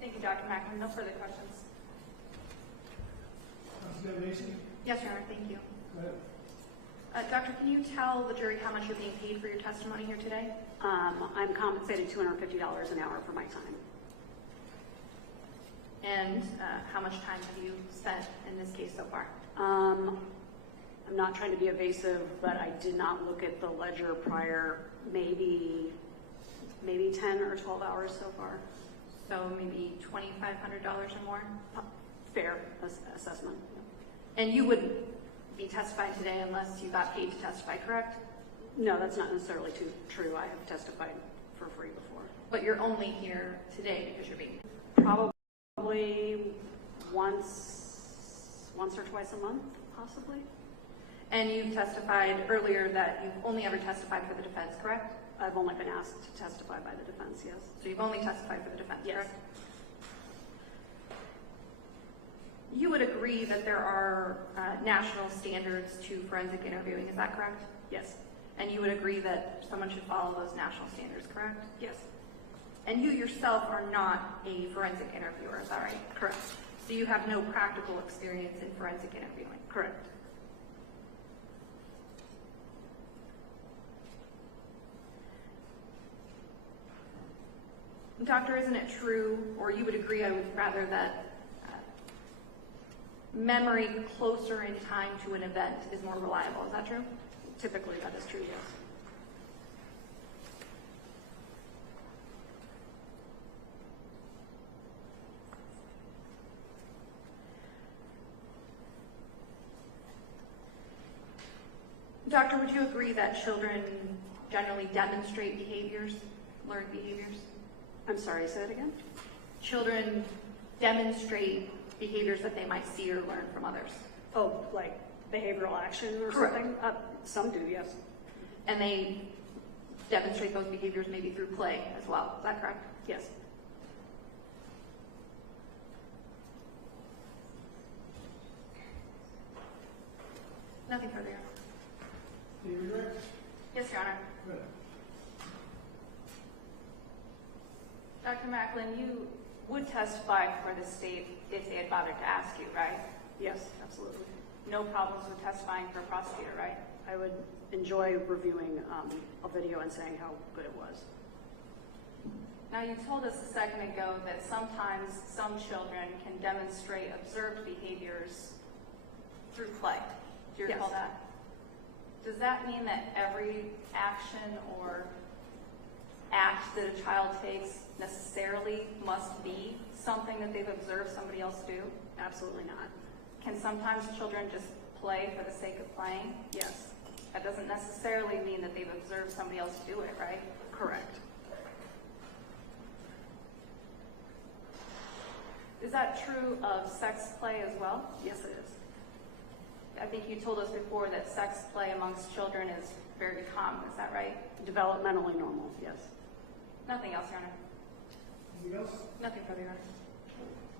Thank you, Dr. Macklin. No further questions. Examination? Yes, Your Honor. Thank you. Go ahead. Doctor, can you tell the jury how much you're being paid for your testimony here today? I'm compensated $250 an hour for my time. And how much time have you spent in this case so far? I'm not trying to be evasive, but I did not look at the ledger prior, maybe 10 or 12 hours so far. So maybe $2,500 or more? Fair assessment. And you wouldn't be testifying today unless you got paid to testify, correct? No, that's not necessarily true. I have testified for free before. But you're only here today because you're being... Probably once or twice a month, possibly. And you've testified earlier that you've only ever testified for the defense, correct? I've only been asked to testify by the defense, yes. So you've only testified for the defense, Yes. correct? You would agree that there are national standards to forensic interviewing, is that correct? Yes. And you would agree that someone should follow those national standards, correct? Yes. And you yourself are not a forensic interviewer, is that right? Correct. So you have no practical experience in forensic interviewing? Correct. Doctor, isn't it true, or you would agree, I would rather, that memory closer in time to an event is more reliable? Is that true? Typically, that is true, yes. Doctor, would you agree that children generally demonstrate behaviors, learned behaviors? I'm sorry, say that again? Children demonstrate behaviors that they might see or learn from others. Oh, like behavioral action or Correct. something? Some do, yes. And they demonstrate those behaviors maybe through play as well. Is that correct? Yes. Nothing further. Do you redirect? Yes, Your Honor. Good. Dr. Macklin, you would testify for the state if they had bothered to ask you, right? Yes, absolutely. No problems with testifying for a prosecutor, right? I would enjoy reviewing a video and saying how good it was. Now, you told us a second ago that sometimes some children can demonstrate observed behaviors through play. Do you Yes. recall that? Does that mean that every action or act that a child takes necessarily must be something that they've observed somebody else do? Absolutely not. Can sometimes children just play for the sake of playing? Yes, That doesn't necessarily mean that they've observed somebody else do it, right? correct. Is that true of sex play as well? Yes, it is. I think you told us before that sex play amongst children is very common. Is that right? Developmentally normal, yes. Nothing else, Your Honor. Anything else? Nothing further, Your Honor.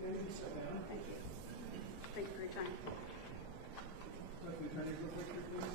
Maybe you sit down. Thank you. Thank you for your time. Let the attorney go picture, please.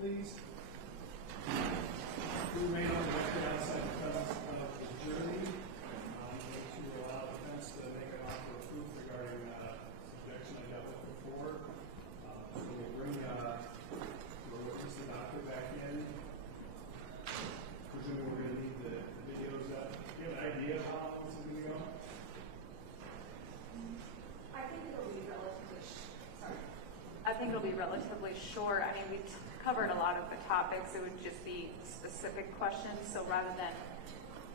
please. To remain on the record outside the presence of the jury. I'm going to allow the defense to make an offer of proof regarding objection I dealt with before. So we'll bring the doctor back in. Presumably we're going to need the videos up. Do you have an idea of how long this is going to go? I think it'll be relatively short. I mean, we covered a lot of the topics. It would just be specific questions. So rather than,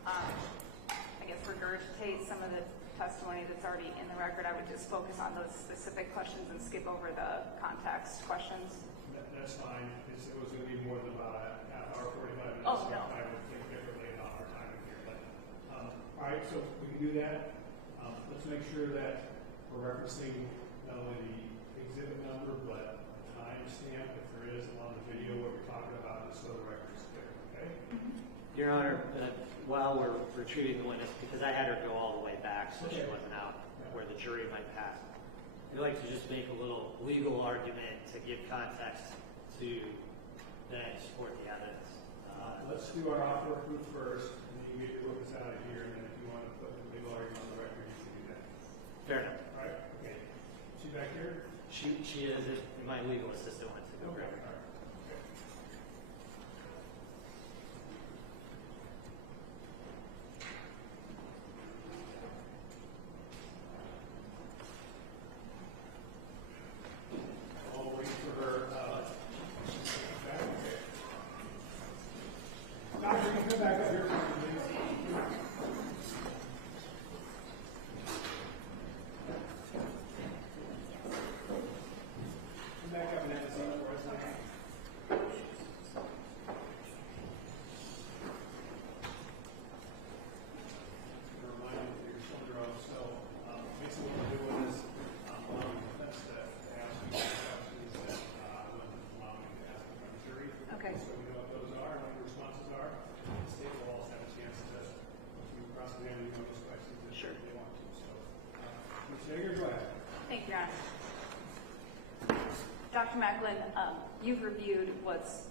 I guess, regurgitate some of the testimony that's already in the record, I would just focus on those specific questions and skip over the context questions. That's fine. It was going to be more than about a half hour, 45 minutes. Oh, no. I would think differently about our time here. But, all right, so we can do that. Let's make sure that we're referencing not only the exhibit number, but the time stamp, if there is, along the video, what we're talking about, just so the record's clear, okay? Your Honor, while we're retrieving the witness, because I had her go all the way back so she wasn't out where the jury might pass, I'd like to just make a little legal argument to give context to then support the evidence. Let's do our offer of proof first, and then you get your witness out of here, and then if you want to put the legal argument on the record, you can do that. Fair enough. All right? Okay. She back here? She is, and my legal assistant went to go. Okay. All right. Okay. I'll wait for her. Back. Okay. Doctor, you can come back up here for me, please. Come back up and have a seat for us now. A reminder that you're still under oath, so basically what we're doing is allowing the defense to ask you questions that I wouldn't allow me to ask the jury. Okay. So we know what those are, and what your responses are. The state will also have a chance to, if you cross-examine those questions if Sure. they want to. So, Ms. Hager, go ahead. Thank you, Your Honor. Dr. Macklin, you've reviewed what's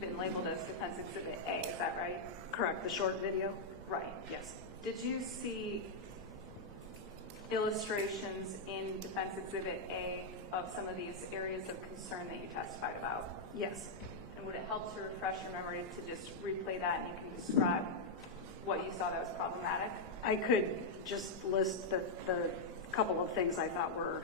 been labeled as Defense Exhibit A, is that right? Correct, the short video? Right, yes. Did you see illustrations in Defense Exhibit A of some of these areas of concern that you testified about? Yes. And would it help to refresh your memory to just replay that and you can describe what you saw that was problematic? I could just list the couple of things I thought were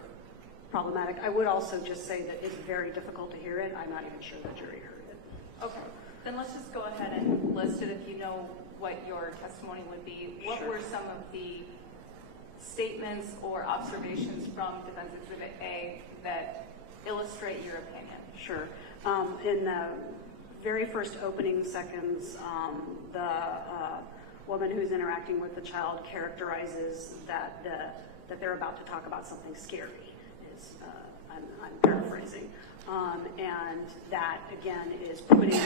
problematic. I would also just say that it's very difficult to hear it. I'm not even sure the jury heard it. Okay, then let's just go ahead and list it if you know what your testimony would be. What Sure. were some of the statements or observations from Defense Exhibit A that illustrate your opinion? Sure. In the very first opening seconds, the woman who's interacting with the child characterizes that they're about to talk about something scary. I'm paraphrasing. And that, again, is putting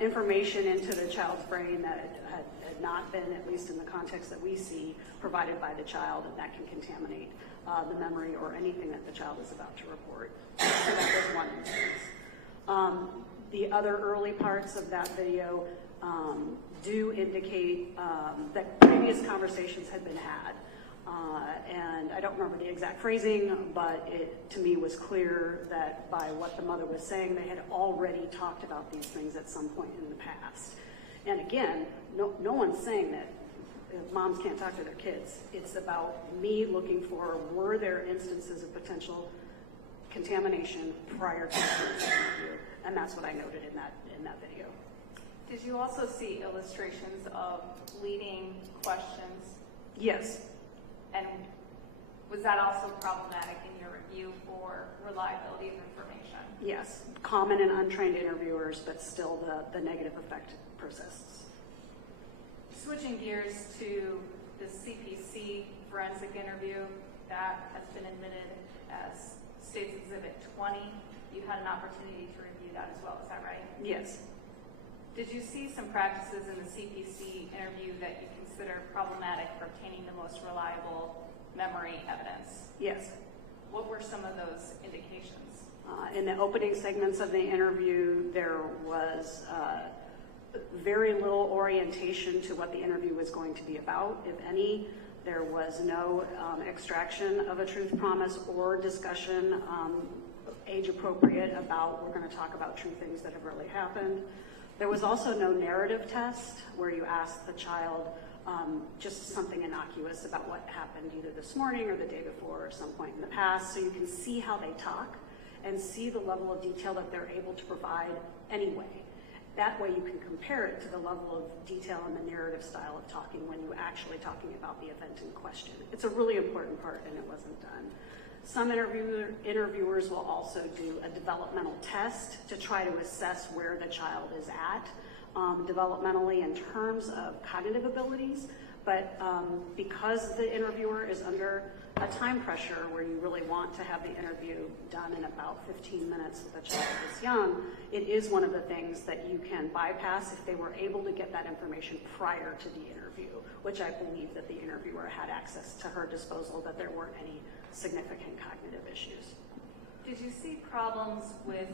information into the child's brain that had not been, at least in the context that we see, provided by the child, and that can contaminate the memory or anything that the child is about to report. So that was one instance. The other early parts of that video do indicate that previous conversations had been had. And I don't remember the exact phrasing, but it, to me, was clear that by what the mother was saying, they had already talked about these things at some point in the past. And again, no one's saying that moms can't talk to their kids. It's about me looking for, were there instances of potential contamination prior to the interview? And that's what I noted in that video. Did you also see illustrations of leading questions? Yes. And was that also problematic in your review for reliability of information? Yes. Common and untrained interviewers, but still the negative effect persists. Switching gears to the CPC forensic interview, that has been admitted as State's Exhibit 20. You had an opportunity to review that as well, is that right? Yes. Did you see some practices in the CPC interview that you consider problematic for obtaining the most reliable memory evidence? Yes. What were some of those indications? In the opening segments of the interview, there was very little orientation to what the interview was going to be about, if any. There was no extraction of a truth promise or discussion age appropriate about, we're going to talk about true things that have really happened. There was also no narrative test where you ask the child just something innocuous about what happened either this morning or the day before or some point in the past, so you can see how they talk and see the level of detail that they're able to provide anyway. That way you can compare it to the level of detail and the narrative style of talking when you're actually talking about the event in question. It's a really important part, and it wasn't done. Some interviewers will also do a developmental test to try to assess where the child is at developmentally in terms of cognitive abilities, but because the interviewer is under a time pressure where you really want to have the interview done in about 15 minutes with a child this young, it is one of the things that you can bypass if they were able to get that information prior to the interview, which I believe that the interviewer had access to her disposal, that there weren't any significant cognitive issues. Did you see problems with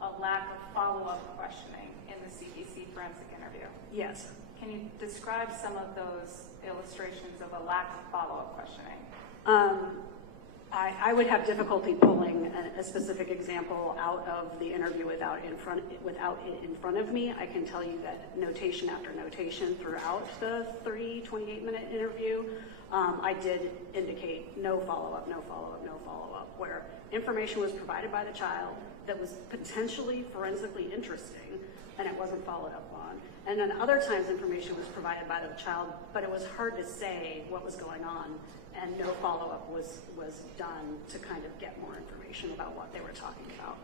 a lack of follow-up questioning in the CPC forensic interview? Yes. Can you describe some of those illustrations of a lack of follow-up questioning? I would have difficulty pulling a specific example out of the interview without it in front of me. I can tell you that notation after notation throughout the 28-minute interview, I did indicate no follow-up, no follow-up, no follow-up, where information was provided by the child that was potentially forensically interesting, and it wasn't followed up on. And then other times information was provided by the child, but it was hard to say what was going on, and no follow-up was done to kind of get more information about what they were talking about.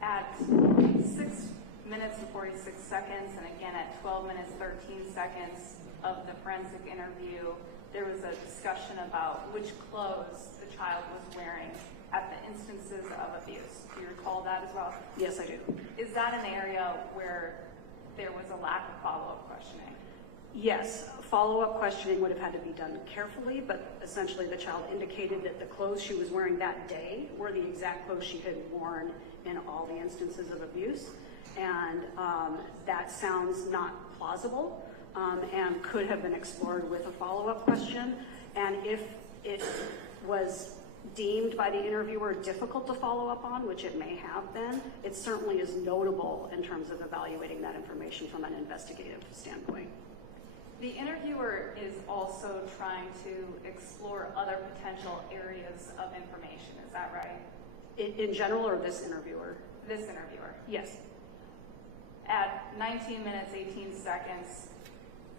At 6 minutes and 46 seconds, and again at 12 minutes, 13 seconds of the forensic interview, there was a discussion about which clothes the child was wearing at the instances of abuse. Do you recall that as well? Yes, I do. Is that an area where there was a lack of follow-up questioning? Yes, follow-up questioning would have had to be done carefully, but essentially the child indicated that the clothes she was wearing that day were the exact clothes she had worn in all the instances of abuse, and that sounds not plausible and could have been explored with a follow-up question. And if it was deemed by the interviewer difficult to follow up on, which it may have been, it certainly is notable in terms of evaluating that information from an investigative standpoint. The interviewer is also trying to explore other potential areas of information, is that right? In general, or this interviewer? This interviewer. Yes. At 19 minutes, 18 seconds,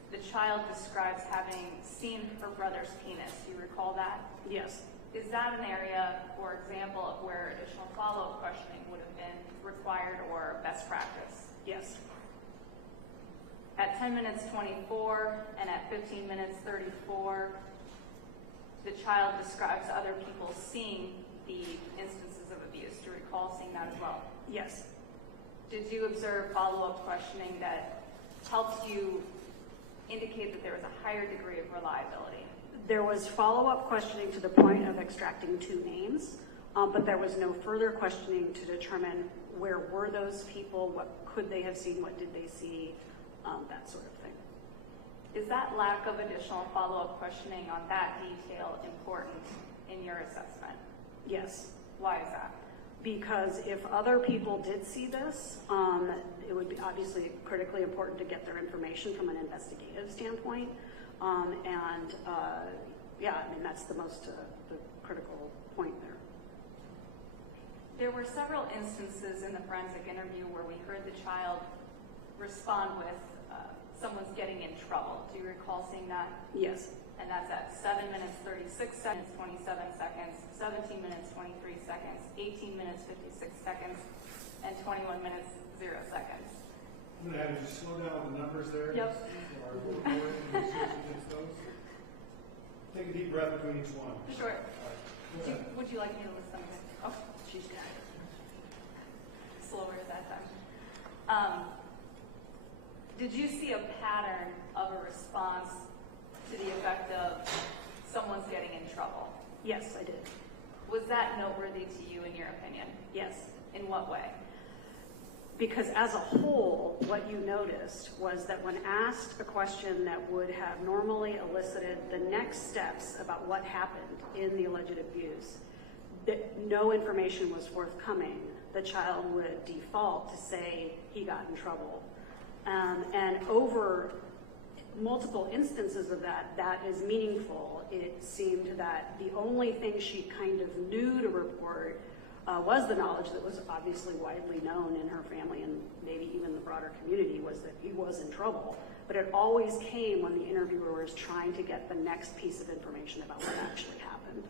the child describes having seen her brother's penis. Do you recall that? Yes. Is that an area, for example, of where additional follow-up questioning would have been required or best practice? Yes. At 10 minutes 24 and at 15 minutes 34, the child describes other people seeing the instances of abuse. Do you recall seeing that as well? Yes. Did you observe follow-up questioning that helps you indicate that there was a higher degree of reliability? There was follow-up questioning to the point of extracting two names, but there was no further questioning to determine where were those people, what could they have seen, what did they see, that sort of thing. Is that lack of additional follow-up questioning on that detail important in your assessment? Yes. Why is that? Because if other people did see this, it would be obviously critically important to get their information from an investigative standpoint. Yeah, I mean, that's the most the critical point there. There were several instances in the forensic interview where we heard the child respond with, someone's getting in trouble. Do you recall seeing that? Yes. And that's at 7 minutes, 36 seconds, 27 seconds, 17 minutes, 23 seconds, 18 minutes, 56 seconds, and 21 minutes, 0 seconds. I'm going to have you slow down the numbers there. Yep. Our board against those. Take a deep breath between each one. Sure. All right. Would you like me to list them again? Oh, She's got it. slower that time. Did you see a pattern of a response to the effect of someone's getting in trouble? Yes, I did. Was that noteworthy to you in your opinion? Yes. In what way? Because as a whole, what you noticed was that when asked a question that would have normally elicited the next steps about what happened in the alleged abuse, that no information was forthcoming, the child would default to say he got in trouble. And over multiple instances of that, that is meaningful. It seemed that the only thing she kind of knew to report was the knowledge that was obviously widely known in her family and maybe even the broader community, was that he was in trouble. But it always came when the interviewer was trying to get the next piece of information about what actually happened.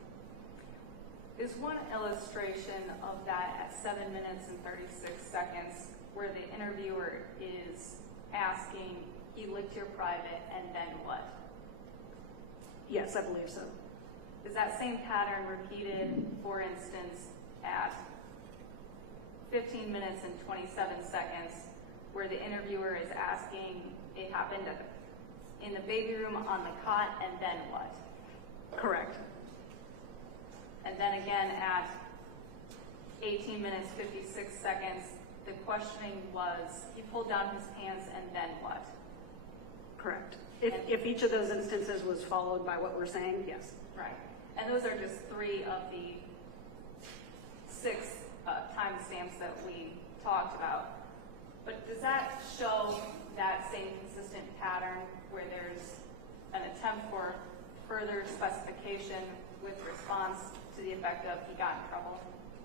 Is one illustration of that at 7 minutes and 36 seconds where the interviewer is asking, he licked your private and then what? Yes, I believe so. Is that same pattern repeated, for instance, at 15 minutes and 27 seconds where the interviewer is asking, it happened in the baby room on the cot and then what? Correct. And then again at 18 minutes, 56 seconds, the questioning was, he pulled down his pants and then what? Correct. If each of those instances was followed by what we're saying, yes. Right. And those are just 3 of the 6 timestamps that we talked about. But does that show that same consistent pattern where there's an attempt for further specification with response to the effect of he got in trouble?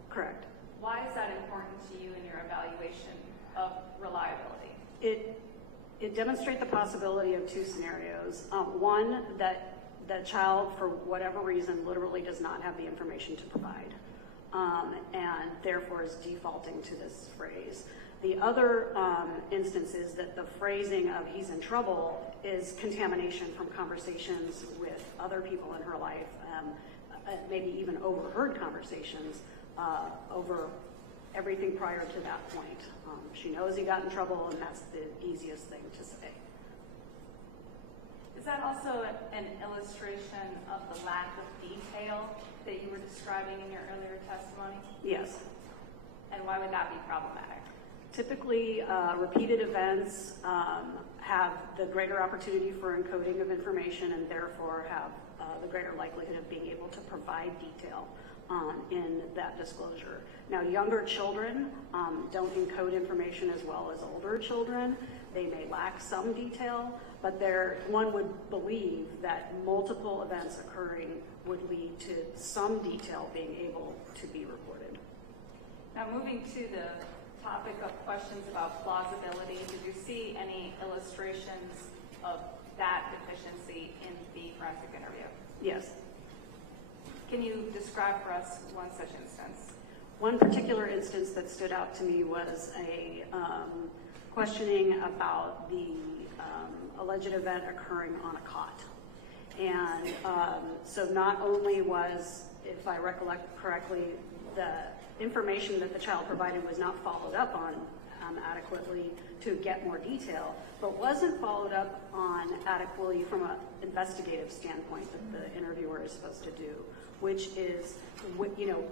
Correct. Why is that important to you in your evaluation of reliability? It demonstrates the possibility of 2 scenarios. One, that the child, for whatever reason, literally does not have the information to provide, and therefore is defaulting to this phrase. The other instance is that the phrasing of he's in trouble is contamination from conversations with other people in her life, maybe even overheard conversations over everything prior to that point. She knows he got in trouble, and that's the easiest thing to say. Is that also an illustration of the lack of detail that you were describing in your earlier testimony? Yes. And why would that be problematic? Typically, repeated events have the greater opportunity for encoding of information and therefore have the greater likelihood of being able to provide detail in that disclosure. Now, younger children don't encode information as well as older children. They may lack some detail, but one would believe that multiple events occurring would lead to some detail being able to be reported. Now, moving to the topic of questions about plausibility, did you see any illustrations of that deficiency in the forensic interview? Yes. Can you describe for us one such instance? One particular instance that stood out to me was a questioning about the alleged event occurring on a cot. And so not only was, if I recollect correctly, the information that the child provided was not followed up on adequately to get more detail, but wasn't followed up on adequately from an investigative standpoint that the interviewer is supposed to do, which is,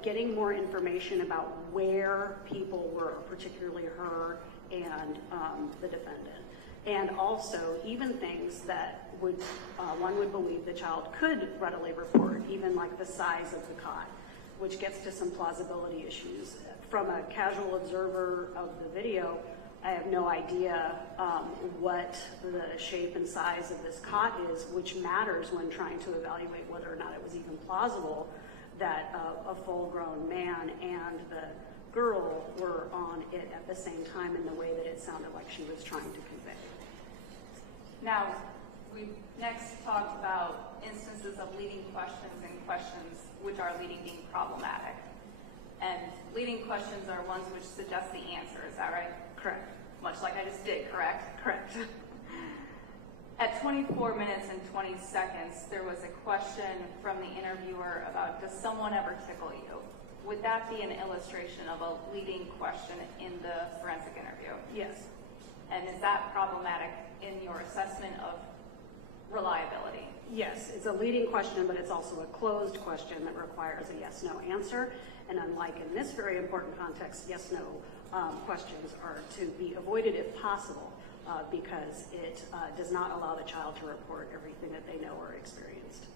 getting more information about where people were, particularly her and the defendant. And also even things that one would believe the child could readily report, even like the size of the cot, which gets to some plausibility issues. From a casual observer of the video, I have no idea what the shape and size of this cot is, which matters when trying to evaluate whether or not it was even plausible that a full-grown man and the girl were on it at the same time in the way that it sounded like she was trying to convey. Now, we next talked about instances of leading questions and questions which are leading being problematic. And leading questions are ones which suggest the answer, is that right? Correct. Much like I just did, correct? Correct. At 24 minutes and 20 seconds, there was a question from the interviewer about, does someone ever tickle you? Would that be an illustration of a leading question in the forensic interview? Yes. And is that problematic in your assessment of reliability. Yes, it's a leading question, but it's also a closed question that requires a yes/no answer. And unlike in this very important context, yes/no questions are to be avoided if possible, because it does not allow the child to report everything that they know or experienced.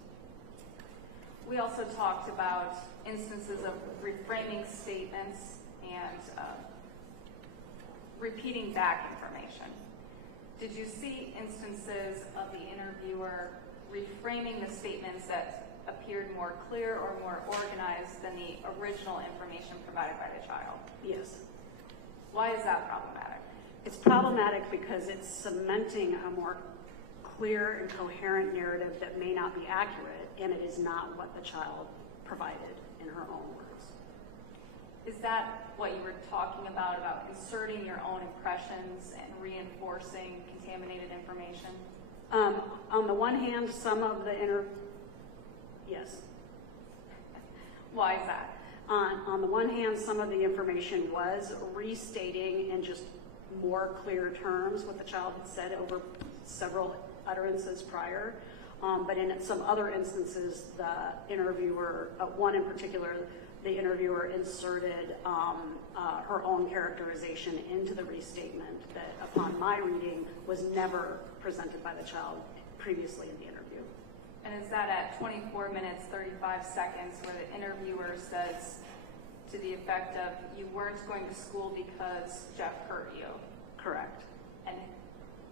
We also talked about instances of reframing statements and repeating back information. Did you see instances of the interviewer reframing the statements that appeared more clear or more organized than the original information provided by the child? Yes. Why is that problematic? It's problematic because it's cementing a more clear and coherent narrative that may not be accurate, and it is not what the child provided in her own words. Is that what you were talking about inserting your own impressions and reinforcing contaminated information? On the one hand, some of the yes. Why is that? On the one hand, some of the information was restating in just more clear terms what the child had said over several utterances prior. But in some other instances, the interviewer, one in particular, the interviewer inserted her own characterization into the restatement that, upon my reading, was never presented by the child previously in the interview. And is that at 24 minutes, 35 seconds, where the interviewer says to the effect of, you weren't going to school because Jeff hurt you? Correct. And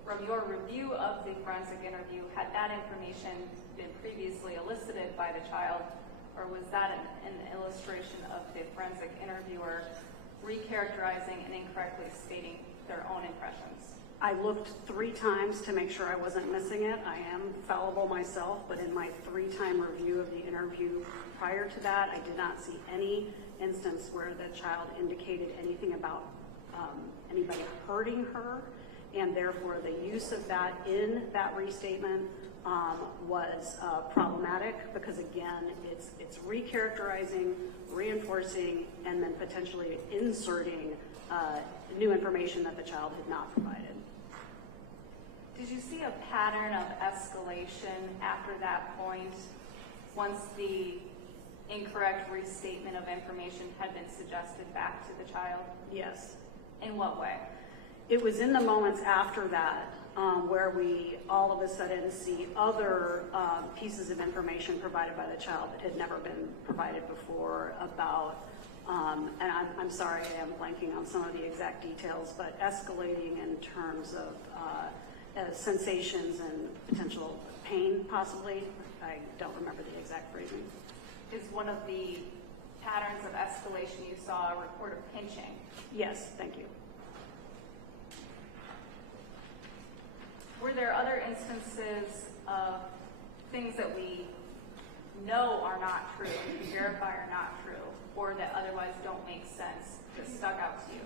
from your review of the forensic interview, had that information been previously elicited by the child, or was that an illustration of the forensic interviewer recharacterizing and incorrectly stating their own impressions? I looked 3 times to make sure I wasn't missing it. I am fallible myself, but in my 3-time review of the interview prior to that, I did not see any instance where the child indicated anything about anybody hurting her, and therefore the use of that in that restatement was problematic because, again, it's recharacterizing, reinforcing, and then potentially inserting new information that the child had not provided. Did you see a pattern of escalation after that point, once the incorrect restatement of information had been suggested back to the child? Yes. In what way? It was in the moments after that where we all of a sudden see other pieces of information provided by the child that had never been provided before about, and I'm sorry, I am blanking on some of the exact details, but escalating in terms of sensations and potential pain, possibly. I don't remember the exact phrasing. Is one of the patterns of escalation you saw a report of pinching? Yes, thank you. Were there other instances of things that we know are not true, we can verify are not true, or that otherwise don't make sense that stuck out to you?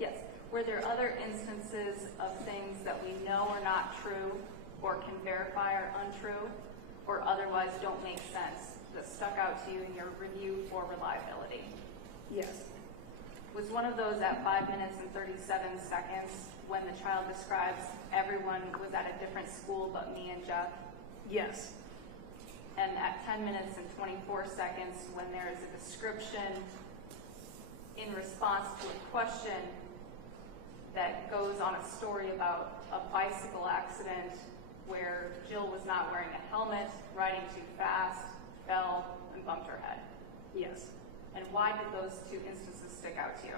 Yes. Were there other instances of things that we know are not true or can verify are untrue or otherwise don't make sense that stuck out to you in your review for reliability? Yes. Was one of those at 5 minutes and 37 seconds when the child describes everyone was at a different school but me and Jeff? Yes. And at 10 minutes and 24 seconds when there is a description in response to a question that goes on a story about a bicycle accident where Jill was not wearing a helmet, riding too fast, fell, and bumped her head? Yes. And why did those 2 instances stick out to you?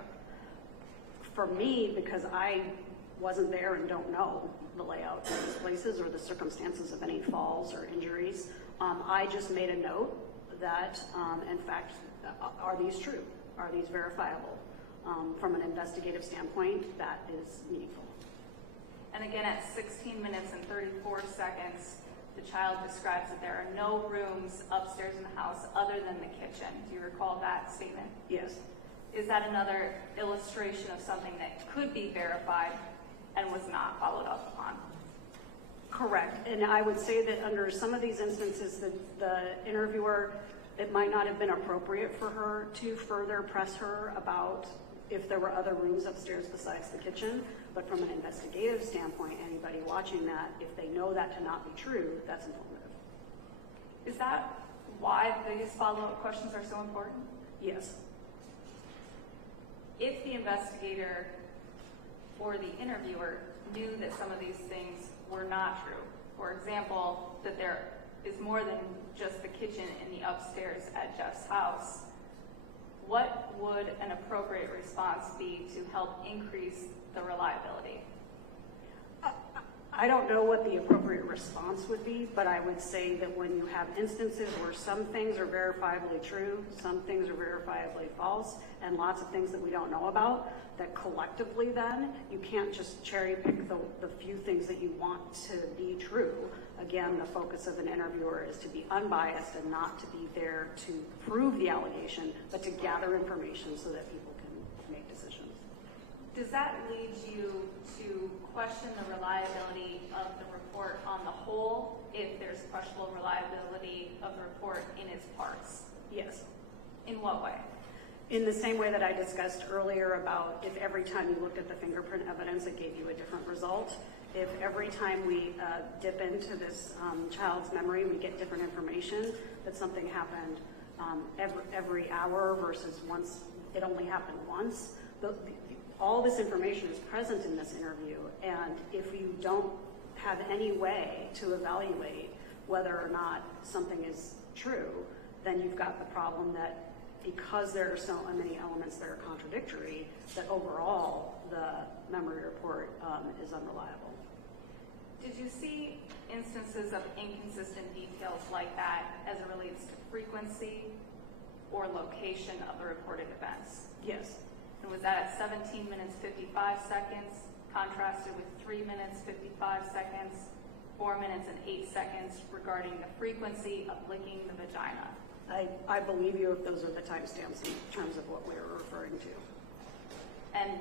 For me, because I wasn't there and don't know the layout of these places or the circumstances of any falls or injuries, I just made a note that, in fact, are these true? Are these verifiable? From an investigative standpoint, that is meaningful. And again, at 16 minutes and 34 seconds, the child describes that there are no rooms upstairs in the house other than the kitchen. Do you recall that statement? Yes. Is that another illustration of something that could be verified and was not followed up upon? Correct. And I would say that under some of these instances, the interviewer, it might not have been appropriate for her to further press her about if there were other rooms upstairs besides the kitchen. But from an investigative standpoint, anybody watching that, if they know that to not be true, that's informative. Is that why these follow-up questions are so important? Yes. If the investigator or the interviewer knew that some of these things were not true, for example, that there is more than just the kitchen in the upstairs at Jeff's house, what would an appropriate response be to help increase the reliability? I don't know what the appropriate response would be, but I would say that when you have instances where some things are verifiably true, some things are verifiably false, and lots of things that we don't know about, that collectively then, you can't just cherry pick the few things that you want to be true. Again, the focus of an interviewer is to be unbiased and not to be there to prove the allegation, but to gather information so that people can make decisions. Does that lead you to question the reliability of the report on the whole if there's questionable reliability of the report in its parts? Yes. In what way? In the same way that I discussed earlier about if every time you looked at the fingerprint evidence, it gave you a different result. If every time we dip into this child's memory, we get different information, that something happened every hour versus once, it only happened once. All this information is present in this interview, and if you don't have any way to evaluate whether or not something is true, then you've got the problem that because there are so many elements that are contradictory, that overall the memory report is unreliable. Did you see instances of inconsistent details like that as it relates to frequency or location of the reported events? Yes. And was that at 17 minutes 55 seconds, contrasted with 3 minutes 55 seconds, 4 minutes and 8 seconds regarding the frequency of licking the vagina? I believe you if those are the timestamps in terms of what we were referring to. And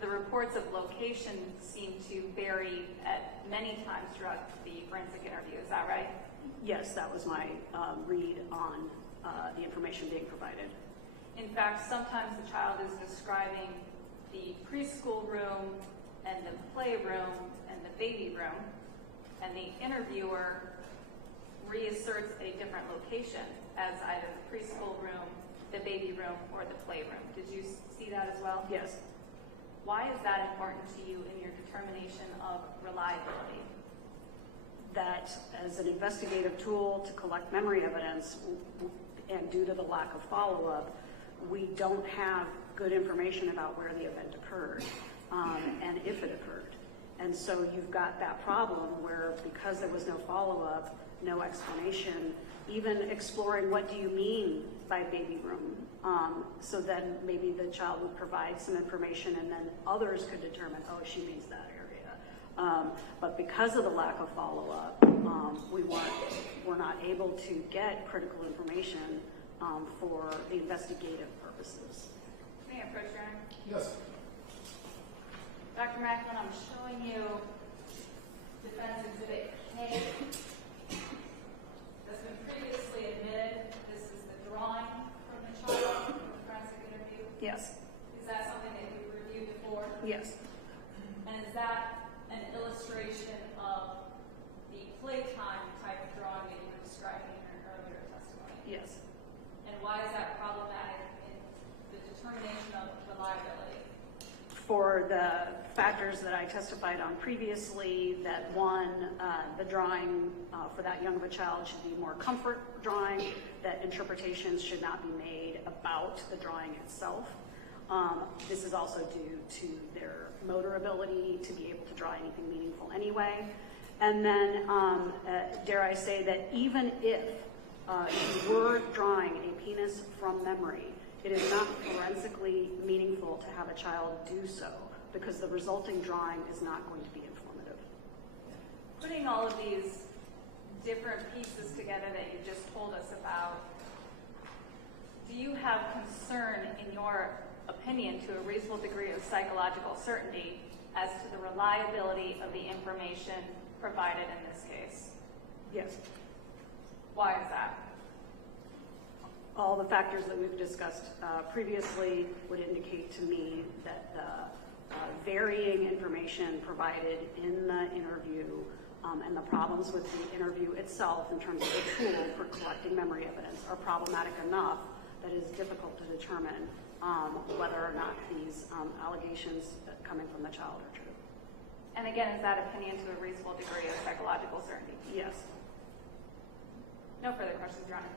the reports of location seem to vary at many times throughout the forensic interview. Is that right? Yes, that was my read on the information being provided. In fact, sometimes the child is describing the preschool room and the playroom and the baby room, and the interviewer reasserts a different location as either the preschool room, the baby room, or the playroom. Did you see that as well? Yes. Why is that important to you in your determination of reliability? That as an investigative tool to collect memory evidence, and due to the lack of follow-up, we don't have good information about where the event occurred and if it occurred. And so you've got that problem where because there was no follow-up, no explanation, even exploring what do you mean by baby room, so then maybe the child would provide some information and then others could determine, oh, she means that area. But because of the lack of follow-up, we're not able to get critical information for the investigative purposes. May I approach your honor? Yes. Dr. Macklin, I'm showing you Defense Exhibit K. That's been previously admitted. This is the drawing from the child from the forensic interview. Yes. Is that something that you reviewed before? Yes. And is that an illustration of the playtime type of drawing that you were describing in your earlier testimony? Yes. And why is that problematic in the determination of reliability? For the factors that I testified on previously, that one, the drawing for that young of a child should be more comfort drawing, that interpretations should not be made about the drawing itself. This is also due to their motor ability to be able to draw anything meaningful anyway. And then, dare I say that even if you were drawing a penis from memory, it is not forensically meaningful to have a child do so because the resulting drawing is not going to be informative. Putting all of these different pieces together that you just told us about, do you have concern, in your opinion, to a reasonable degree of psychological certainty as to the reliability of the information provided in this case? Yes. Why is that? All the factors that we've discussed previously would indicate to me that the varying information provided in the interview and the problems with the interview itself in terms of the tool for collecting memory evidence are problematic enough that it is difficult to determine whether or not these allegations coming from the child are true. And again, is that opinion to a reasonable degree of psychological certainty? Yes. No further questions, Your Honor.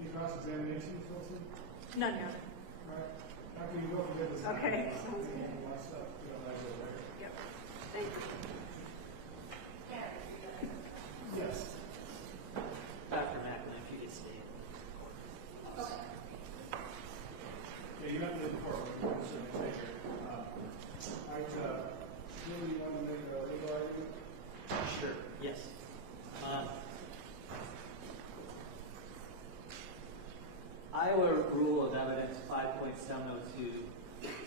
Any cross-examination, Filson? None, Your Honor. All right. After you go forget this. Okay, sounds good. Any more stuff, you don't have to go there. Yep. Thank you. Yes. Dr. Macklin, if you could stay. Yeah, you have to report what you're going to say here. All right, Jim, you want to make a legal argument? Sure, yes. Iowa Rule of Evidence 5.702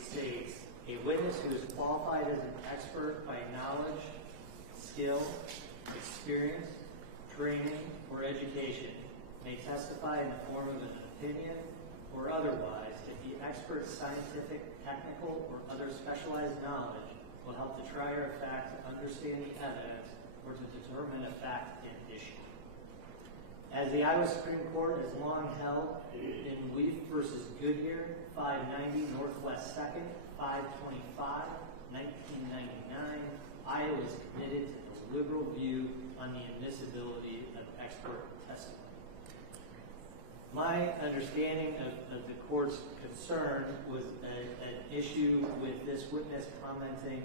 states, a witness who is qualified as an expert by knowledge, skill, experience, training, or education may testify in the form of an opinion or otherwise if the expert's scientific, technical, or other specialized knowledge will help the trier of fact to understand the evidence or to determine a fact in issue. As the Iowa Supreme Court has long held in Leaf versus Goodyear, 590 Northwest 2nd, 525, 1999, Iowa is committed to the liberal view on the admissibility of expert testimony. My understanding of the court's concern was an issue with this witness commenting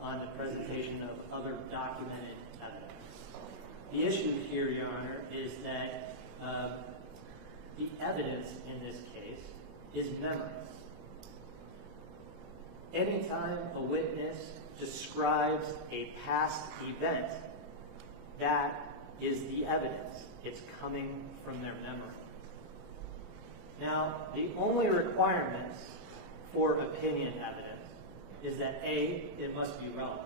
on the presentation of other documented evidence. The issue here, Your Honor, is that the evidence in this case is memory. Anytime a witness describes a past event, that is the evidence. It's coming from their memory. Now, the only requirements for opinion evidence is that A, it must be relevant.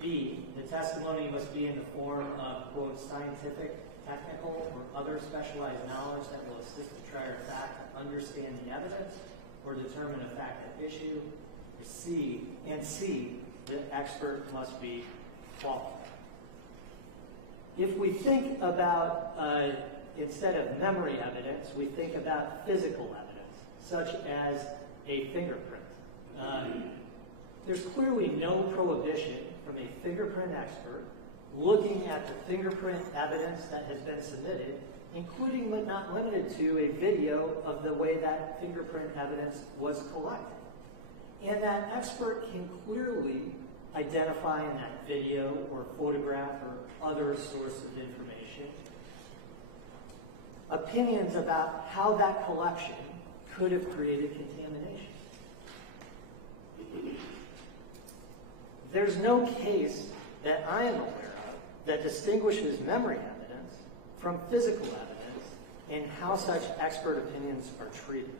B, the testimony must be in the form of, quote, scientific, technical, or other specialized knowledge that will assist the trier of fact to understand the evidence or determine a fact at issue. C, the expert must be qualified. If we think about, instead of memory evidence, we think about physical evidence, such as a fingerprint. There's clearly no prohibition from a fingerprint expert looking at the fingerprint evidence that has been submitted, including but not limited to a video of the way that fingerprint evidence was collected. And that expert can clearly identify in that video or photograph or other source of information opinions about how that collection could have created contamination. There's no case that I am aware of that distinguishes memory evidence from physical evidence in how such expert opinions are treated.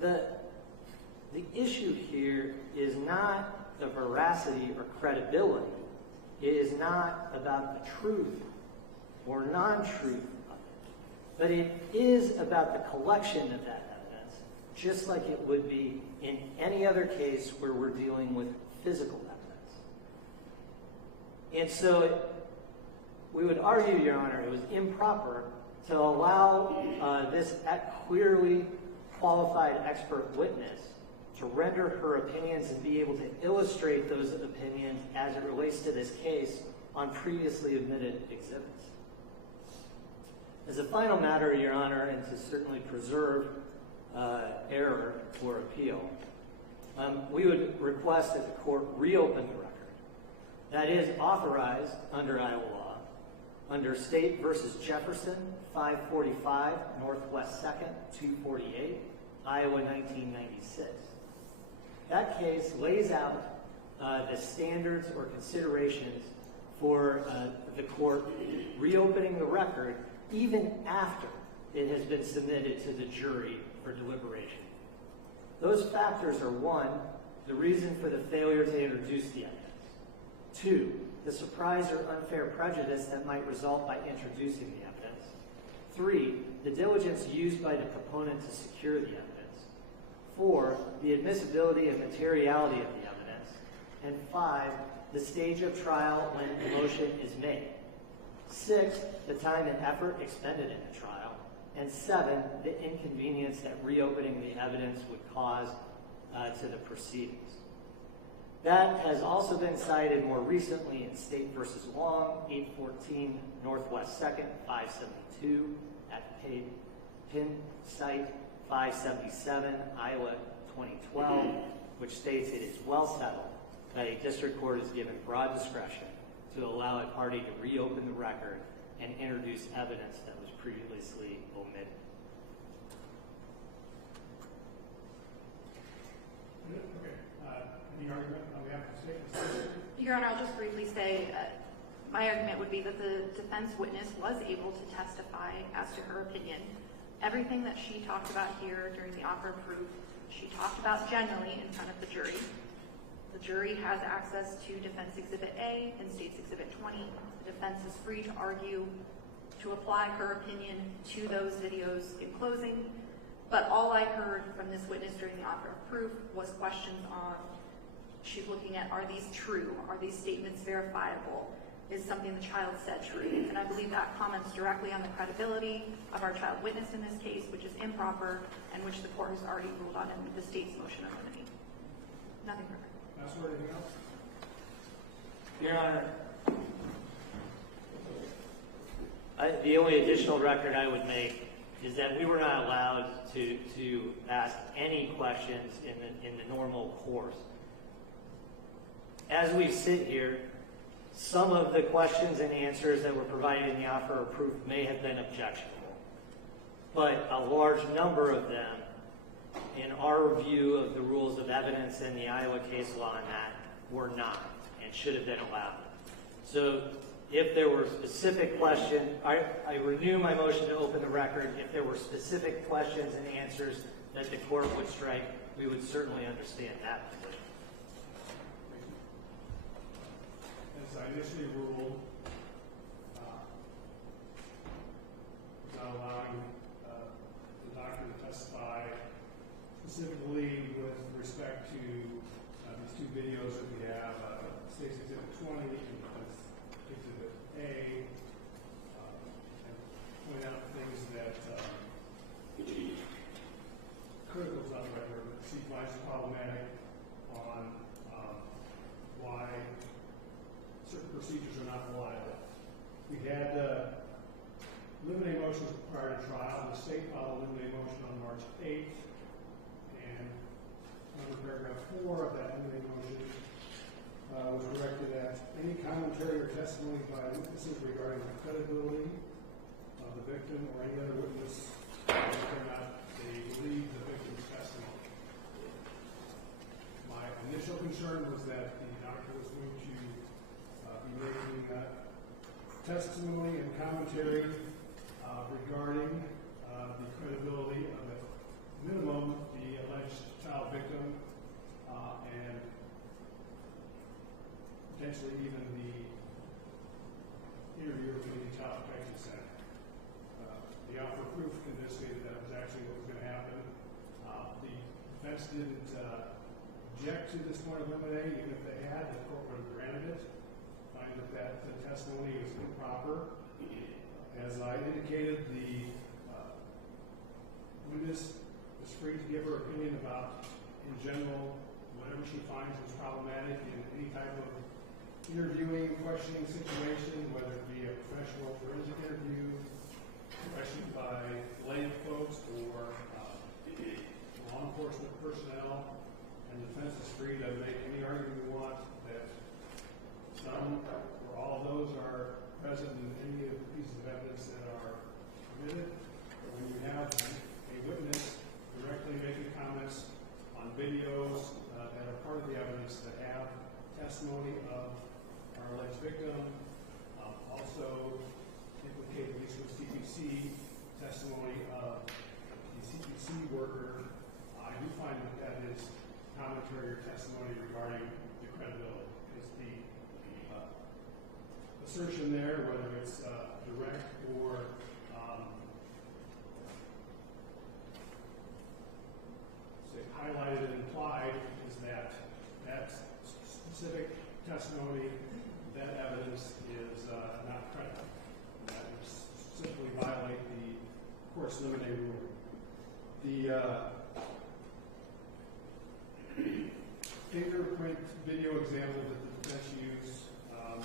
The issue here is not the veracity or credibility. It is not about the truth or non-truth of it. But it is about the collection of that evidence, just like it would be in any other case where we're dealing with physical evidence. And so we would argue, Your Honor, it was improper to allow this clearly qualified expert witness to render her opinions and be able to illustrate those opinions as it relates to this case on previously admitted exhibits. As a final matter, Your Honor, and to certainly preserve error or appeal, we would request that the court reopen the record. That is authorized under Iowa law, under State v. Jefferson, 545 Northwest 2nd, 248, Iowa 1996. That case lays out the standards or considerations for the court reopening the record even after it has been submitted to the jury for deliberation. Those factors are: 1, the reason for the failure to introduce the evidence; 2, the surprise or unfair prejudice that might result by introducing the evidence; 3, the diligence used by the proponent to secure the evidence. 4, the admissibility and materiality of the evidence. And 5, the stage of trial when the motion is made. 6, the time and effort expended in the trial. And 7, the inconvenience that reopening the evidence would cause to the proceedings. That has also been cited more recently in State v. Long, 814 Northwest 2nd, 572, at pin site 577, Iowa 2012, which states it is well settled that a district court is given broad discretion to allow a party to reopen the record and introduce evidence that was previously omitted. Okay. Any argument on behalf of the state? Your Honor, I'll just briefly say my argument would be that the defense witness was able to testify as to her opinion. Everything that she talked about here during the offer of proof, she talked about generally in front of the jury. The jury has access to Defense Exhibit A and State's Exhibit 20. The defense is free to argue to apply her opinion to those videos in closing. But all I heard from this witness during the offer of proof was questions on, she's looking at, are these true? Are these statements verifiable? Is something the child said true? And I believe that comments directly on the credibility of our child witness in this case, which is improper and which the court has already ruled on in the state's motion of limine. Nothing further. Anything else? Your Honor, the only additional record I would make is that we were not allowed to ask any questions in the normal course. As we sit here, some of the questions and answers that were provided in the offer of proof may have been objectionable, but a large number of them, in our view of the rules of evidence and the Iowa case law on that, were not and should have been allowed. So if there were specific questions, I renew my motion to open the record. If there were specific questions and answers that the court would strike, we would certainly understand that position. As I initially ruled, not allowing the doctor to testify specifically with respect to these two videos that we have, State's Exhibit 20 and Exhibit A, and point out things that critical is not the right word, but she finds problematic on why certain procedures are not reliable. We had limiting motions prior to trial. The state filed a limiting motion on March 8th, and under paragraph 4 of that limiting motion was directed at any commentary or testimony by witnesses regarding the credibility of the victim or any other witness, whether or not they believe the victim's testimony. My initial concern was that the doctor was going to be making testimony and commentary regarding the credibility of, at minimum, the alleged child victim and potentially even the interviewer for the Child Protection Center. The offer of proof convinced me that was actually what was going to happen. The defense didn't object to this point of limine. Even if they had, the court would have granted it, finding that the testimony was improper. As I indicated, the witness is free to give her opinion about, in general, whatever she finds was problematic in any type of interviewing, questioning situation, whether it be a professional forensic interview, questioned by lay folks or law enforcement personnel, and the defense is free to make any argument we want that some or all of those are present in any of the pieces of evidence that are permitted. But when you have a witness directly making comments on videos that are part of the evidence that have testimony of our alleged victim, also implicate, at least with CPC, testimony of specific testimony, that evidence is not credible. That would simply violate the court's limine rule. The fingerprint video example that the defense used, I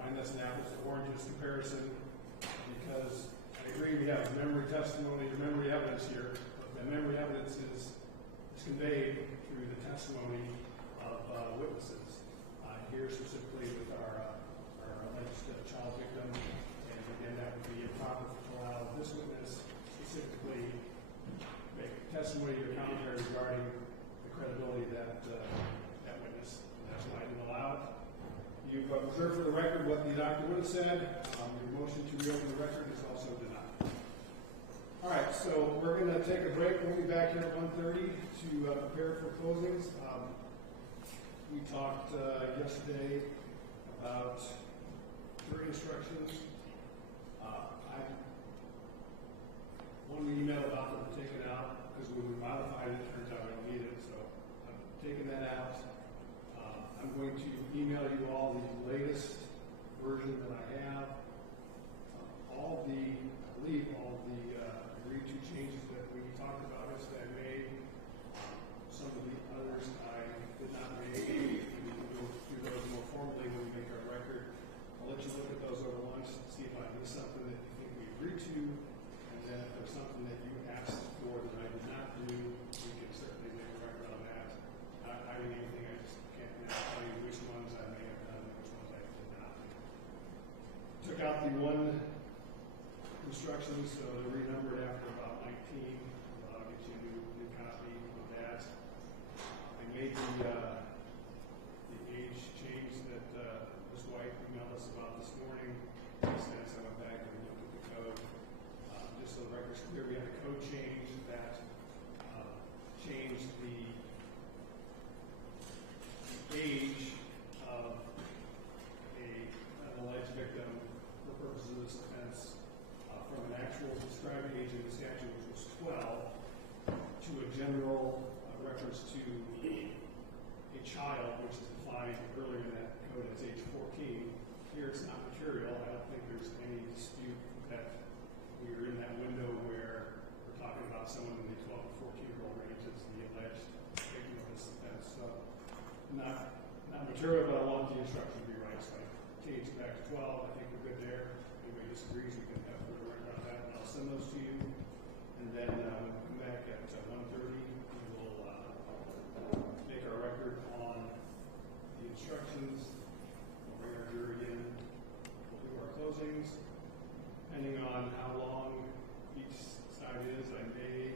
find that's an apples to oranges comparison because I agree we have memory testimony or memory evidence here, but the memory evidence is conveyed through the testimony of witnesses. Here specifically with our alleged child victim, and again that would be improper to allow this witness specifically make testimony or commentary regarding the credibility of that witness. And that's why I didn't allow it. You've observed for the record what the doctor would have said. Your motion to reopen the record is also denied. All right, so we're going to take a break. We'll be back here at 1:30 to prepare for closings. We talked yesterday about jury instructions. I one email about them taken out because when we modified it, it turns out I don't need it, so I'm taking that out. I'm going to email you all the latest version that I have. I believe all the agreed to changes that we talked about yesterday I made. Some of the others I did not make. We can go through those more formally when we make our record. I'll let you look at those over lunch and see if I missed something that you think we agreed to. And then if there's something that you asked for that I did not do, we can certainly make a record on that. Not hiding anything, I just can't now tell you which ones I may have done and which ones I did not. Took out the one instructions, so they're renumbered after about 19. I'll get you a new copy of that. I made the age change that Ms. White emailed us about this morning. Since I went back and looked at the code, just so the record's clear, we had a code change that changed the age of an alleged victim for purposes of this offense from an actual described age in the statute, which was 12, to a general reference to a child, which is defined earlier in that code as age 14. Here it's not material. I don't think there's any dispute that we're in that window where we're talking about someone in the 12 to 14-year-old range as the alleged victim of this offense. So not material, but I want the instruction to be right. So I changed it back to 12. I think we're good there. If anybody disagrees, we can have further record on that, and I'll send those to you. And then when we come back at 1:30, we will make our record on the instructions. We'll bring our jury in. We'll do our closings. Depending on how long each side is, I may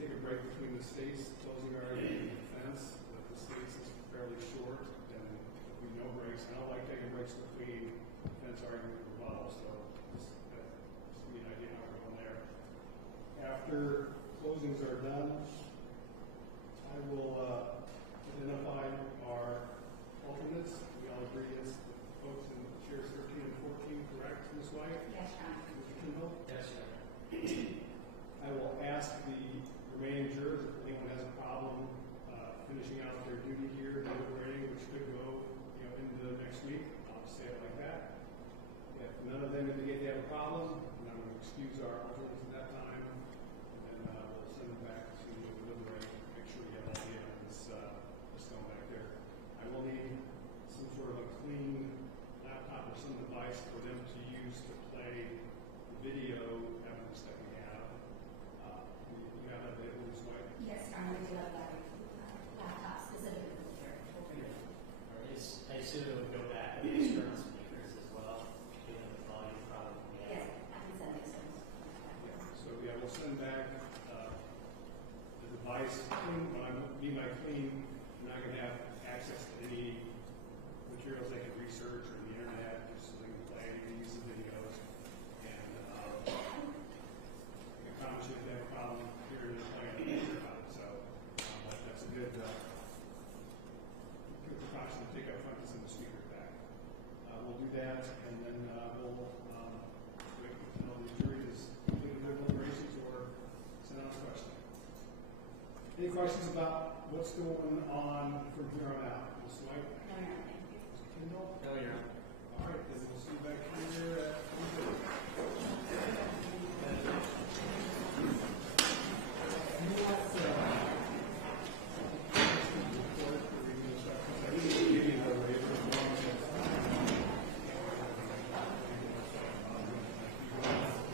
take a break between the state's closing argument and the defense. But the state's is fairly short, and if we no breaks, I don't like taking breaks between defense argument and rebuttal, so just give me an idea how we're going there. After closings are done, I will identify our alternates. We all agree it's the folks in chairs 13 and 14, correct, Ms. White? Yes, John. Mr. Kimball? Yes, sir. I will ask the remaining jurors if anyone has a problem finishing out their duty here, deliberating, which could go, into the next week. I'll just say it like that. If none of them indicate they have a problem, then I'm going to excuse our alternates at that time, and then we'll send them back to deliberate, make sure we have all the evidence going back there. I will need some sort of a clean laptop or some device for them to use to play the video evidence that we have. You have that available this way? Yes, John, we do have that laptop specifically for the jury. I assume it would go back to the external speakers as well, given the volume problem we have. Yes, I can send these things. So we'll send back the device clean. When I mean by clean, I'm not going to have access to any materials they can research or the internet, just so they can play these going on from here on out? Ms. White? No, no, thank you. Mr. Kendall? No, Your Honor.